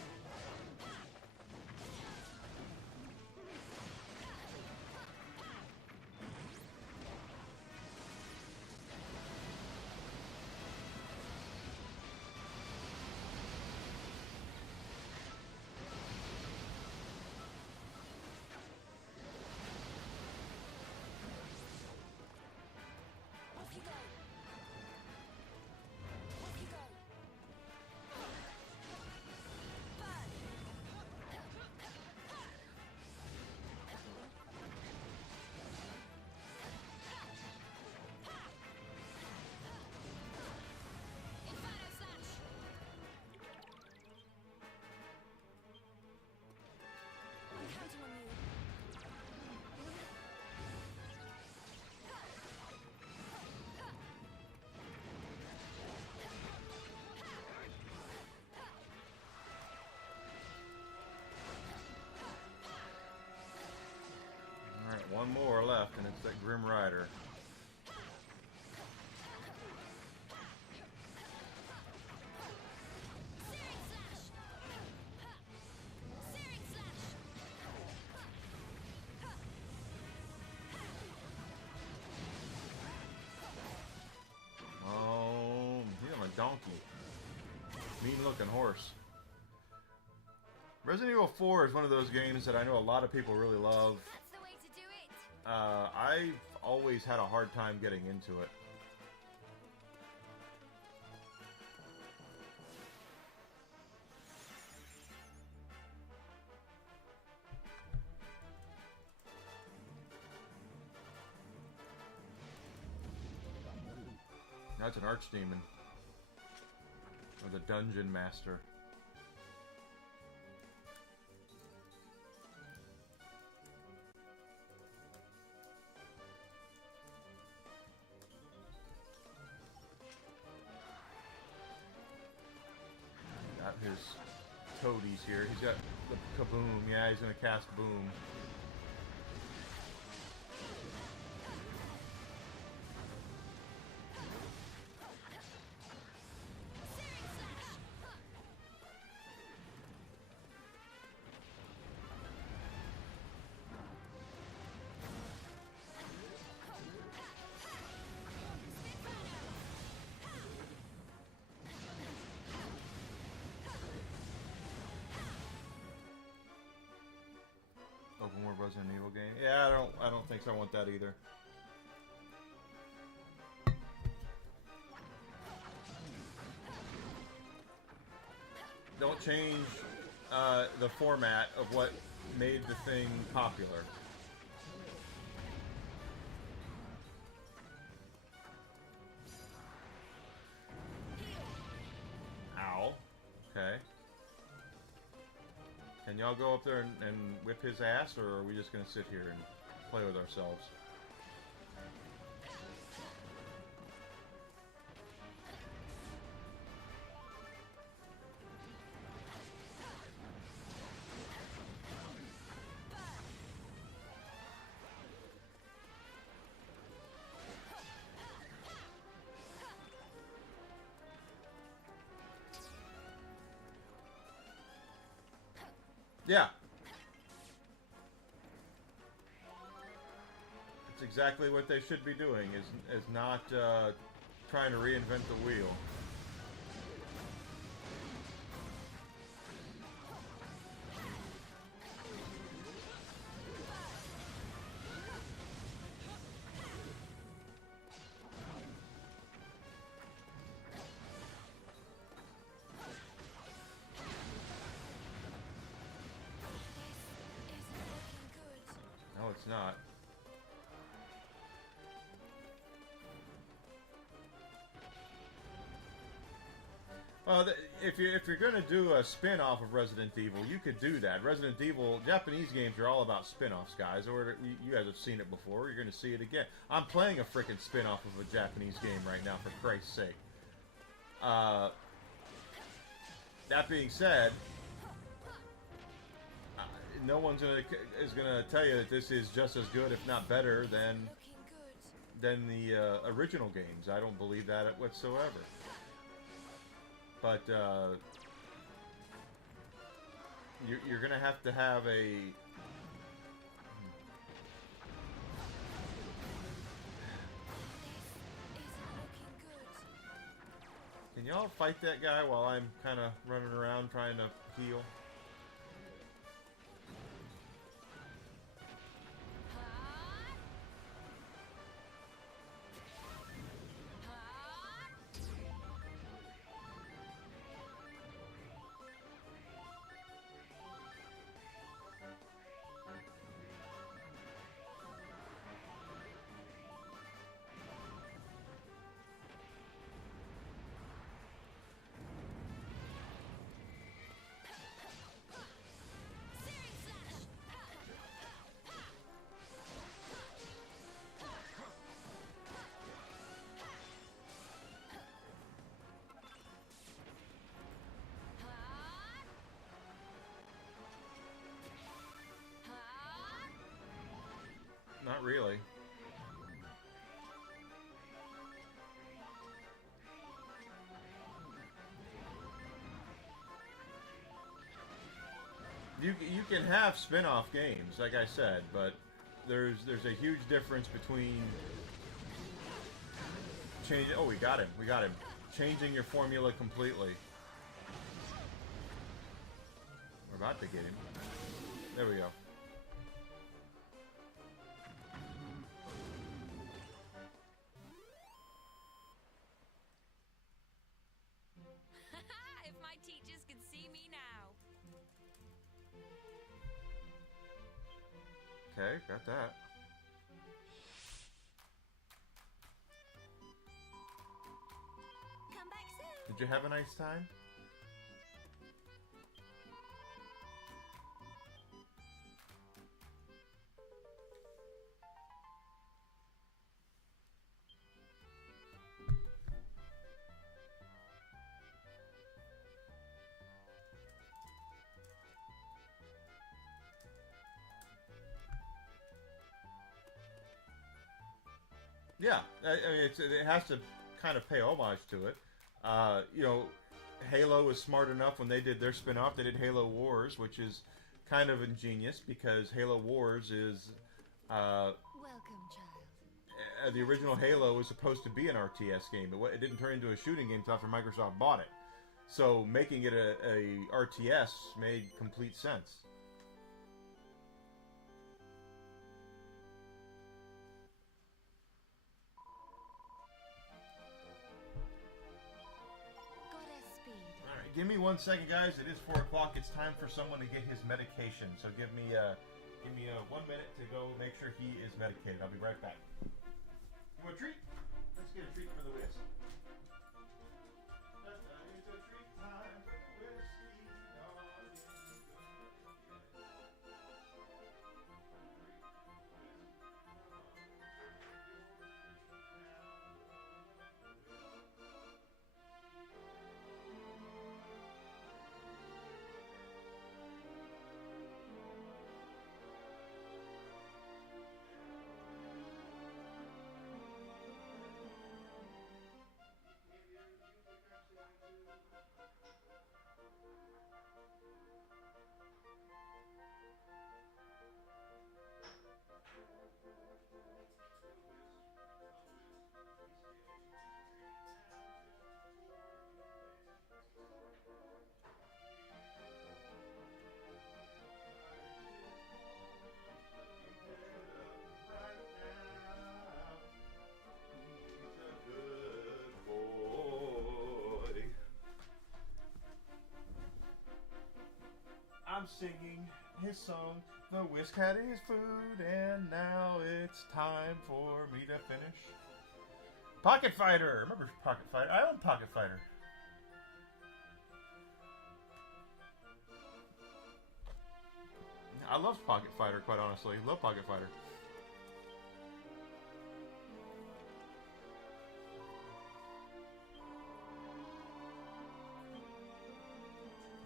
Got one more left, and it's that Grim Rider. Oh, he's on a donkey. Mean-looking horse. Resident Evil 4 is one of those games that I know a lot of people really love. That's the way to do it. I've always had a hard time getting into it. That's an archdemon. Or the dungeon master. Got his toadies here. He's got the kaboom. Yeah, he's gonna cast boom. Open world Resident Evil game. Yeah, I don't think so. I want that either. Don't change the format of what made the thing popular. Ow. Okay. Can y'all go up there and whip his ass, or are we just gonna sit here and play with ourselves? Yeah. It's exactly what they should be doing, is not trying to reinvent the wheel. No, it's not. Well, if you're gonna do a spin-off of Resident Evil, you could do that. Resident Evil, Japanese games are all about spin-offs, guys. Or you guys have seen it before. You're gonna see it again. I'm playing a freaking spin-off of a Japanese game right now, for Christ's sake. That being said, no one's is gonna tell you that this is just as good, if not better, than the original games. I don't believe that whatsoever. But you're gonna have to have a Can y'all fight that guy while I'm kind of running around trying to heal? really. You can have spin-off games, like I said, but there's a huge difference between changing. Oh, we got him. We got him. Changing your formula completely. We're about to get him. There we go. If my teachers could see me now. Okay, got that. Come back soon. Did you have a nice time? Yeah, I mean, it has to kind of pay homage to it. You know, Halo was smart enough when they did their spin-off. They did Halo Wars, which is kind of ingenious because Halo Wars is Welcome, child. the original Halo was supposed to be an RTS game, but it didn't turn into a shooting game until after Microsoft bought it. So making it a RTS made complete sense. Goddess speed. All right, give me 1 second, guys. It is 4 o'clock. It's time for someone to get his medication. So give me 1 minute to go make sure he is medicated. I'll be right back. You want a treat? Let's get a treat for the whisk. It's a treat time for the whiskey. I'm singing his song. The whisk had his food, and now it's time for me to finish. Pocket Fighter! Remember Pocket Fighter? I own Pocket Fighter. I love Pocket Fighter, quite honestly. Love Pocket Fighter.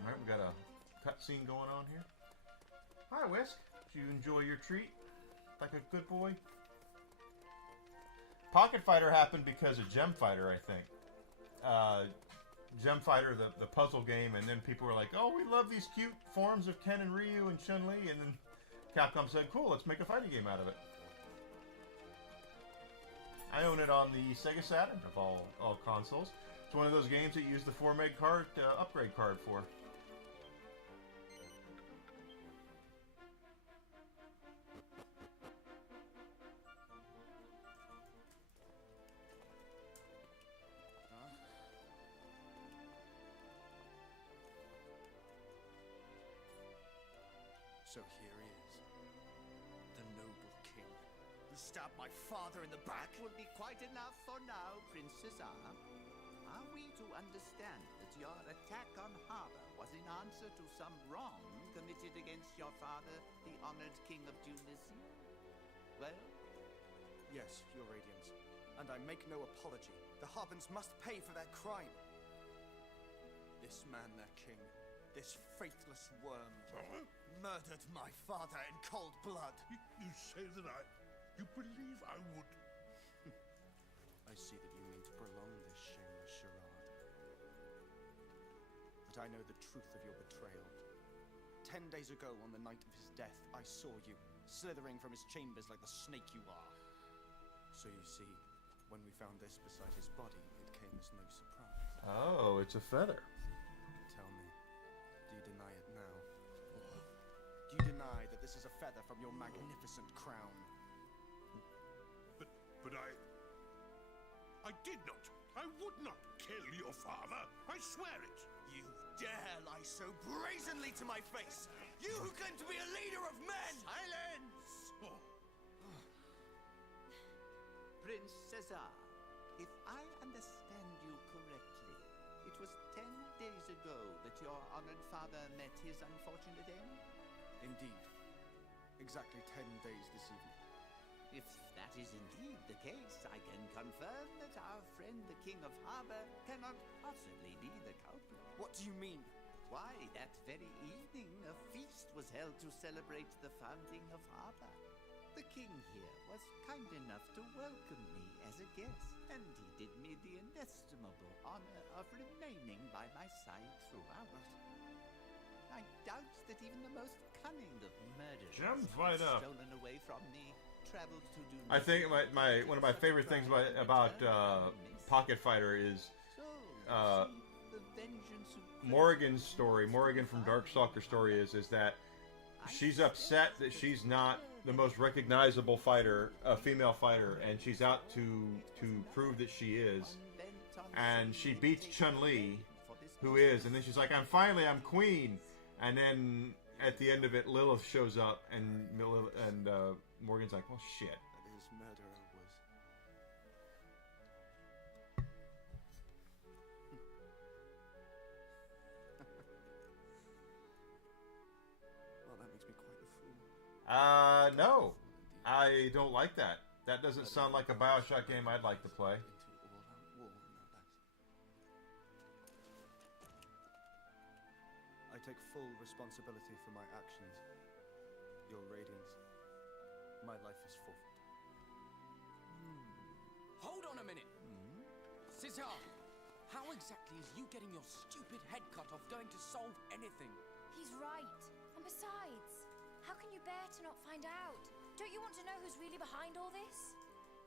Alright, we got a cutscene going on here. Hi, Whisk. Did you enjoy your treat? Like a good boy? Pocket Fighter happened because of Gem Fighter, I think. Gem Fighter, the puzzle game, and then people were like, oh, we love these cute forms of Ken and Ryu and Chun-Li, and then Capcom said, cool, let's make a fighting game out of it. I own it on the Sega Saturn of all consoles. It's one of those games that you use the 4-meg card upgrade card for. So here he is, the noble king. He stabbed my father in the back. Will be quite enough for now, Princess Anna. Are we to understand that your attack on Harbor was in answer to some wrong committed against your father, the honored king of Dulicy? Well, Yes, Your Radiance. And I make no apology. The Harbins must pay for their crime. This man, their king, this faithless worm, murdered my father in cold blood. You say that You believe I would? I see that you mean to prolong this shameless charade. But I know the truth of your betrayal. 10 days ago, on the night of his death, I saw you, slithering from his chambers like the snake you are. So you see, when we found this beside his body, it came as no surprise. Oh, it's a feather. Tell me, do you deny it now? Do you deny that this is a feather from your magnificent crown? But I did not. I would not kill your father. I swear it. You dare lie so brazenly to my face! You who claim to be a leader of men! Silence! Oh, Prince Caesar, if I understand you correctly, it was 10 days ago that your honored father met his unfortunate end? Indeed. Exactly 10 days this evening. If that is indeed the case, I can confirm that our friend the King of Harbor cannot possibly be the culprit. What do you mean? Why, that very evening, a feast was held to celebrate the founding of Harbor. The king here was kind enough to welcome me as a guest, and he did me the inestimable honor of remaining by my side throughout. I doubt that even the most cunning of murderers Gem fight up. stolen away from me traveled to do I think one of my favorite things about Pocket Fighter is Morrigan's story. Morrigan from Darkstalker story is that she's upset that she's not the most recognizable fighter, female fighter, and she's out to prove that she is. And she beats Chun-Li, who is, and then she's like, I'm queen. And then at the end of it, Lilith shows up, and Morgan's like, well, shit. That his murderer was... Well, that makes me quite a fool. No. I don't like that. That doesn't sound like a Bioshock game I'd like to play. Into all-out war, no less. I take full responsibility for my actions. Your Radiance. My life is forfeit. Hold on a minute! Caesar! How exactly is you getting your stupid head cut off going to solve anything? He's right. And besides, how can you bear to not find out? Don't you want to know who's really behind all this?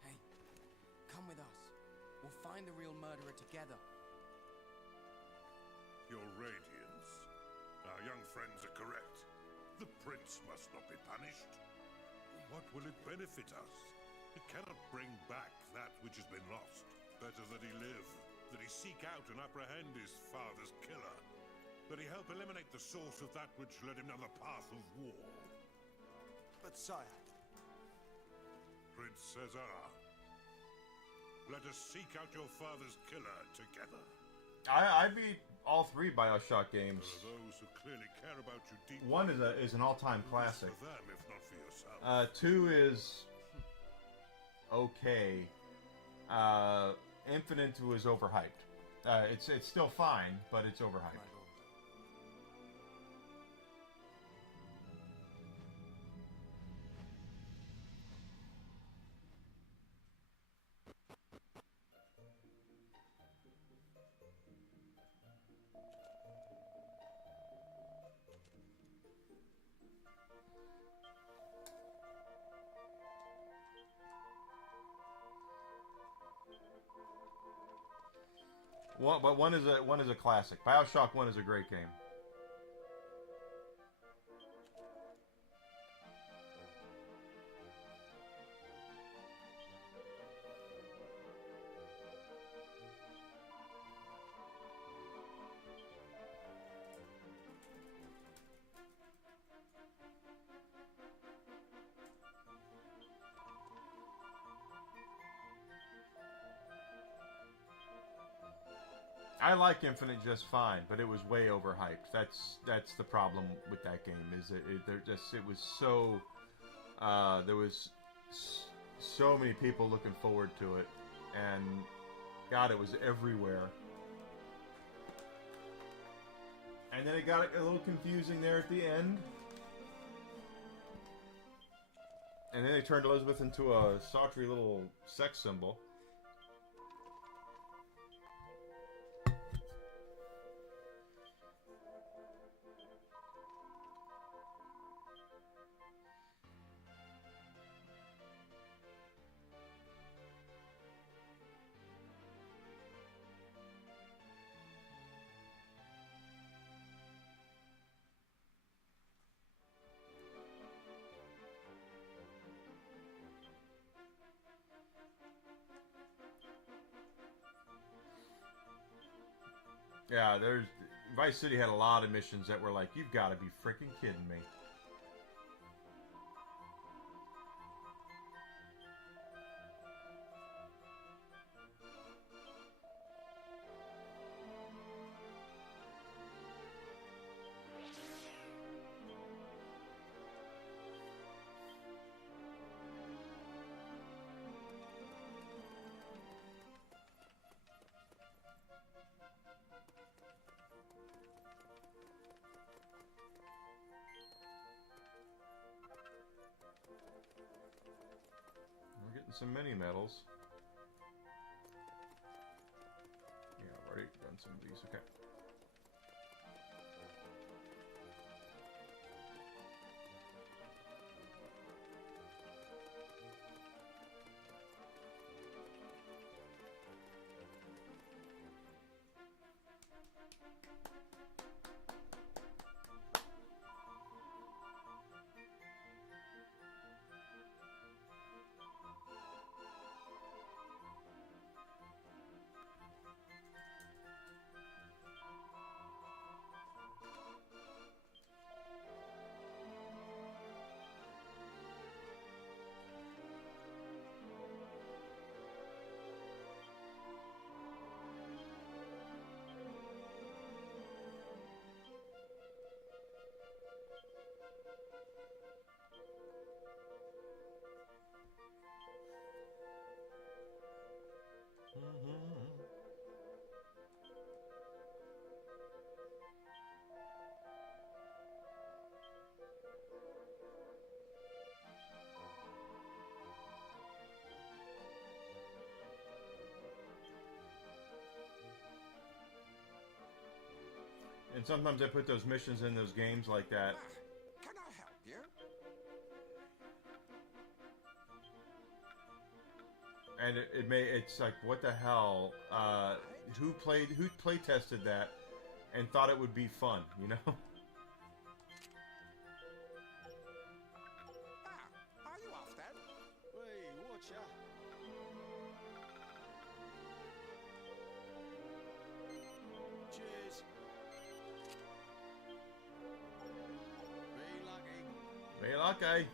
Hey, come with us. We'll find the real murderer together. Your Radiance. Our young friends are correct. The prince must not be punished. What will it benefit us? It cannot bring back that which has been lost. Better that he live, that he seek out and apprehend his father's killer, that he help eliminate the source of that which led him down the path of war. But sire... Prince Caesar, let us seek out your father's killer together. I beat all 3 Bioshock games. There are those who clearly care about you deeply. 1 is an all-time classic. For them, if not for yourself. 2 is okay. Infinite was overhyped. It's still fine, but it's overhyped. My lord. But one is a classic. Bioshock 1 is a great game. I like Infinite just fine, but it was way overhyped. That's the problem with that game. Is it was so there was so many people looking forward to it, and God, it was everywhere. And then it got a little confusing there at the end. And then they turned Elizabeth into a saucy little sex symbol. Yeah, there's Vice City had a lot of missions that were like, you've got to be freaking kidding me. We're getting some mini medals. Yeah, I've already done some of these. Okay. And sometimes I put those missions in those games like that. Can I help you? And it's like, what the hell? Who play tested that and thought it would be fun, you know? Are you off then? Hey, watch out. Cheers. Be lucky. Be lucky.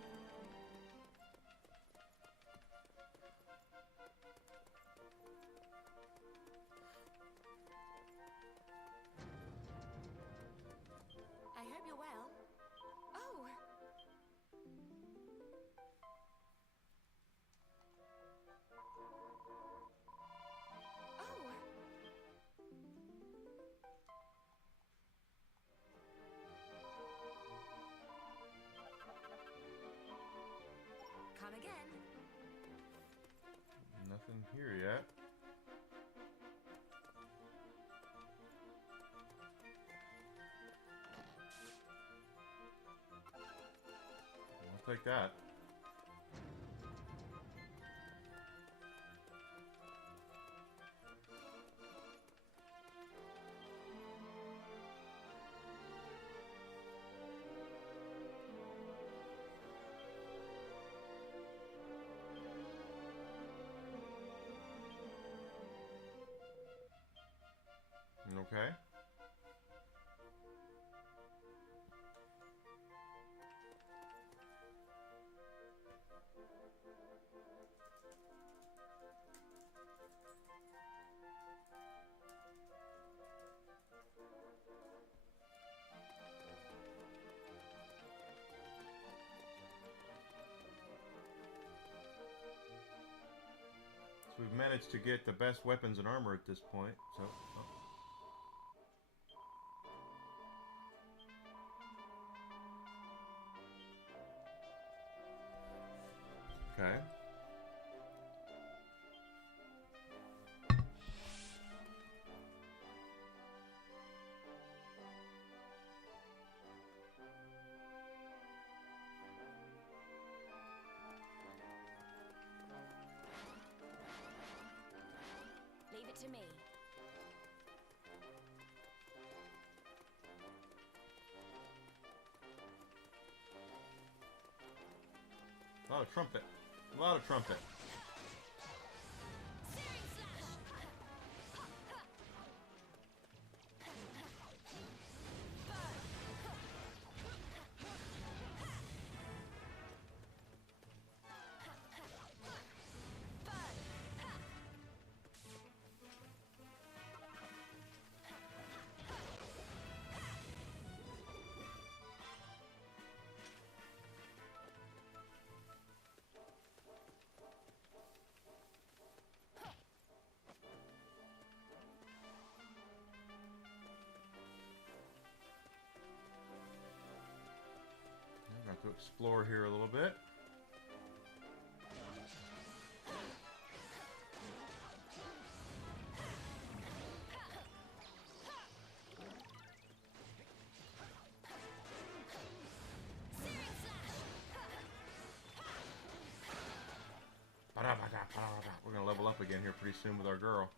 I hope you're well. Oh! Oh! Come again. Nothing here yet. I'll take that. Okay. So we've managed to get the best weapons and armor at this point, so... oh. Okay. Leave it to me. A lot of trumpet. A lot of trumpet. I got to explore here a little bit. We're gonna level up again here pretty soon with our girl.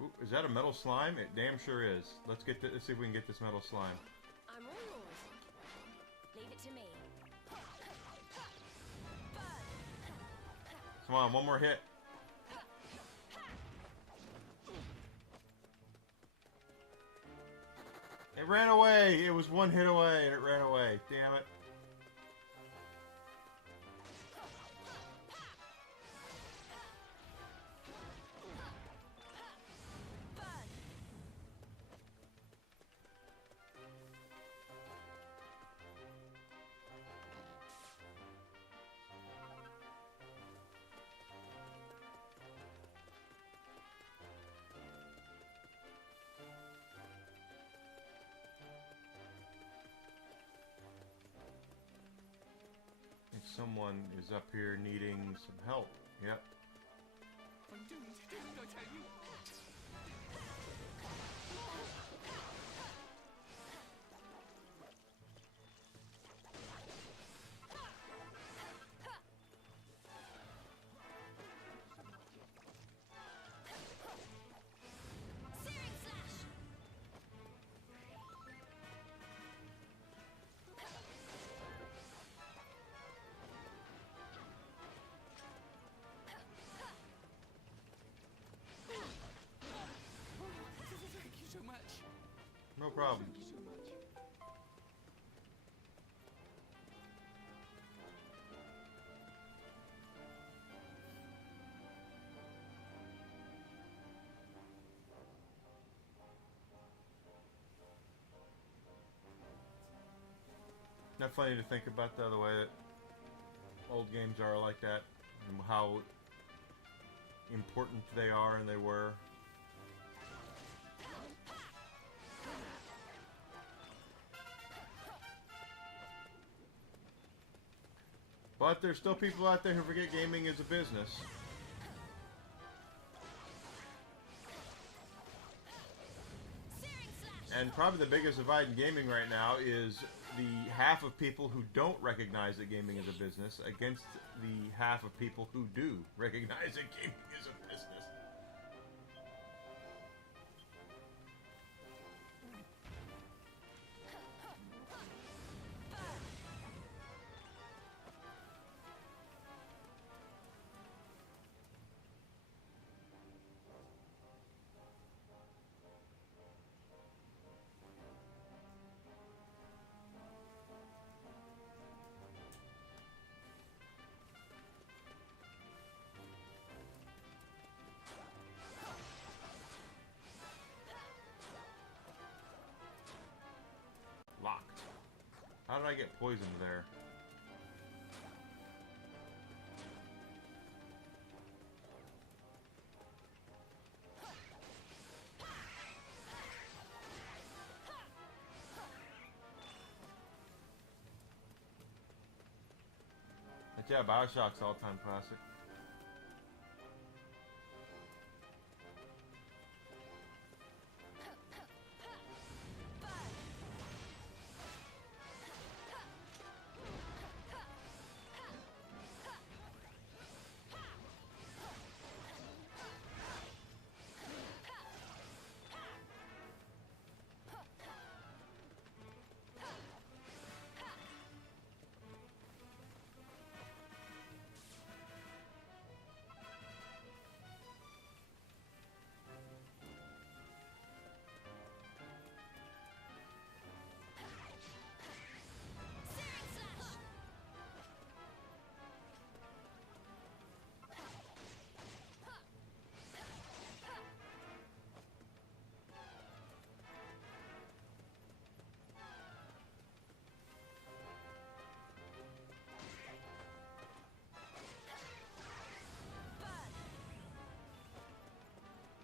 Ooh, is that a metal slime? It damn sure is. Let's see if we can get this metal slime. I'm all yours. Leave it to me. Come on, one more hit. It ran away. It was one hit away and it ran away. Damn it. Someone is up here needing some help. Yep. I'm doomed, I tell you. No problem. Thank you so much. Not funny to think about the other way that old games are like that, and how important they are and they were. But there's still people out there who forget gaming is a business. And probably the biggest divide in gaming right now is the half of people who don't recognize that gaming is a business against the half of people who do recognize that gaming is a business. Locked. How did I get poisoned there? Yeah, Bioshock's all-time classic.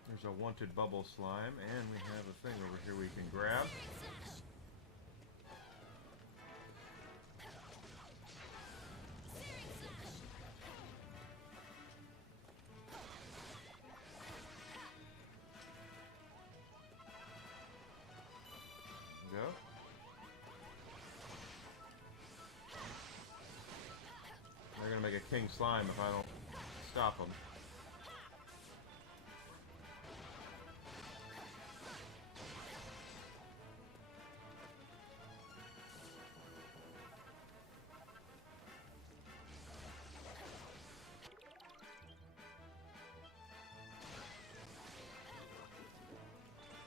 There's a wanted bubble slime, and we have a thing over here we can grab. Go. They're gonna make a king slime if I don't stop them.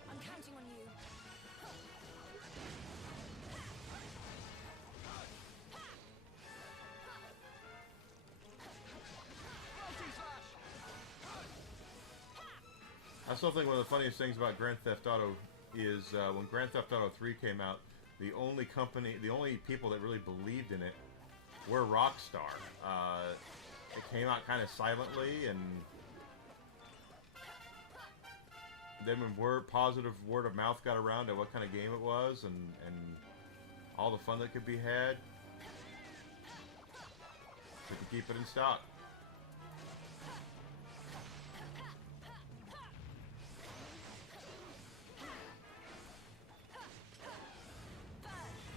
I'm counting on you. I still think one of the funniest things about Grand Theft Auto is when Grand Theft Auto 3 came out, the only people that really believed in it were Rockstar. It came out kind of silently, and then when positive word of mouth got around at what kind of game it was and all the fun that could be had, we could keep it in stock.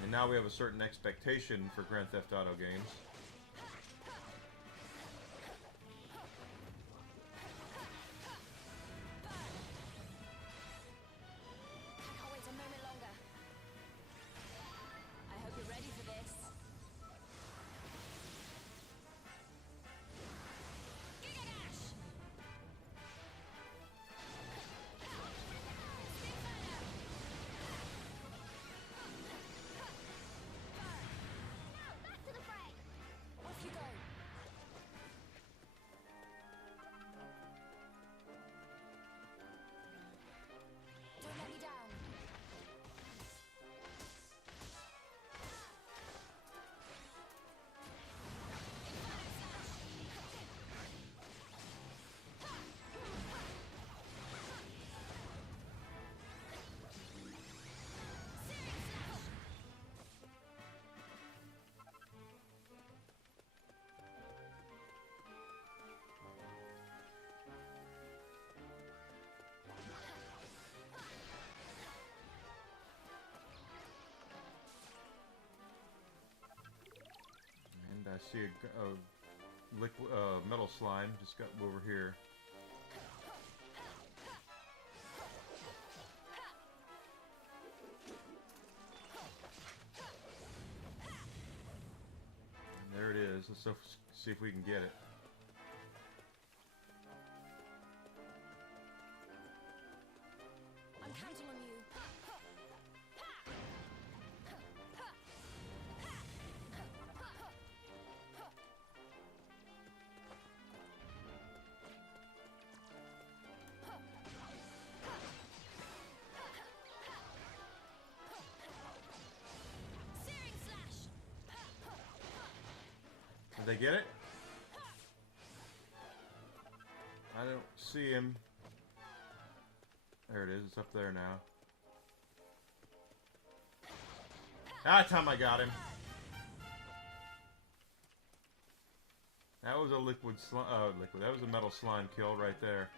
And now we have a certain expectation for Grand Theft Auto games. I can't wait a moment longer. I hope you're ready for this. Giga Dash! Back to the fray! Off you go. Don't let me down. And I see a liquid metal slime just got over here. And there it is. Let's see if we can get it. I'm counting on you. Searing slash! Did they get it? I don't see him. There it is. It's up there now. That time I got him. That was a liquid. That was a metal slime kill right there.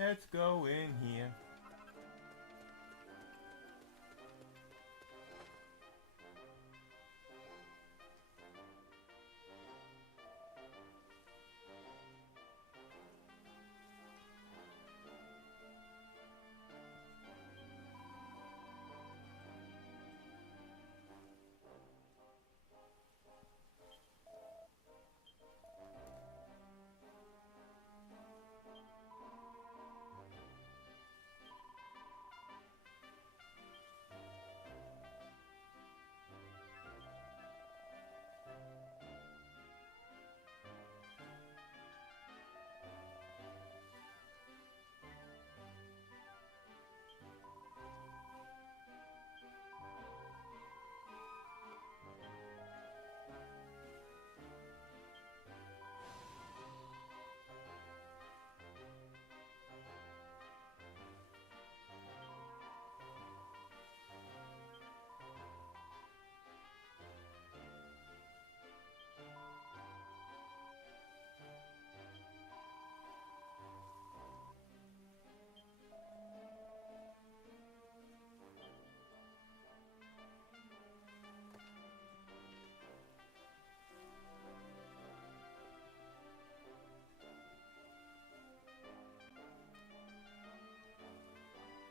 Let's go in here.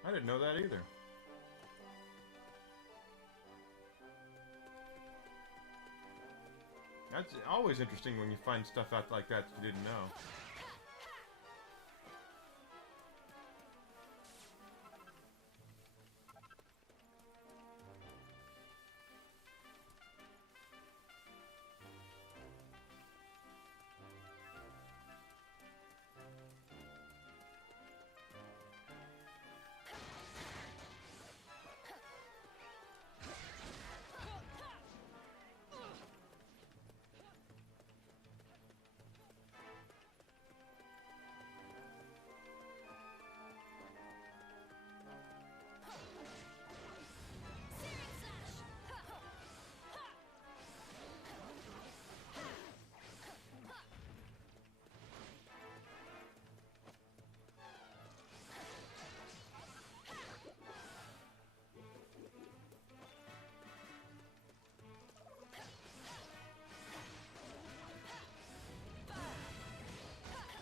I didn't know that either. That's always interesting when you find stuff out like that you didn't know.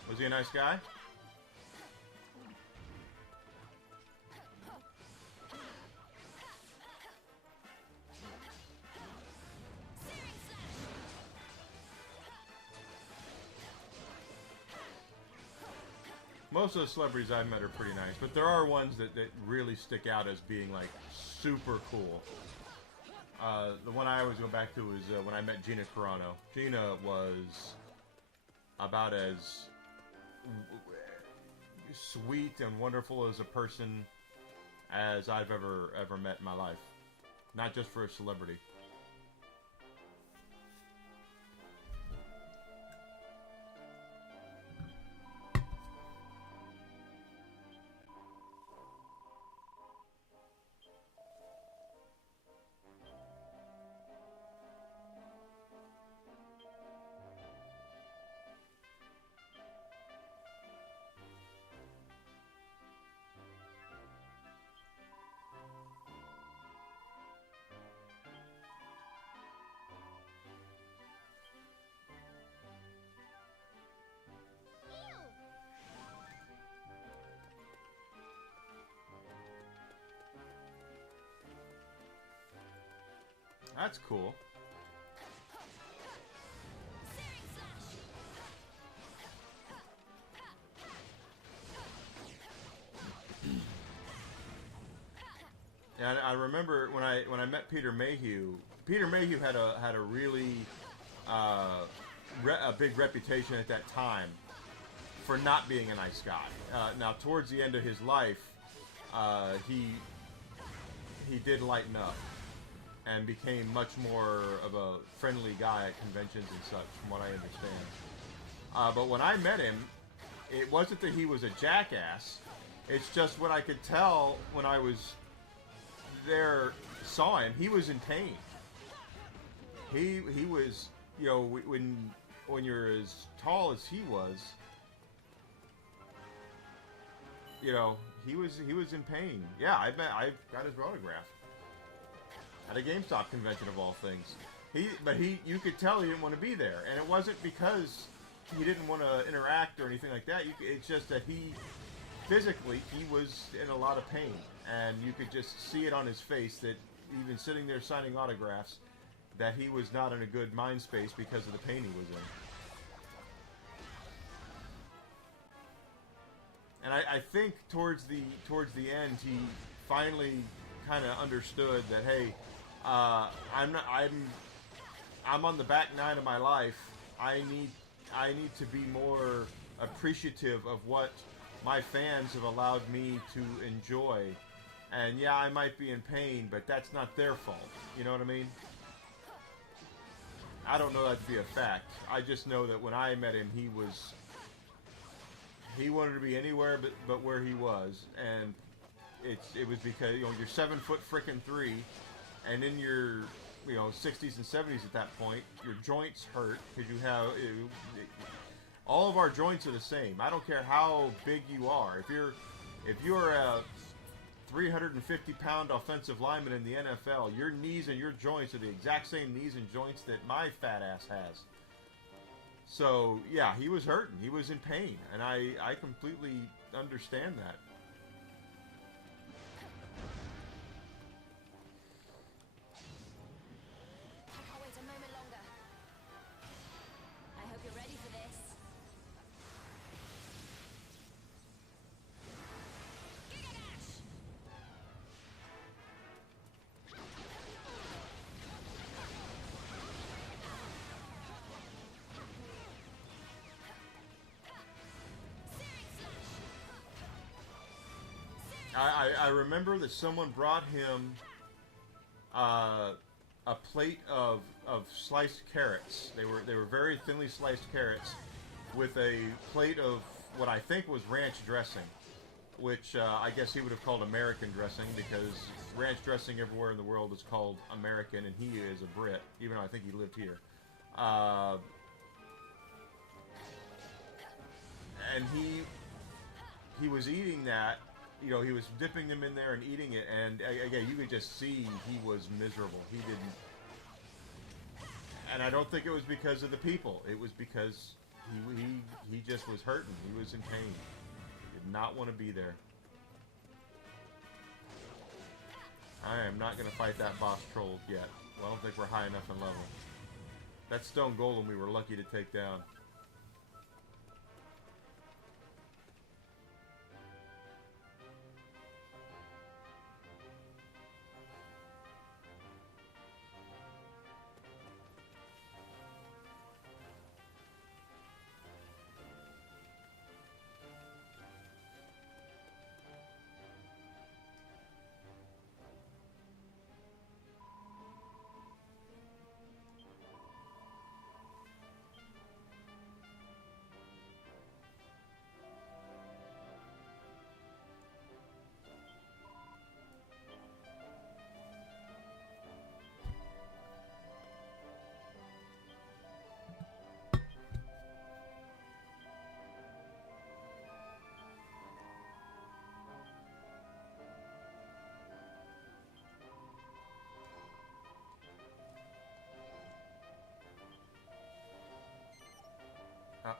Was he a nice guy? Most of the celebrities I've met are pretty nice, but there are ones that really stick out as being like super cool. The one I always go back to is when I met Gina Carano. Gina was about as sweet and wonderful as a person as I've ever met in my life. Not just for a celebrity. That's cool. Yeah, I remember when I met Peter Mayhew. Peter Mayhew had a really a big reputation at that time for not being a nice guy. Now, towards the end of his life, he did lighten up and became much more of a friendly guy at conventions and such, from what I understand. But when I met him, it wasn't that he was a jackass. It's just what I could tell when I was there, saw him. He was in pain. He was, you know, when you're as tall as he was, you know, he was in pain. Yeah, I got his autograph at a GameStop convention of all things. But you could tell he didn't want to be there, and it wasn't because he didn't want to interact or anything like that. It's just that physically he was in a lot of pain, and you could just see it on his face that even sitting there signing autographs, that he was not in a good mind space because of the pain he was in. And I think towards the end, he finally kind of understood that, hey, I'm on the back nine of my life. I need to be more appreciative of what my fans have allowed me to enjoy. And yeah, I might be in pain, but that's not their fault. You know what I mean? I don't know that to be a fact. I just know that when I met him, he wanted to be anywhere but where he was, and it was because, you know, you're 7 foot frickin' 3, and in your, you know, 60s and 70s at that point, your joints hurt because you have all of our joints are the same. I don't care how big you are. If you're a 350-pound offensive lineman in the NFL, your knees and your joints are the exact same knees and joints that my fat ass has. So, yeah, he was hurting. He was in pain. And I completely understand that. I can't wait a moment longer. I hope you're ready for this. Gigadash! I remember that someone brought him a plate of sliced carrots. They were very thinly sliced carrots with a plate of what I think was ranch dressing, which I guess he would have called American dressing, because ranch dressing everywhere in the world is called American, and he is a Brit, even though I think he lived here. And he was eating that. You know, he was dipping them in there and eating it, and again, you could just see he was miserable. He didn't, and I don't think it was because of the people. It was because he just was hurting. He was in pain. He did not want to be there. I am not going to fight that boss troll yet. Well, I don't think we're high enough in level. That stone golem we were lucky to take down.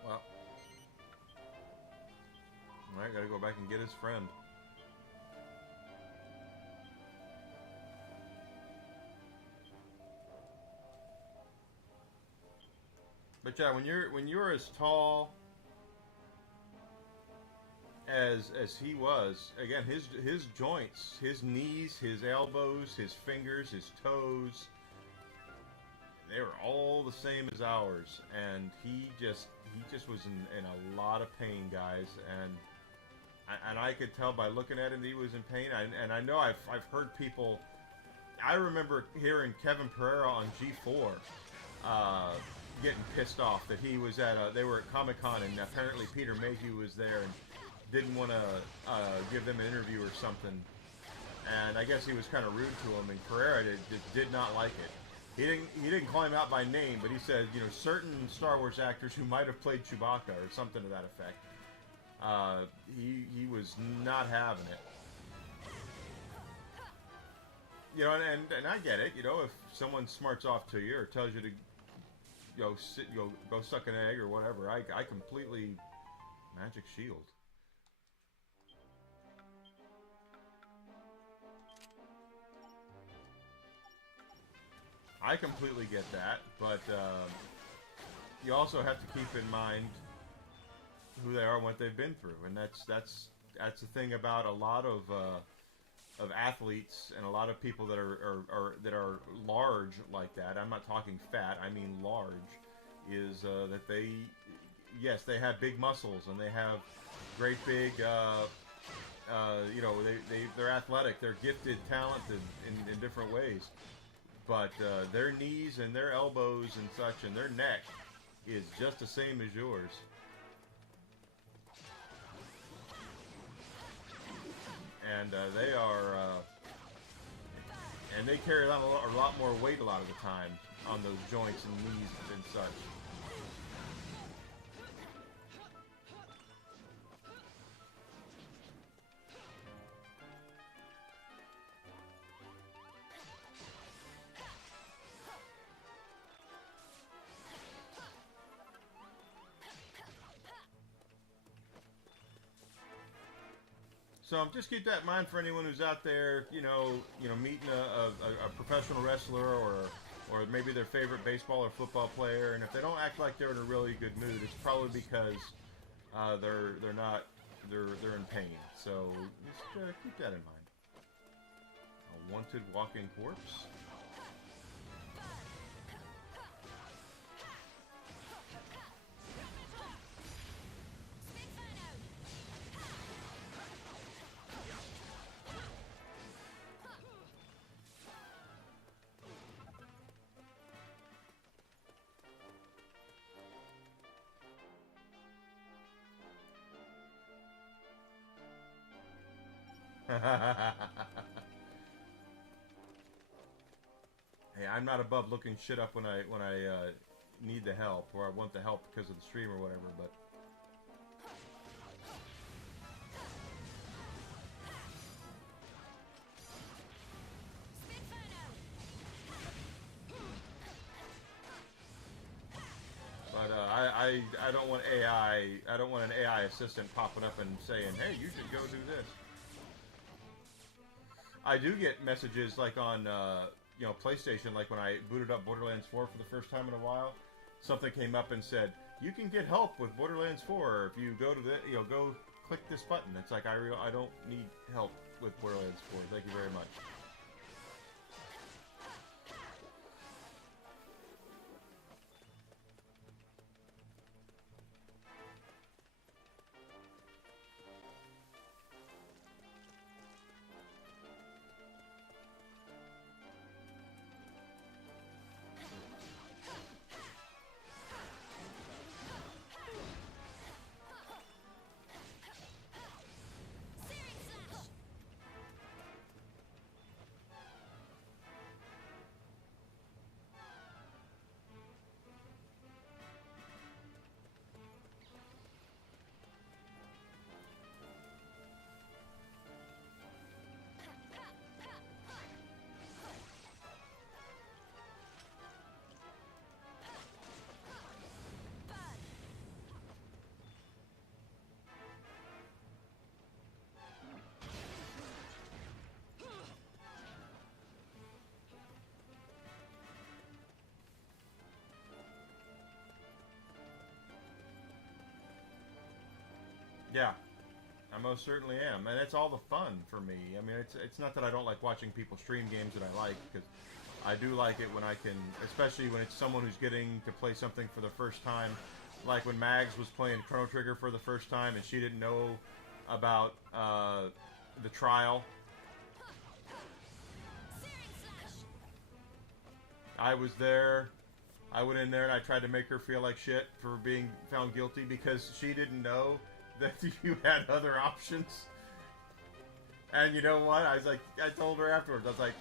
Well. Alright, gotta go back and get his friend. But yeah, when you're as tall as he was, again, his joints, his knees, his elbows, his fingers, his toes, they were all the same as ours, and he just was in a lot of pain, guys, and I could tell by looking at him that he was in pain. And I know I've heard people. I remember hearing Kevin Pereira on G4 getting pissed off that he was they were at Comic-Con, and apparently Peter Mayhew was there and didn't want to give them an interview or something. And I guess he was kind of rude to him, and Pereira did not like it. He didn't call him out by name, but he said, you know, certain Star Wars actors who might have played Chewbacca or something to that effect. He was not having it. You know, and I get it. You know, if someone smarts off to you or tells you to, you know, go suck an egg or whatever, I completely magic shield. I completely get that, but you also have to keep in mind who they are and what they've been through, and that's the thing about a lot of athletes and a lot of people that are large like that. I'm not talking fat, I mean large. Is that they have big muscles and they have great big. You know, they're athletic, they're gifted, talented in different ways. But their knees and their elbows and such and their neck is just the same as yours. And they are, and they carry on a lot more weight a lot of the time on those joints and knees and such. So just keep that in mind for anyone who's out there, you know, meeting a professional wrestler or maybe their favorite baseball or football player, and if they don't act like they're in a really good mood, it's probably because they're in pain. So just keep that in mind. A wanted walking corpse. Hey, I'm not above looking shit up when I need the help or I want the help because of the stream or whatever, but I don't want AI. I don't want an AI assistant popping up and saying, "Hey, you should go do this." I do get messages like on you know, PlayStation, like when I booted up Borderlands 4 for the first time in a while, something came up and said, "You can get help with Borderlands 4 if you go to the, you know, go click this button." It's like I don't need help with Borderlands 4. Thank you very much. Yeah, I most certainly am, and it's all the fun for me. I mean, it's not that I don't like watching people stream games that I like, because I do like it when I can, especially when it's someone who's getting to play something for the first time. Like when Mags was playing Chrono Trigger for the first time, and she didn't know about the trial. I was there. I went in there and I tried to make her feel like shit for being found guilty because she didn't know that you had other options. And you know what? I was like, I told her afterwards, I was like,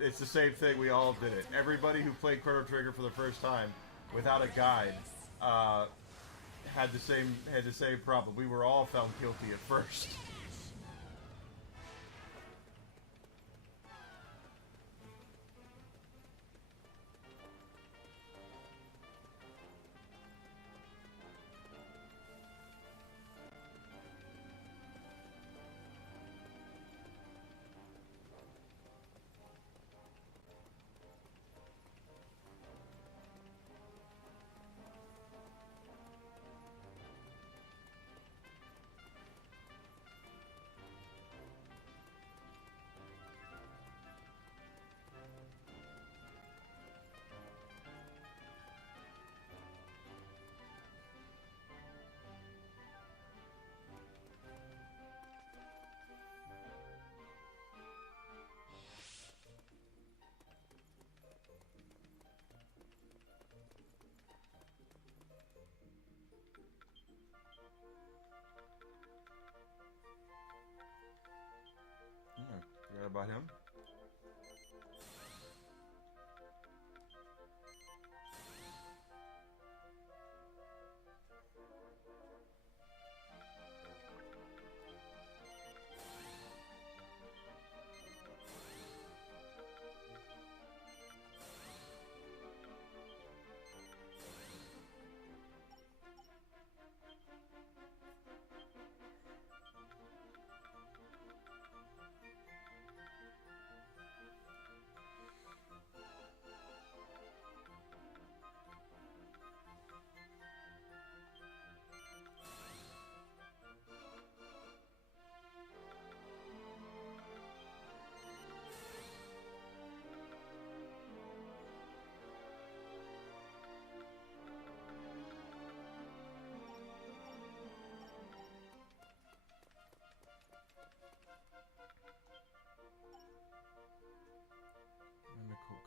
it's the same thing. We all did it. Everybody who played Chrono Trigger for the first time without a guide had the same problem. We were all found guilty at first. Forgot about him.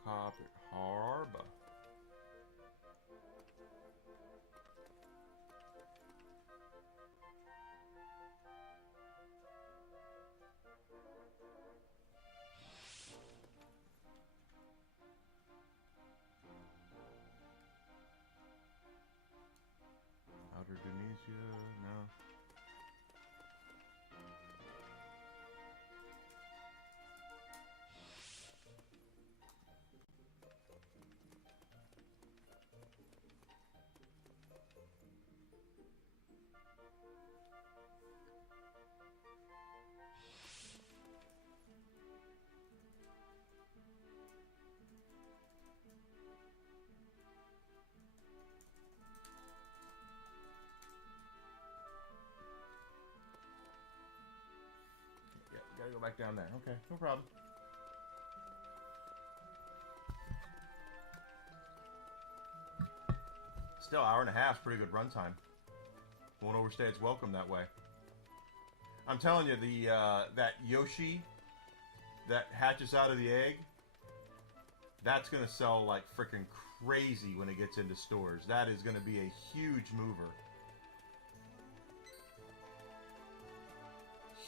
Cop at Harbor. Outer Tunisia, no. Gotta go back down there. Okay, no problem. Still, hour and a half, pretty good runtime. Won't overstay its welcome that way. I'm telling you, the that Yoshi that hatches out of the egg, that's gonna sell like freaking crazy when it gets into stores. That is gonna be a huge mover.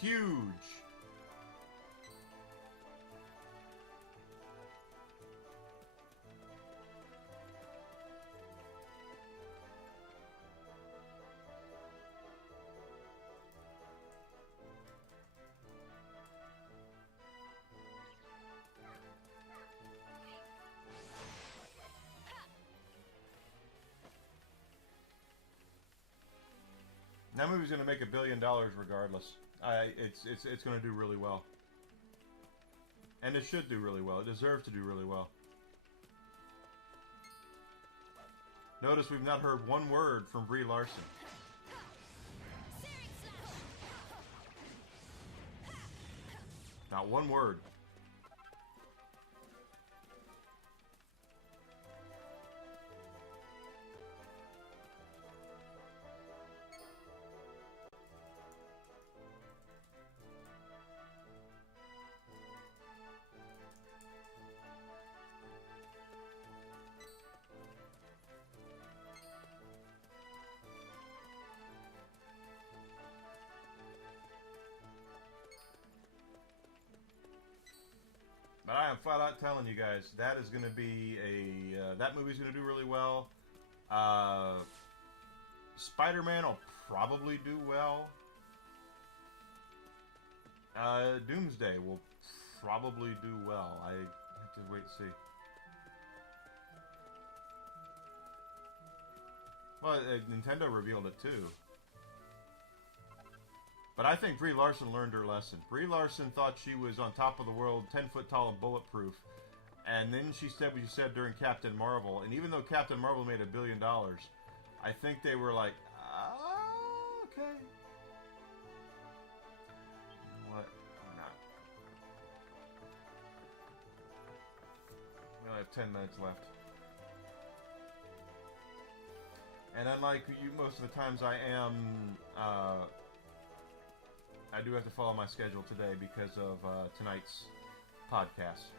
Huge. That movie's going to make $1 billion regardless. It's going to do really well. And it should do really well. It deserves to do really well. Notice we've not heard one word from Brie Larson. Not one word. But I am flat out telling you guys, that is going to be that movie's going to do really well. Spider-Man will probably do well. Doomsday will probably do well. I have to wait and see. Well, Nintendo revealed it too. But I think Brie Larson learned her lesson. Brie Larson thought she was on top of the world, 10 foot tall and bulletproof. And then she said what she said during Captain Marvel. And even though Captain Marvel made $1 billion, I think they were like, okay. What? Not. We only have 10 minutes left. And unlike you, most of the times I do have to follow my schedule today because of tonight's podcast.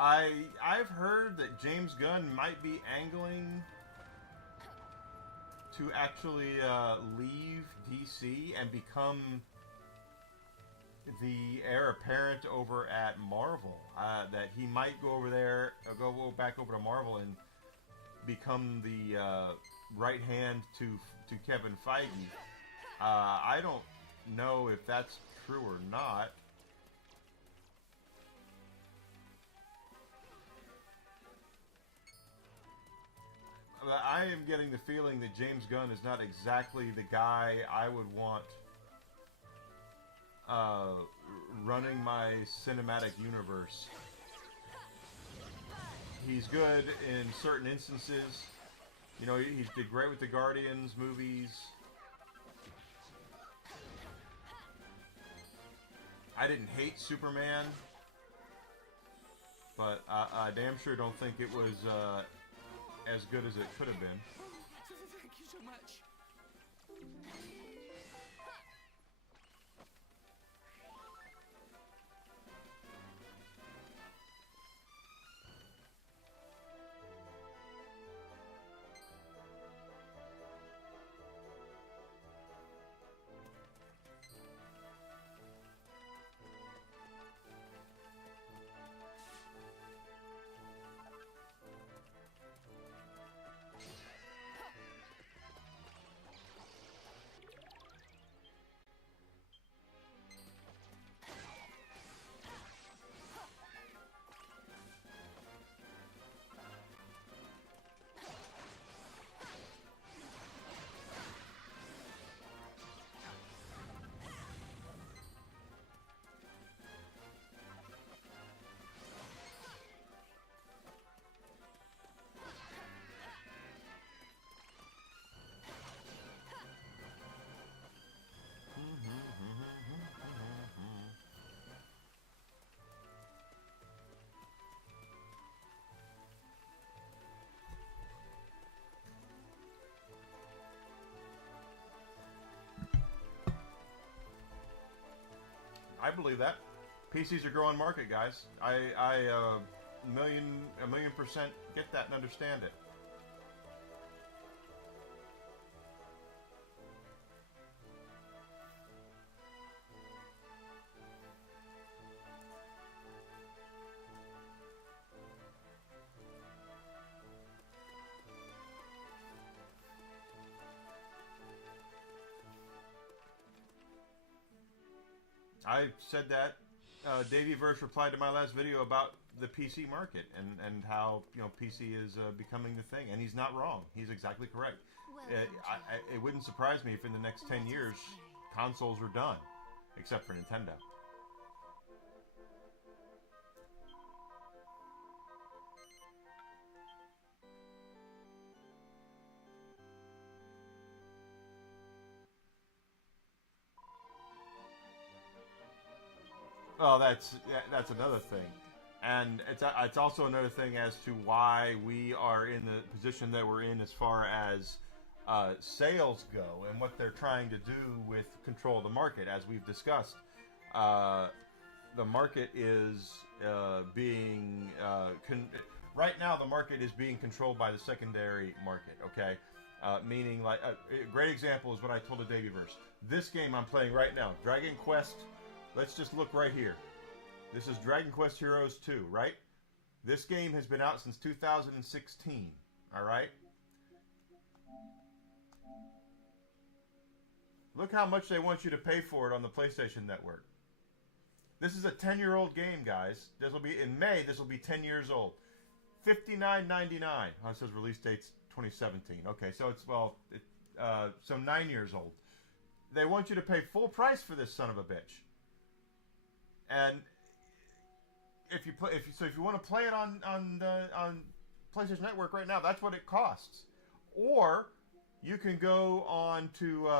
I've heard that James Gunn might be angling to actually leave DC and become the heir apparent over at Marvel. That he might go over there, go back over to Marvel and become the right hand to Kevin Feige. I don't know if that's true or not. I am getting the feeling that James Gunn is not exactly the guy I would want running my cinematic universe. He's good in certain instances. You know, he did great with the Guardians movies. I didn't hate Superman, but I damn sure don't think it was as good as it could have been. Thank you so much. I believe that. PCs are growing market, guys. I a million % get that and understand it. I said that. Daveyverse replied to my last video about the PC market and how PC is becoming the thing, and he's not wrong. He's exactly correct. It wouldn't surprise me if in the next 10 years consoles are done, except for Nintendo. Well, that's another thing, and it's also another thing as to why we are in the position that we're in as far as sales go and what they're trying to do with control of the market. As we've discussed, the market is being right now. The market is being controlled by the secondary market. Okay, meaning like a great example is what I told the Daveyverse. This game I'm playing right now, Dragon Quest. Let's just look right here. This is Dragon Quest Heroes 2, right? This game has been out since 2016, all right? Look how much they want you to pay for it on the PlayStation Network. This is a 10-year-old game, guys. This will be in May. This will be 10 years old. $59.99. Oh, it says release date's 2017. Okay, so it's so 9 years old. They want you to pay full price for this son of a bitch. And if you want to play it on PlayStation Network right now, that's what it costs. Or you can go on to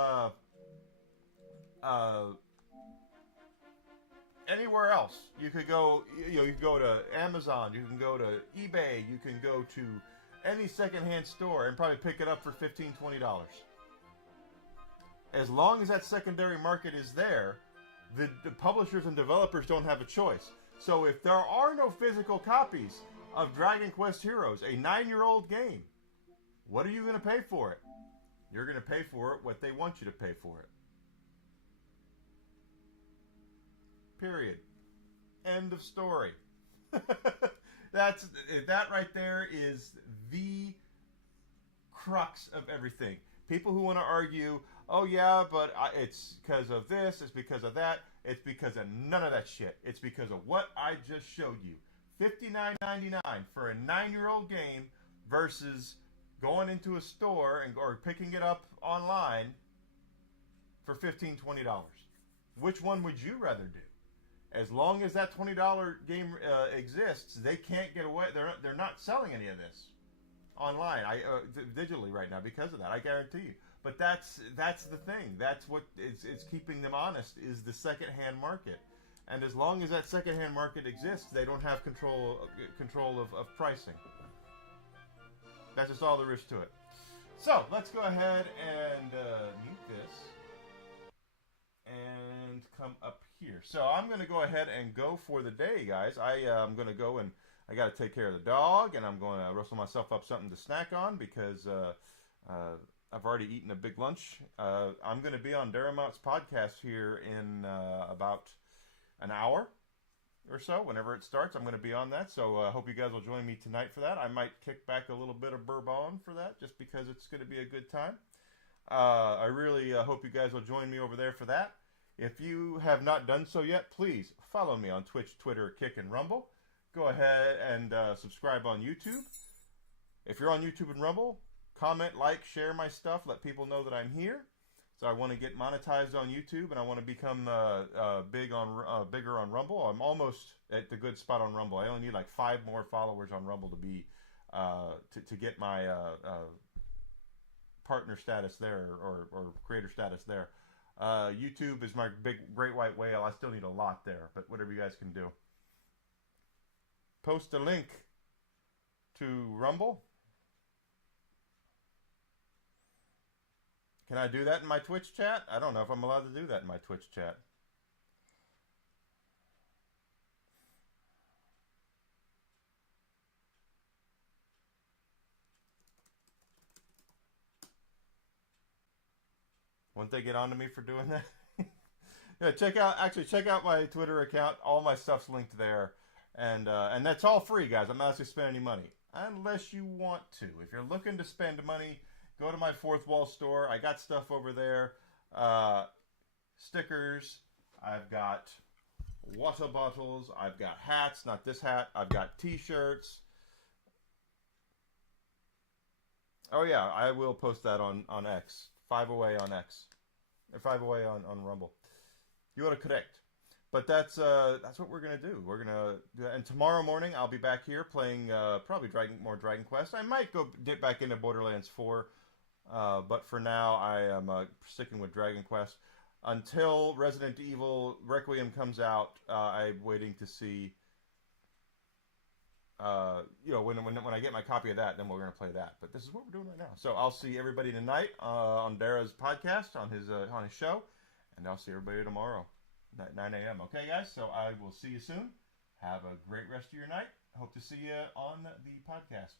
anywhere else. You could go, you can go to Amazon, you can go to eBay, you can go to any secondhand store and probably pick it up for $15, $20. As long as that secondary market is there, the publishers and developers don't have a choice. So if there are no physical copies of Dragon Quest Heroes, a 9-year-old game, what are you going to pay for it? You're going to pay for it what they want you to pay for it. Period. End of story. That right there is the crux of everything. People who want to argue, oh yeah, but it's because of this, it's because of that, it's because of none of that shit. It's because of what I just showed you. $59.99 for a 9-year-old game versus going into a store or picking it up online for $15, $20. Which one would you rather do? As long as that $20 game exists, they can't get away. They're not selling any of this online, digitally right now because of that. I guarantee you. But that's the thing. That's what is keeping them honest, is the secondhand market. And as long as that secondhand market exists, they don't have control of pricing. That's just all there is to it. So let's go ahead and mute this and come up here. So I'm going to go ahead and go for the day, guys. I'm going to go and I got to take care of the dog, and I'm going to rustle myself up something to snack on because I've already eaten a big lunch. I'm going to be on Daramount's podcast here in about an hour or so. Whenever it starts, I'm going to be on that. So I hope you guys will join me tonight for that. I might kick back a little bit of bourbon for that just because it's going to be a good time. I really hope you guys will join me over there for that. If you have not done so yet, please follow me on Twitch, Twitter, Kick, and Rumble. Go ahead and subscribe on YouTube. If you're on YouTube and Rumble, comment, like, share my stuff. Let people know that I'm here. So I want to get monetized on YouTube, and I want to become bigger on Rumble. I'm almost at the good spot on Rumble. I only need like 5 more followers on Rumble to be to get my partner status there or creator status there. YouTube is my big great white whale. I still need a lot there, but whatever you guys can do. Post a link to Rumble. Can I do that in my Twitch chat? I don't know if I'm allowed to do that in my Twitch chat. Won't they get on to me for doing that? Yeah, check out my Twitter account. All my stuff's linked there. And that's all free, guys. I'm not asking you to spend any money. Unless you want to. If you're looking to spend money, go to my Fourth Wall store. I got stuff over there. Stickers, I've got water bottles. I've got hats. Not this hat. I've got T-shirts. Oh yeah, I will post that on X. 5 away on X. Or 5 away on Rumble. You are correct. But that's what we're gonna do. We're gonna do that. And tomorrow morning I'll be back here playing probably more Dragon Quest. I might go dip back into Borderlands 4, but for now I am sticking with Dragon Quest until Resident Evil Requiem comes out. I'm waiting to see. When I get my copy of that, then we're gonna play that. But this is what we're doing right now. So I'll see everybody tonight on Dara's podcast on his show, and I'll see everybody tomorrow. 9 a.m. Okay, guys? So I will see you soon. Have a great rest of your night. Hope to see you on the podcast.